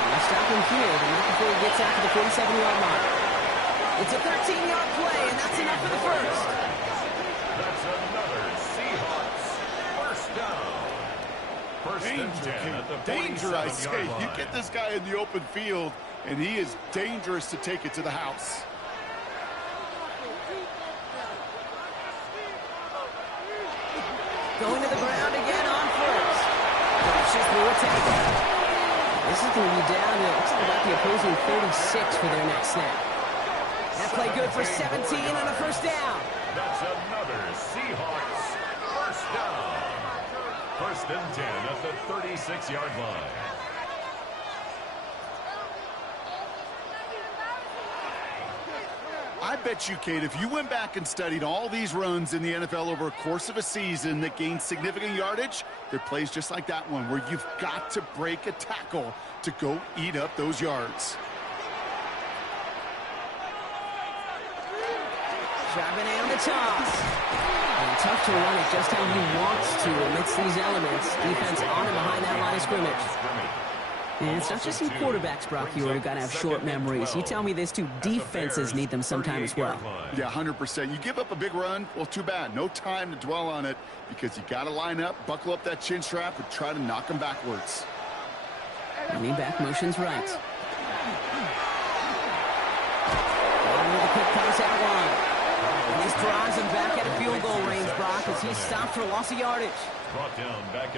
And they'll stop him here, but not before he gets out to the 47-yard line. It's a 13-yard play, and that's enough for the 1st. That's another Seahawks 1st down. Danger, I say. You get this guy in the open field, and he is dangerous to take it to the house. Going to the ground again on 1st. Rushes through a tackle. This is going to be down to, looks like about the opposing 36 for their next snap. That play good for 17 and a 1st down. That's another Seahawks 1st down. 1st and 10 at the 36-yard line. I bet you, Kate, if you went back and studied all these runs in the NFL over a course of a season that gained significant yardage, there are plays just like that one where you've got to break a tackle to go eat up those yards. Charbonnet on the toss. And tough to run it just how he wants to amidst these elements. Defense on and behind that line of scrimmage. And it's not just some quarterbacks, Brock, who are going to have short memories. You tell me this too, defenses need them sometime as well. Yeah, 100%. You give up a big run, well, too bad. No time to dwell on it because you got to line up, buckle up that chin strap, and try to knock them backwards. Running back motions right. With a quick pass out line. And this drives him back at a field goal range, Brock, as he's stopped for loss of yardage.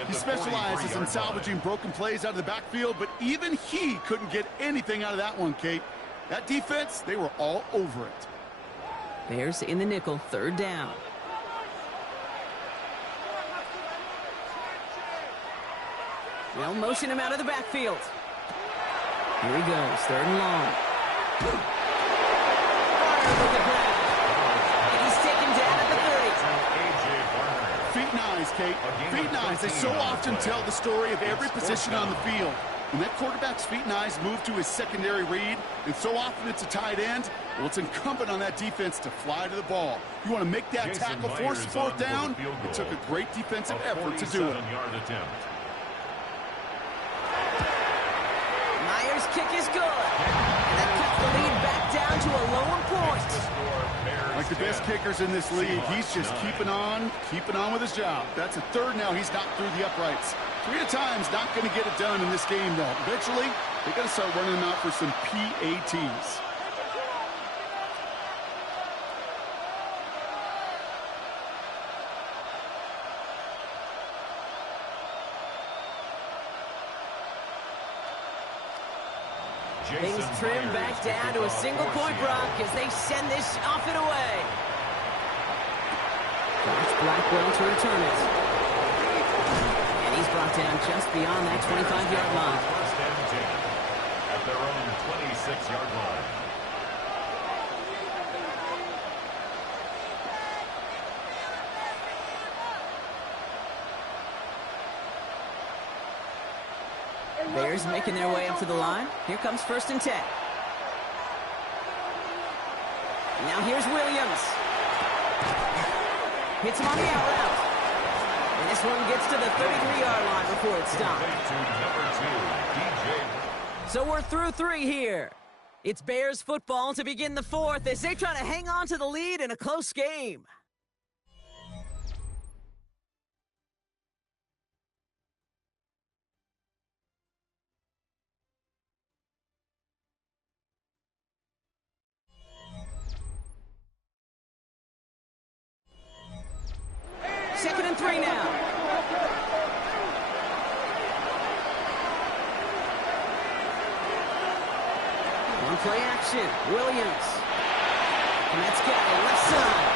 He specializes in salvaging broken plays out of the backfield, but even he couldn't get anything out of that one, Kate. That defense, they were all over it. Bears in the nickel, third down. They'll motion him out of the backfield. Here he goes, third and long. Look at that. Feet and eyes, Kate. Feet and eyes. They so often tell the story of every position on the field. When that quarterback's feet and eyes move to his secondary read, and so often it's a tight end, well, it's incumbent on that defense to fly to the ball. You want to make that tackle, force fourth down? It took a great defensive effort to do it. Myers' kick is good. And that cuts the lead back down to a lower point. Like the best kickers in this league, he's just keeping on with his job. That's a third now. He's knocked through the uprights. 3 at a time's not going to get it done in this game, though. Eventually, they got to start running them out for some PATs. Things trim back down to a single point, Brock, as they send this off and away. Josh Blackwell to return it. And he's brought down just beyond that 25-yard line. First and 10 at their own 26-yard line. Bears making their way up to the line. Here comes first and 10. Now here's Williams. Hits him on the out route. And this one gets to the 33-yard line before it's stopped. So we're through 3 here. It's Bears football to begin the 4th as they try to hang on to the lead in a close game. Second and 3 now. One play action. Williams. And that's got it left side.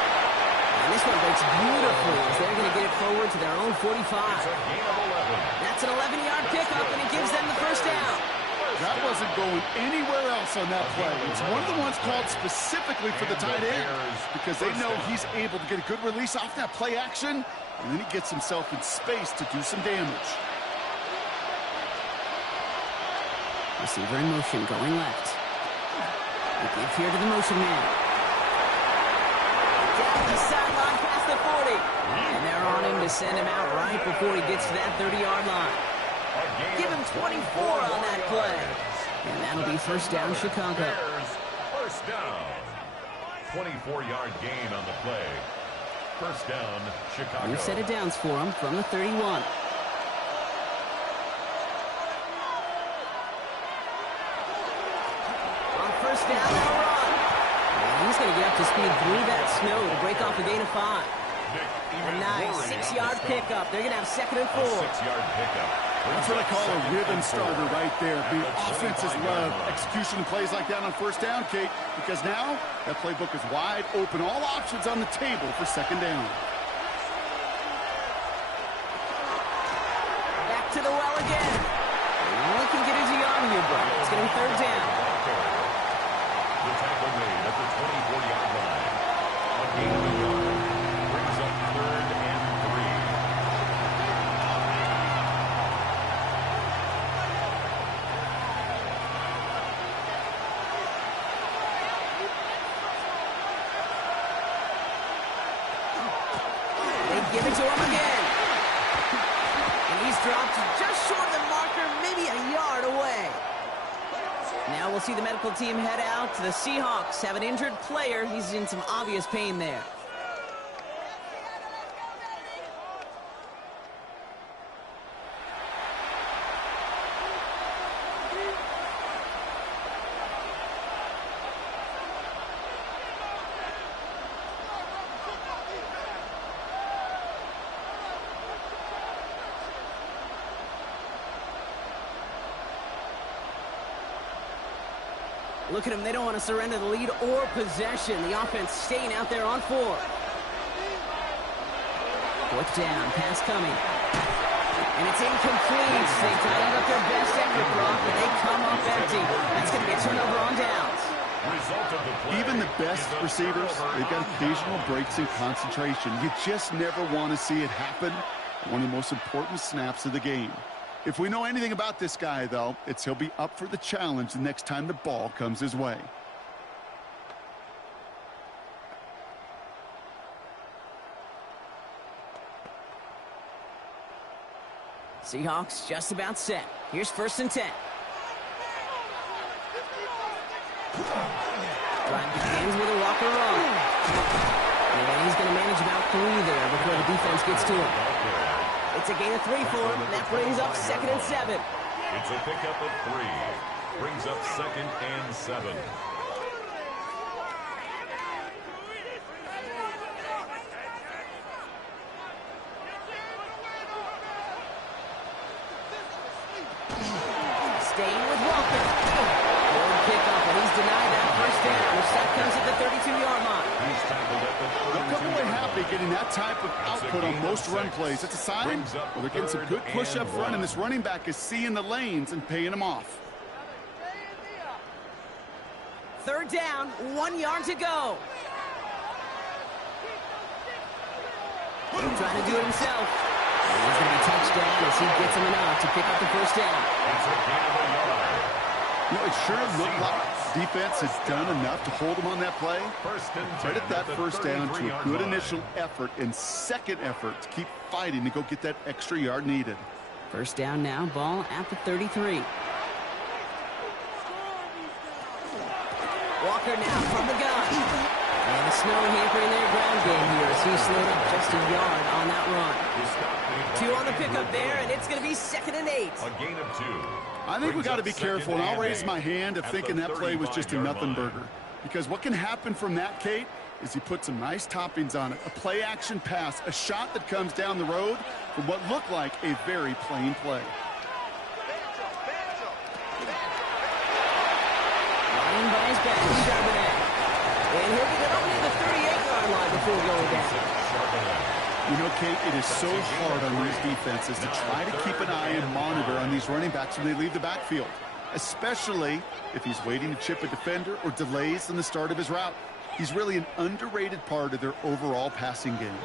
And this one breaks beautifully as they're going to get it forward to their own 45. That's an 11-yard pickup, and it gives them the first down. That wasn't going anywhere else on that play. It's one of the ones called specifically for the tight end because they know he's able to get a good release off that play action, and then he gets himself in space to do some damage. Receiver in motion going left. They give here to the motion man. Down the sideline past the 40. And they're on him to send him out right before he gets to that 30-yard line. Give him 24 on that play. And that'll be first down, Chicago. First down. 24-yard gain on the play. First down, Chicago. New set of downs for him from the 31. On first down, they'll run. And he's going to get up to speed through that snow to break off a gain of 5. A nice 6-yard pickup. They're going to have second and 4. 6-yard pickup. That's what I call a rhythm starter right there. The offenses love execution and plays like that on first down, Kate, because now that playbook is wide open. All options on the table for second down. Back to the well again. All he can get is a yard here, bro. It's going to be third down. The tackle made at the 24-yard to him again. And he's dropped just short of the marker, maybe a yard away. Now we'll see the medical team head out. The Seahawks have an injured player. He's in some obvious pain there. Look at them. They don't want to surrender the lead or possession. The offense staying out there on 4. 4th down. Pass coming. And it's incomplete. They dialed up their best effort, Brock, but they come up empty. That's going to be a turnover on downs. Even the best receivers, they've got occasional breaks in concentration. You just never want to see it happen. One of the most important snaps of the game. If we know anything about this guy, though, it's he'll be up for the challenge the next time the ball comes his way. Seahawks just about set. Here's 1st and 10. Drive begins with a Walker run. And he's going to manage about 3 there before the defense gets to him. It's a gain of 3 for him. That brings up 2nd and 7. It's a pickup of 3. Brings up 2nd and 7. Staying with Walker. Good pickup, and he's denied that 1st down. The stop comes at the 32-yard line. He's tackled at the 32-yard line. They'll come away happy getting that type of output on most run plays. It's a sign they're getting some good push up front, and this running back is seeing the lanes and paying them off. 3rd down, 1 yard to go. He's trying to do it himself. He's going to be touchdown as he gets him enough to pick up the 1st down. It's a gain of a yard. You know, it sure looked like defense has done enough to hold them on that play. Credit that 1st down to a good initial effort and 2nd effort to keep fighting to go get that extra yard needed. 1st down now, ball at the 33. Walker now from the gun. And the snow hampering their ground game here as he slowed up just a yard on that run. 2 on the pickup there, and it's going to be 2nd and 8. A gain of 2. I think we got to be careful, and I'll raise my hand of thinking that play was just a nothing burger. Because what can happen from that, Kate, is he put some nice toppings on it. A play-action pass, a shot that comes down the road from what looked like a very plain play. Running by his back, Charbonnet. And he'll be going to the 38-yard line before going down. You know, Kate, it is so hard on these defenses to try to keep an eye and monitor on these running backs when they leave the backfield, especially if he's waiting to chip a defender or delays in the start of his route. He's really an underrated part of their overall passing game.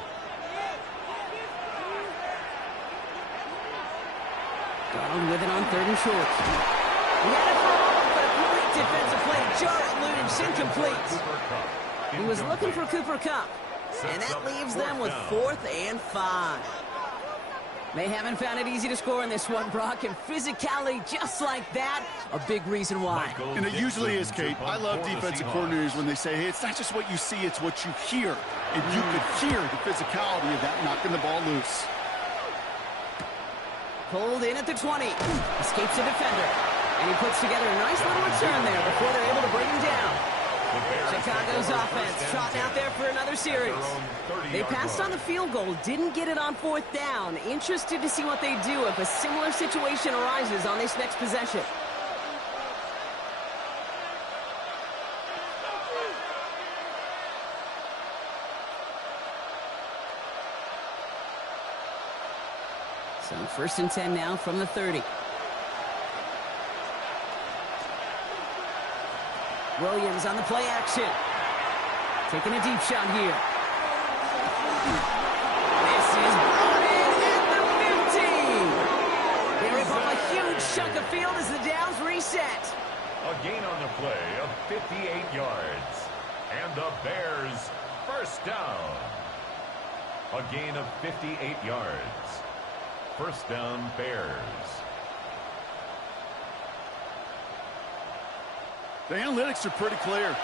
Donald with it on 3rd and short. He had it for a moment, but a great defensive play to jar it loose. Incomplete. He was looking for Cooper Kupp. And that leaves them with 4th and 5. They haven't found it easy to score in this one, Brock, and physicality just like that, a big reason why. And it usually is, Kate. I love defensive coordinators when they say, hey, it's not just what you see, it's what you hear. And you could hear the physicality of that knocking the ball loose. Pulled in at the 20. Escapes the defender. And he puts together a nice little return there before they're able to bring him down. Chicago's offense trotting out there for another series. They passed on the field goal, didn't get it on 4th down. Interested to see what they do if a similar situation arises on this next possession. So 1st and 10 now from the 30. Williams on the play action. Taking a deep shot here. This is brought in at the 50. They rip off a huge chunk of field as the downs reset. A gain on the play of 58 yards. And the Bears 1st down. A gain of 58 yards. First down, Bears. The analytics are pretty clear.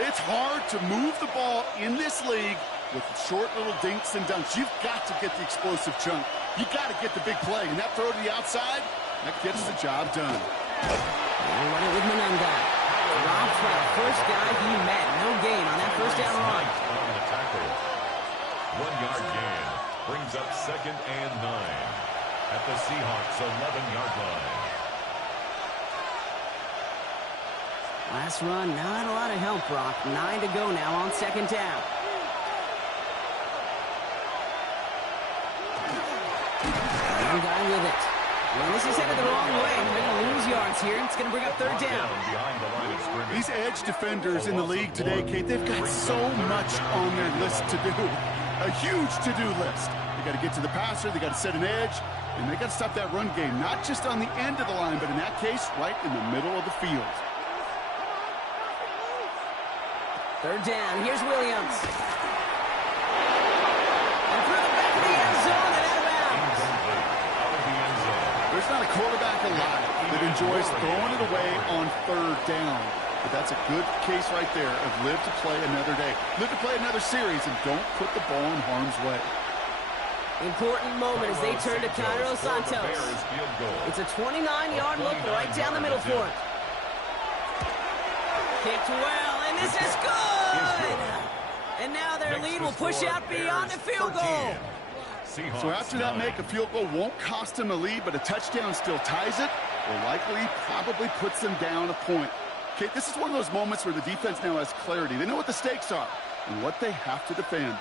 It's hard to move the ball in this league with short little dinks and dunks. You've got to get the explosive chunk. You got to get the big play. And that throw to the outside, that gets the job done. They'll run it with Manunga. Drops by the first guy he met. No gain on that first down run. On the tackle. 1 yard gain. Brings up 2nd and 9 at the Seahawks 11-yard line. Last run, not a lot of help, Brock. 9 to go now on 2nd down. One guy with it. Well, this is headed the wrong way. They're going to lose yards here. It's going to bring up 3rd down. Behind the line of scrimmage. These edge defenders in the league today, Kate, they've got so much on their list to do. A huge to-do list. They got to get to the passer, they got to set an edge, and they got to stop that run game, not just on the end of the line, but in that case, right in the middle of the field. 3rd down. Here's Williams. And through the back of the end zone and out of bounds. There's not a quarterback alive that enjoys throwing it away on 3rd down. But that's a good case right there of live to play another day. Live to play another series and don't put the ball in harm's way. Important moment as they turn to Cairo Santos. It's a 29-yard look right down the middle for it. Kicked well, and this is good! And now their lead will push out beyond the field goal. So after that make, a field goal won't cost them a lead, but a touchdown still ties it, or likely probably puts them down a point. Okay, this is one of those moments where the defense now has clarity. They know what the stakes are and what they have to defend.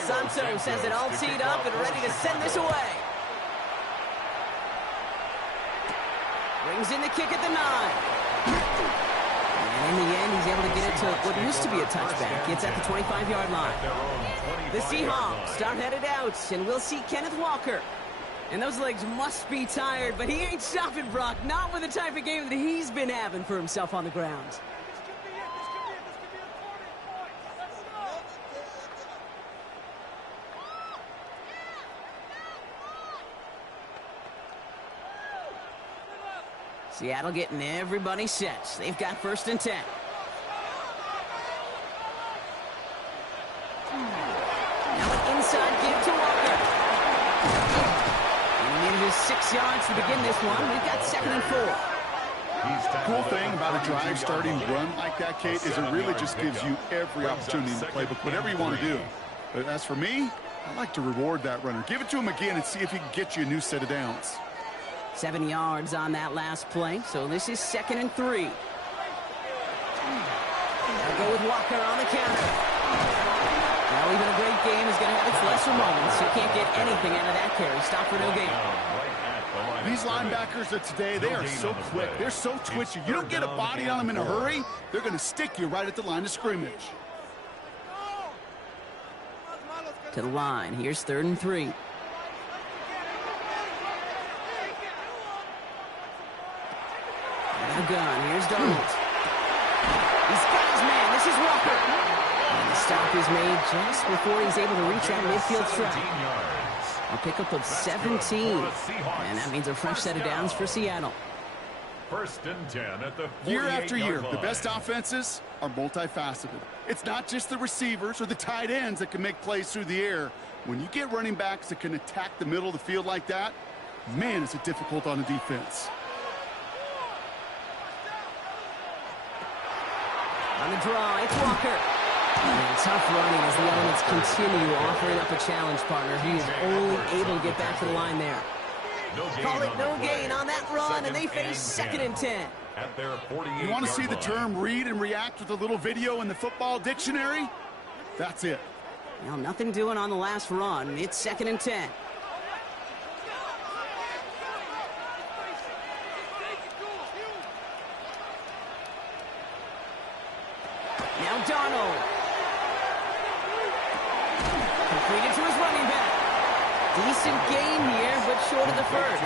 Santos has it all teed up and ready to send this away. Brings in the kick at the 9. And in the end, he's able to get it to what used to be a touchback. It's at the 25-yard line. The Seahawks start headed out, and we'll see Kenneth Walker. And those legs must be tired, but he ain't stopping, Brock. Not with the type of game that he's been having for himself on the ground. Seattle getting everybody set. They've got 1st and 10. Now an inside give to Walker. And he needed his 6 yards to begin this one. We've got 2nd and 4. The cool thing about a drive starting run like that, Kate, is it really just gives you every opportunity in the playbook, whatever you want to do. But as for me, I like to reward that runner. Give it to him again and see if he can get you a new set of downs. 7 yards on that last play, so this is 2nd and 3. They'll go with Walker on the counter. Now even a great game is going to have its lesser moments. You can't get anything out of that carry. Stop for no gain. These linebackers of today, they are so quick. They're so twitchy. You don't get a body on them in a hurry, they're going to stick you right at the line of scrimmage. To the line. Here's 3rd and 3. A gun. Here's Donald. He's got his man. This is Walker. And the stop is made just before he's able to reach that midfield strike. A pickup of 17. And that means a fresh set of downs for Seattle. 1st and 10 at the 48-yard Year after year, line. the best offenses are multifaceted. It's not just the receivers or the tight ends that can make plays through the air. When you get running backs that can attack the middle of the field like that, man, is it difficult on the defense. On the draw, it's Walker. And tough running as the elements continue offering up a challenge, partner. He is only able to get back to the line there. Call it no gain on that run, and they face 2nd and 10. At their 48-yard You want to see the line. term read and react with a little video in the football dictionary? That's it. Well, nothing doing on the last run. It's 2nd and 10. Now Donald. Completed to his running back. Decent gain here, but short of the first.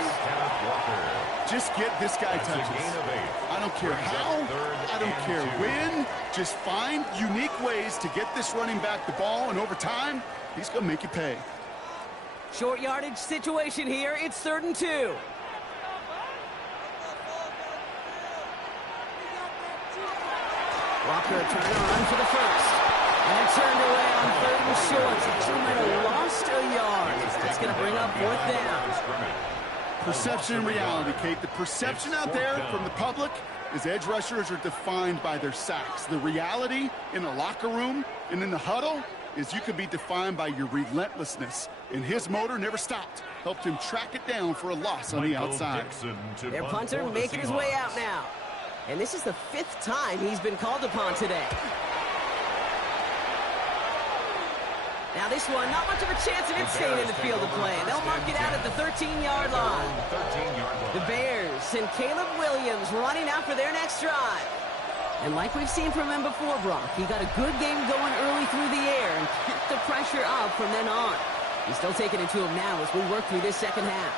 Just get this guy touches. I don't care how, I don't care when. Just find unique ways to get this running back the ball, and over time, he's going to make you pay. Short yardage situation here. It's 3rd and 2. Walker trying to run for the first. And it turned away on 3rd and short. He might have lost a yard. That's going to bring up 4th down. Perception and reality, Kate. The perception out there from the public is edge rushers are defined by their sacks. The reality in the locker room and in the huddle is you could be defined by your relentlessness. And his motor never stopped. Helped him track it down for a loss on the outside. Their punter making his way out now. And this is the 5th time he's been called upon today. Now this one, not much of a chance of it staying in the field of play. They'll mark it out at the 13-yard line. The Bears and Caleb Williams running out for their next drive. And like we've seen from him before, Brock, he got a good game going early through the air and kept the pressure up from then on. He's still taking it to him now as we work through this second half.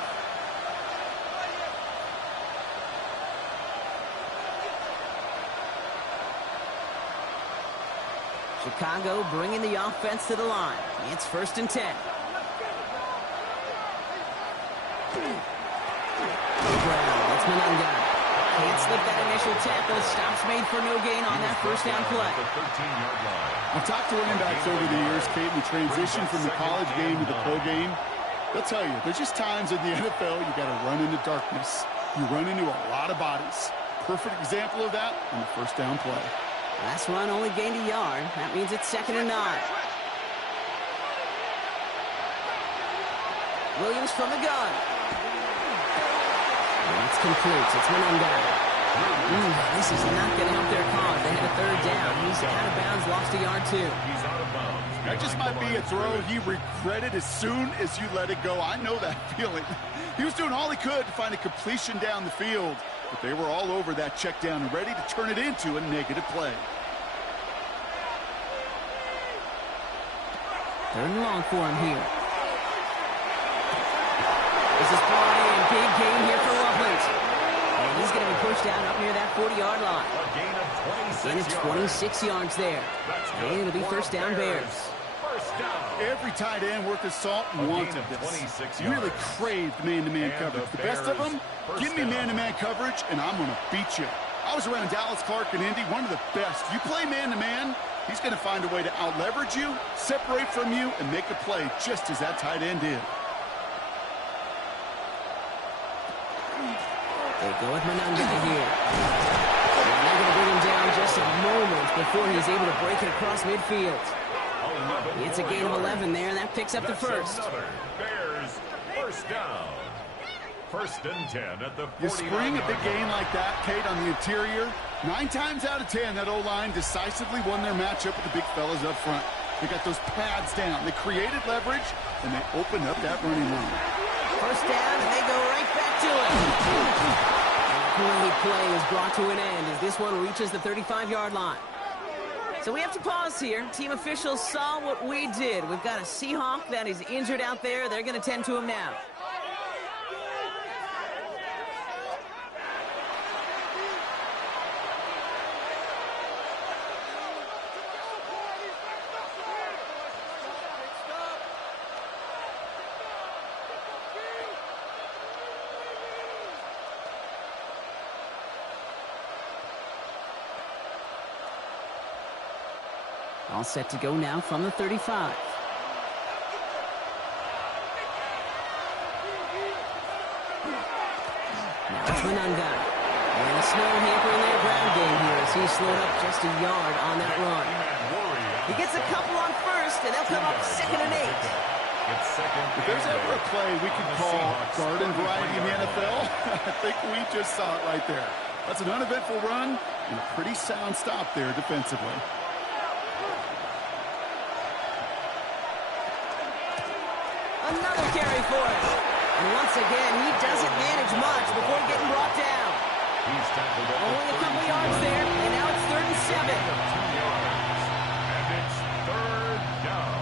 Chicago bringing the offense to the line. It's 1st and 10. Brown, that's Monanga. Can't slip that initial tackle. Stops made for no gain on that 1st down play. I've talked to running backs over the years, Kate, we transition from the college game to the pro game. They'll tell you, there's just times in the NFL you got to run into darkness. You run into a lot of bodies. Perfect example of that on the 1st down play. Last run only gained a yard. That means it's 2nd and 9. Williams from the gun. And it's complete. It's Monanga. This is not going to help their cause. They had a 3rd down. He's out of bounds, lost a yard too. He's out of bounds. That just might be a throw he regretted as soon as you let it go. I know that feeling. He was doing all he could to find a completion down the field. But they were all over that check down and ready to turn it into a negative play. 3rd and long for him here. This is brought in. Big gain here for Loveland. And he's going to be pushed out up near that 40-yard line. A gain of 26 Gain of 26 yards there. And it'll be 1st down Bears. Every tight end worth his salt wanted this. You really craved man-to-man coverage. The best of them, give me man-to-man coverage, and I'm going to beat you. I was around Dallas Clark and Indy, one of the best. You play man-to-man, he's going to find a way to out-leverage you, separate from you, and make a play just as that tight end did. They go with Monanga here. And they're going to bring him down just a moment before he's able to break it across midfield. It's a gain of 11 there, and that picks up the 1st. Bears, 1st down. 1st and 10 at the 40. You spring a big gain like that, Kate, on the interior. 9 times out of 10, that O-line decisively won their matchup with the big fellas up front. They got those pads down. They created leverage, and they opened up that running line. 1st down, and they go right back to it. And the early play is brought to an end as this one reaches the 35-yard line. So we have to pause here. Team officials saw what we did. We've got a Seahawk that is injured out there. They're going to tend to him now. All set to go now from the 35. Now it's Monanga. And a snow hamper in their ground game here as he's slowed up just a yard on that run. He gets a couple on 1st, and they'll come up 2nd and 8. If there's ever a play we could call garden variety in the NFL, I think we just saw it right there. That's an uneventful run and a pretty sound stop there defensively. Another carry for him. And once again, he doesn't manage much before getting brought down. Only a couple yards there, and now it's 3rd and 7. And it's 3rd down.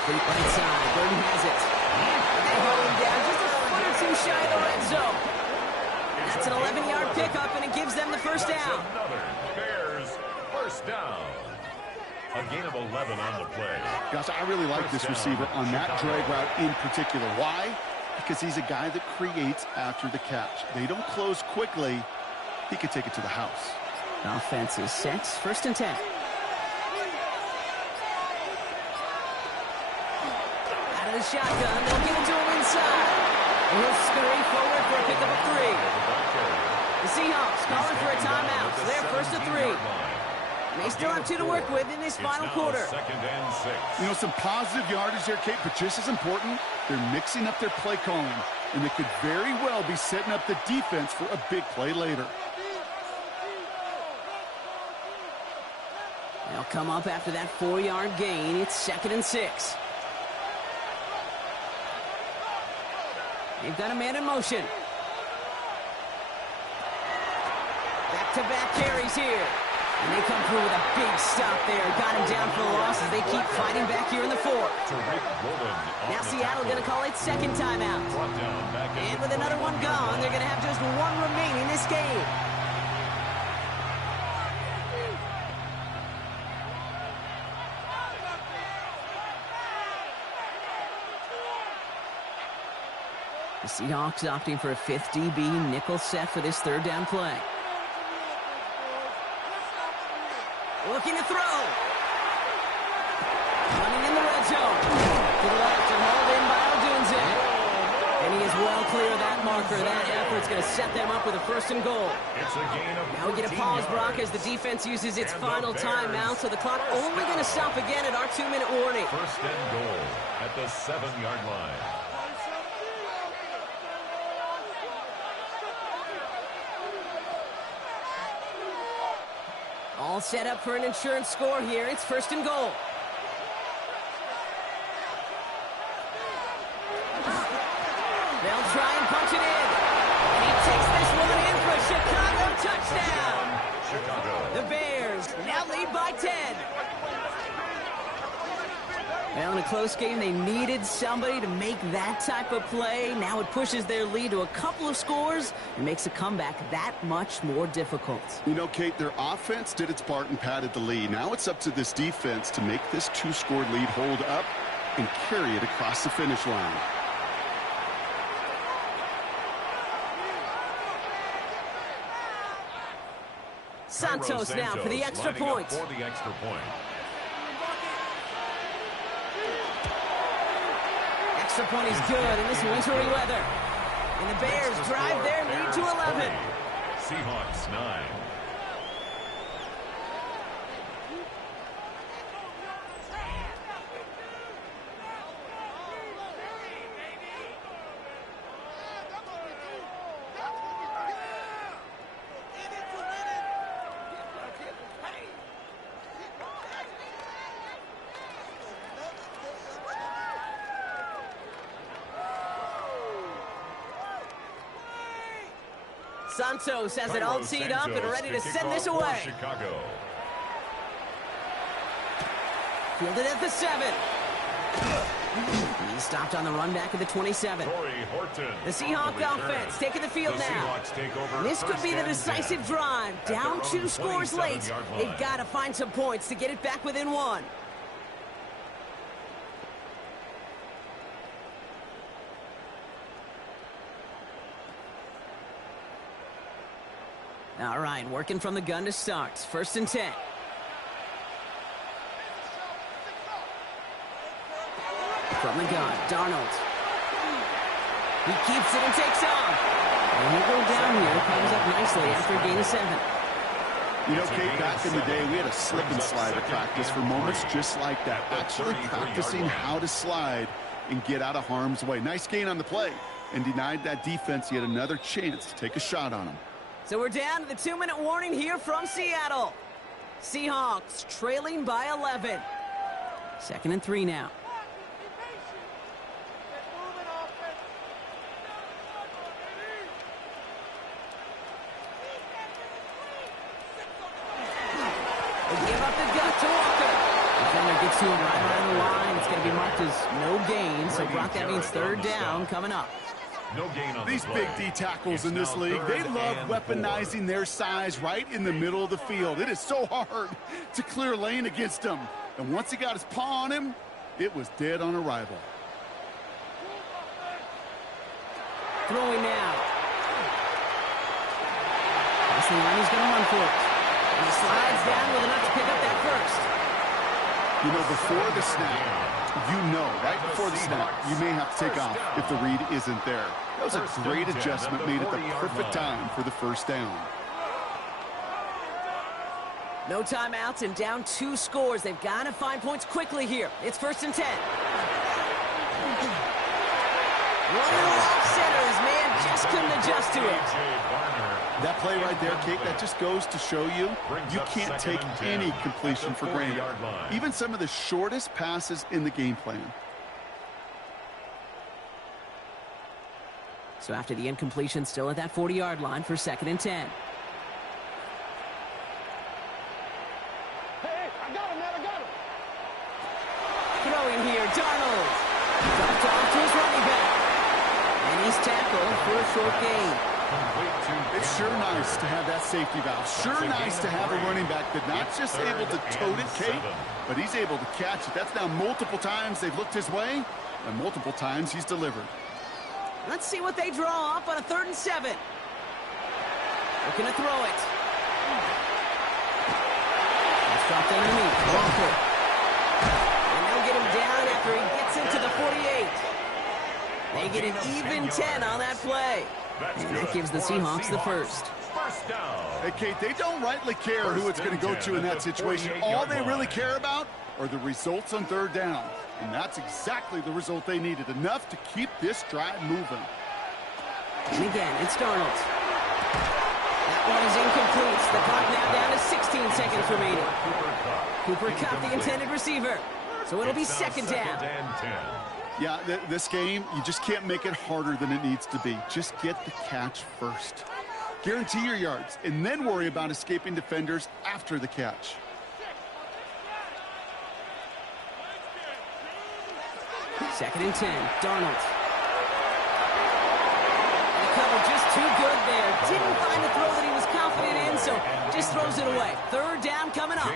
Complete right side. Burton has it. They hold him down just a foot or two shy of the red zone. That's an 11-yard pickup, and it gives them the first down. Another Bears first down. A gain of 11 on the play. Gosh, I really like this receiver on that drag route in particular. Why? Because he's a guy that creates after the catch. They don't close quickly. He could take it to the house. Offense is set. First and 10. Out of the shotgun. They'll give it to him inside. And he'll scurry forward for a pickup of 3. The Seahawks calling for a timeout. So they're first and 3. They still have 2 to work with in this final quarter. Second and 6. You know, some positive yardage there, Kate, but just as important, they're mixing up their play calling. And they could very well be setting up the defense for a big play later. They'll come up after that 4-yard gain. It's second and 6. They've got a man in motion. Back-to-back carries here. And they come through with a big stop there. Got him down for the loss as they keep fighting back here in the 4th. Now Seattle going to call it second timeout. And with another one gone, they're going to have just 1 remaining this game. The Seahawks opting for a 5th DB nickel set for this 3rd down play. Looking to throw. Running in the red zone. To the left and hauled in by Odunze. And he is well clear of that marker. That effort's going to set them up with a 1st and goal. It's a gain of Now we get a pause, Brock, as the defense uses its final timeout. So the clock only going to stop again at our 2-minute warning. 1st and goal at the 7-yard line. All set up for an insurance score here. It's 1st and goal. They'll try and punch it in. And he takes this one in for a Chicago touchdown. The Bears now lead by 10. Well, in a close game, they needed somebody to make that type of play. Now it pushes their lead to a couple of scores and makes a comeback that much more difficult. You know, Kate, their offense did its part and padded the lead. Now it's up to this defense to make this 2-score lead hold up and carry it across the finish line. Santos now for the extra point. Extra point is good in this wintry weather. And the Bears drive their lead to 11. Seahawks 9. Santos has it all teed up and ready to send this away. Chicago. Fielded at the 7. He's stopped on the run back at the 27. The Seahawk offense taking the field now. This could be the decisive drive. Down 2 scores late. They've got to find some points to get it back within 1. All right, working from the gun to start. 1st and 10. From the gun, Darnold. He keeps it and takes off. And he'll go down here. Comes up nicely after a gain of 7. You know, Kate, back in the day, we had a slip and slide at practice for moments just like that. Actually practicing how to slide and get out of harm's way. Nice gain on the play and denied that defense yet another chance to take a shot on him. So we're down to the 2-minute warning here from Seattle. Seahawks trailing by 11. 2nd and 3 now. They give up the gut to Walker. Defender Gets to him right around the line. It's going to be marked as no gain. So, Brock, that means third down coming up. No gain on These big D tackles in this league, they love weaponizing their size right in the middle of the field. It is so hard to clear lane against him. And once he got his paw on him, it was dead on arrival. Throwing now. That's the line he's going to run for it. And he slides down with enough to pick up that first. You know, before the snap, right before the snap, you may have to take off if the read isn't there. That was a great adjustment made at the perfect time for the first down. No timeouts and down 2 scores. They've got to find points quickly here. It's 1st and 10. Running off center. His man just couldn't adjust to it. That play right there, Kate, that just goes to show you can't take any completion for granted. Even some of the shortest passes in the game plan. So after the incompletion, still at that 40-yard line for 2nd and 10. Hey, I got him, man, I got him. Throwing here, Darnold. Dropped off to his running back. And he's tackled for a short gain. It's sure nice to have that safety valve. Sure nice to have a running back that's not just able to tote it, Kate, but he's able to catch it. That's now multiple times they've looked his way, and multiple times he's delivered. Let's see what they draw up on a 3rd and 7. Looking to throw it. Let's drop underneath. And they'll get him down after he gets into the 48. They get an even 10 on that play. And that gives the Seahawks the first. Hey, Kate, they don't rightly care who it's going to go to in that situation. All they really care about are the results on 3rd down. And that's exactly the result they needed, enough to keep this drive moving. And again, it's Darnold. That one is incomplete. The clock now down to 16 seconds remaining. Cooper Kupp, the intended receiver. So it'll be 2nd down. Yeah, this game, you just can't make it harder than it needs to be. Just get the catch first. Guarantee your yards, and then worry about escaping defenders after the catch. Second and 10, Darnold. The cover just too good there. Didn't find the throw that he was confident in, so just throws it away. 3rd down coming up.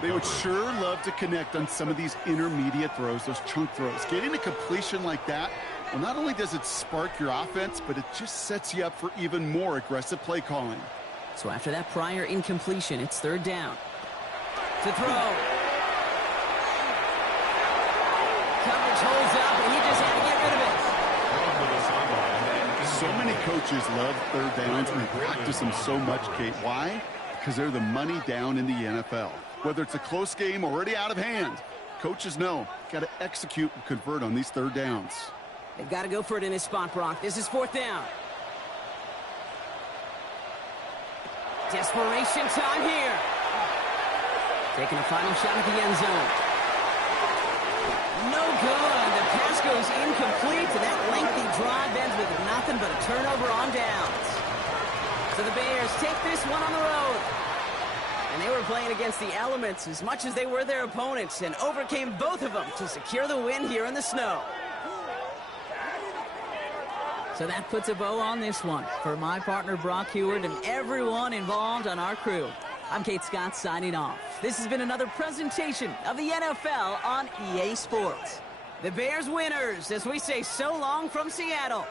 They would sure love to connect on some of these intermediate throws, those chunk throws. Getting a completion like that, well, not only does it spark your offense, but it just sets you up for even more aggressive play calling. So after that prior incompletion, it's 3rd down. To throw. Coverage holds up, and he just had to get rid of it. So many coaches love 3rd downs and practice them so much, Kate. Why? Because they're the money down in the NFL. Whether it's a close game already out of hand, coaches know, got to execute and convert on these 3rd downs. They've got to go for it in this spot, Brock. This is 4th down. Desperation time here. Taking a final shot at the end zone. No good. The pass goes incomplete, and that lengthy drive ends with nothing but a turnover on downs. So the Bears take this one on the road. And they were playing against the elements as much as they were their opponents and overcame both of them to secure the win here in the snow. So that puts a bow on this one. For my partner, Brock Heward, and everyone involved on our crew, I'm Kate Scott signing off. This has been another presentation of the NFL on EA Sports. The Bears winners as we say so long from Seattle.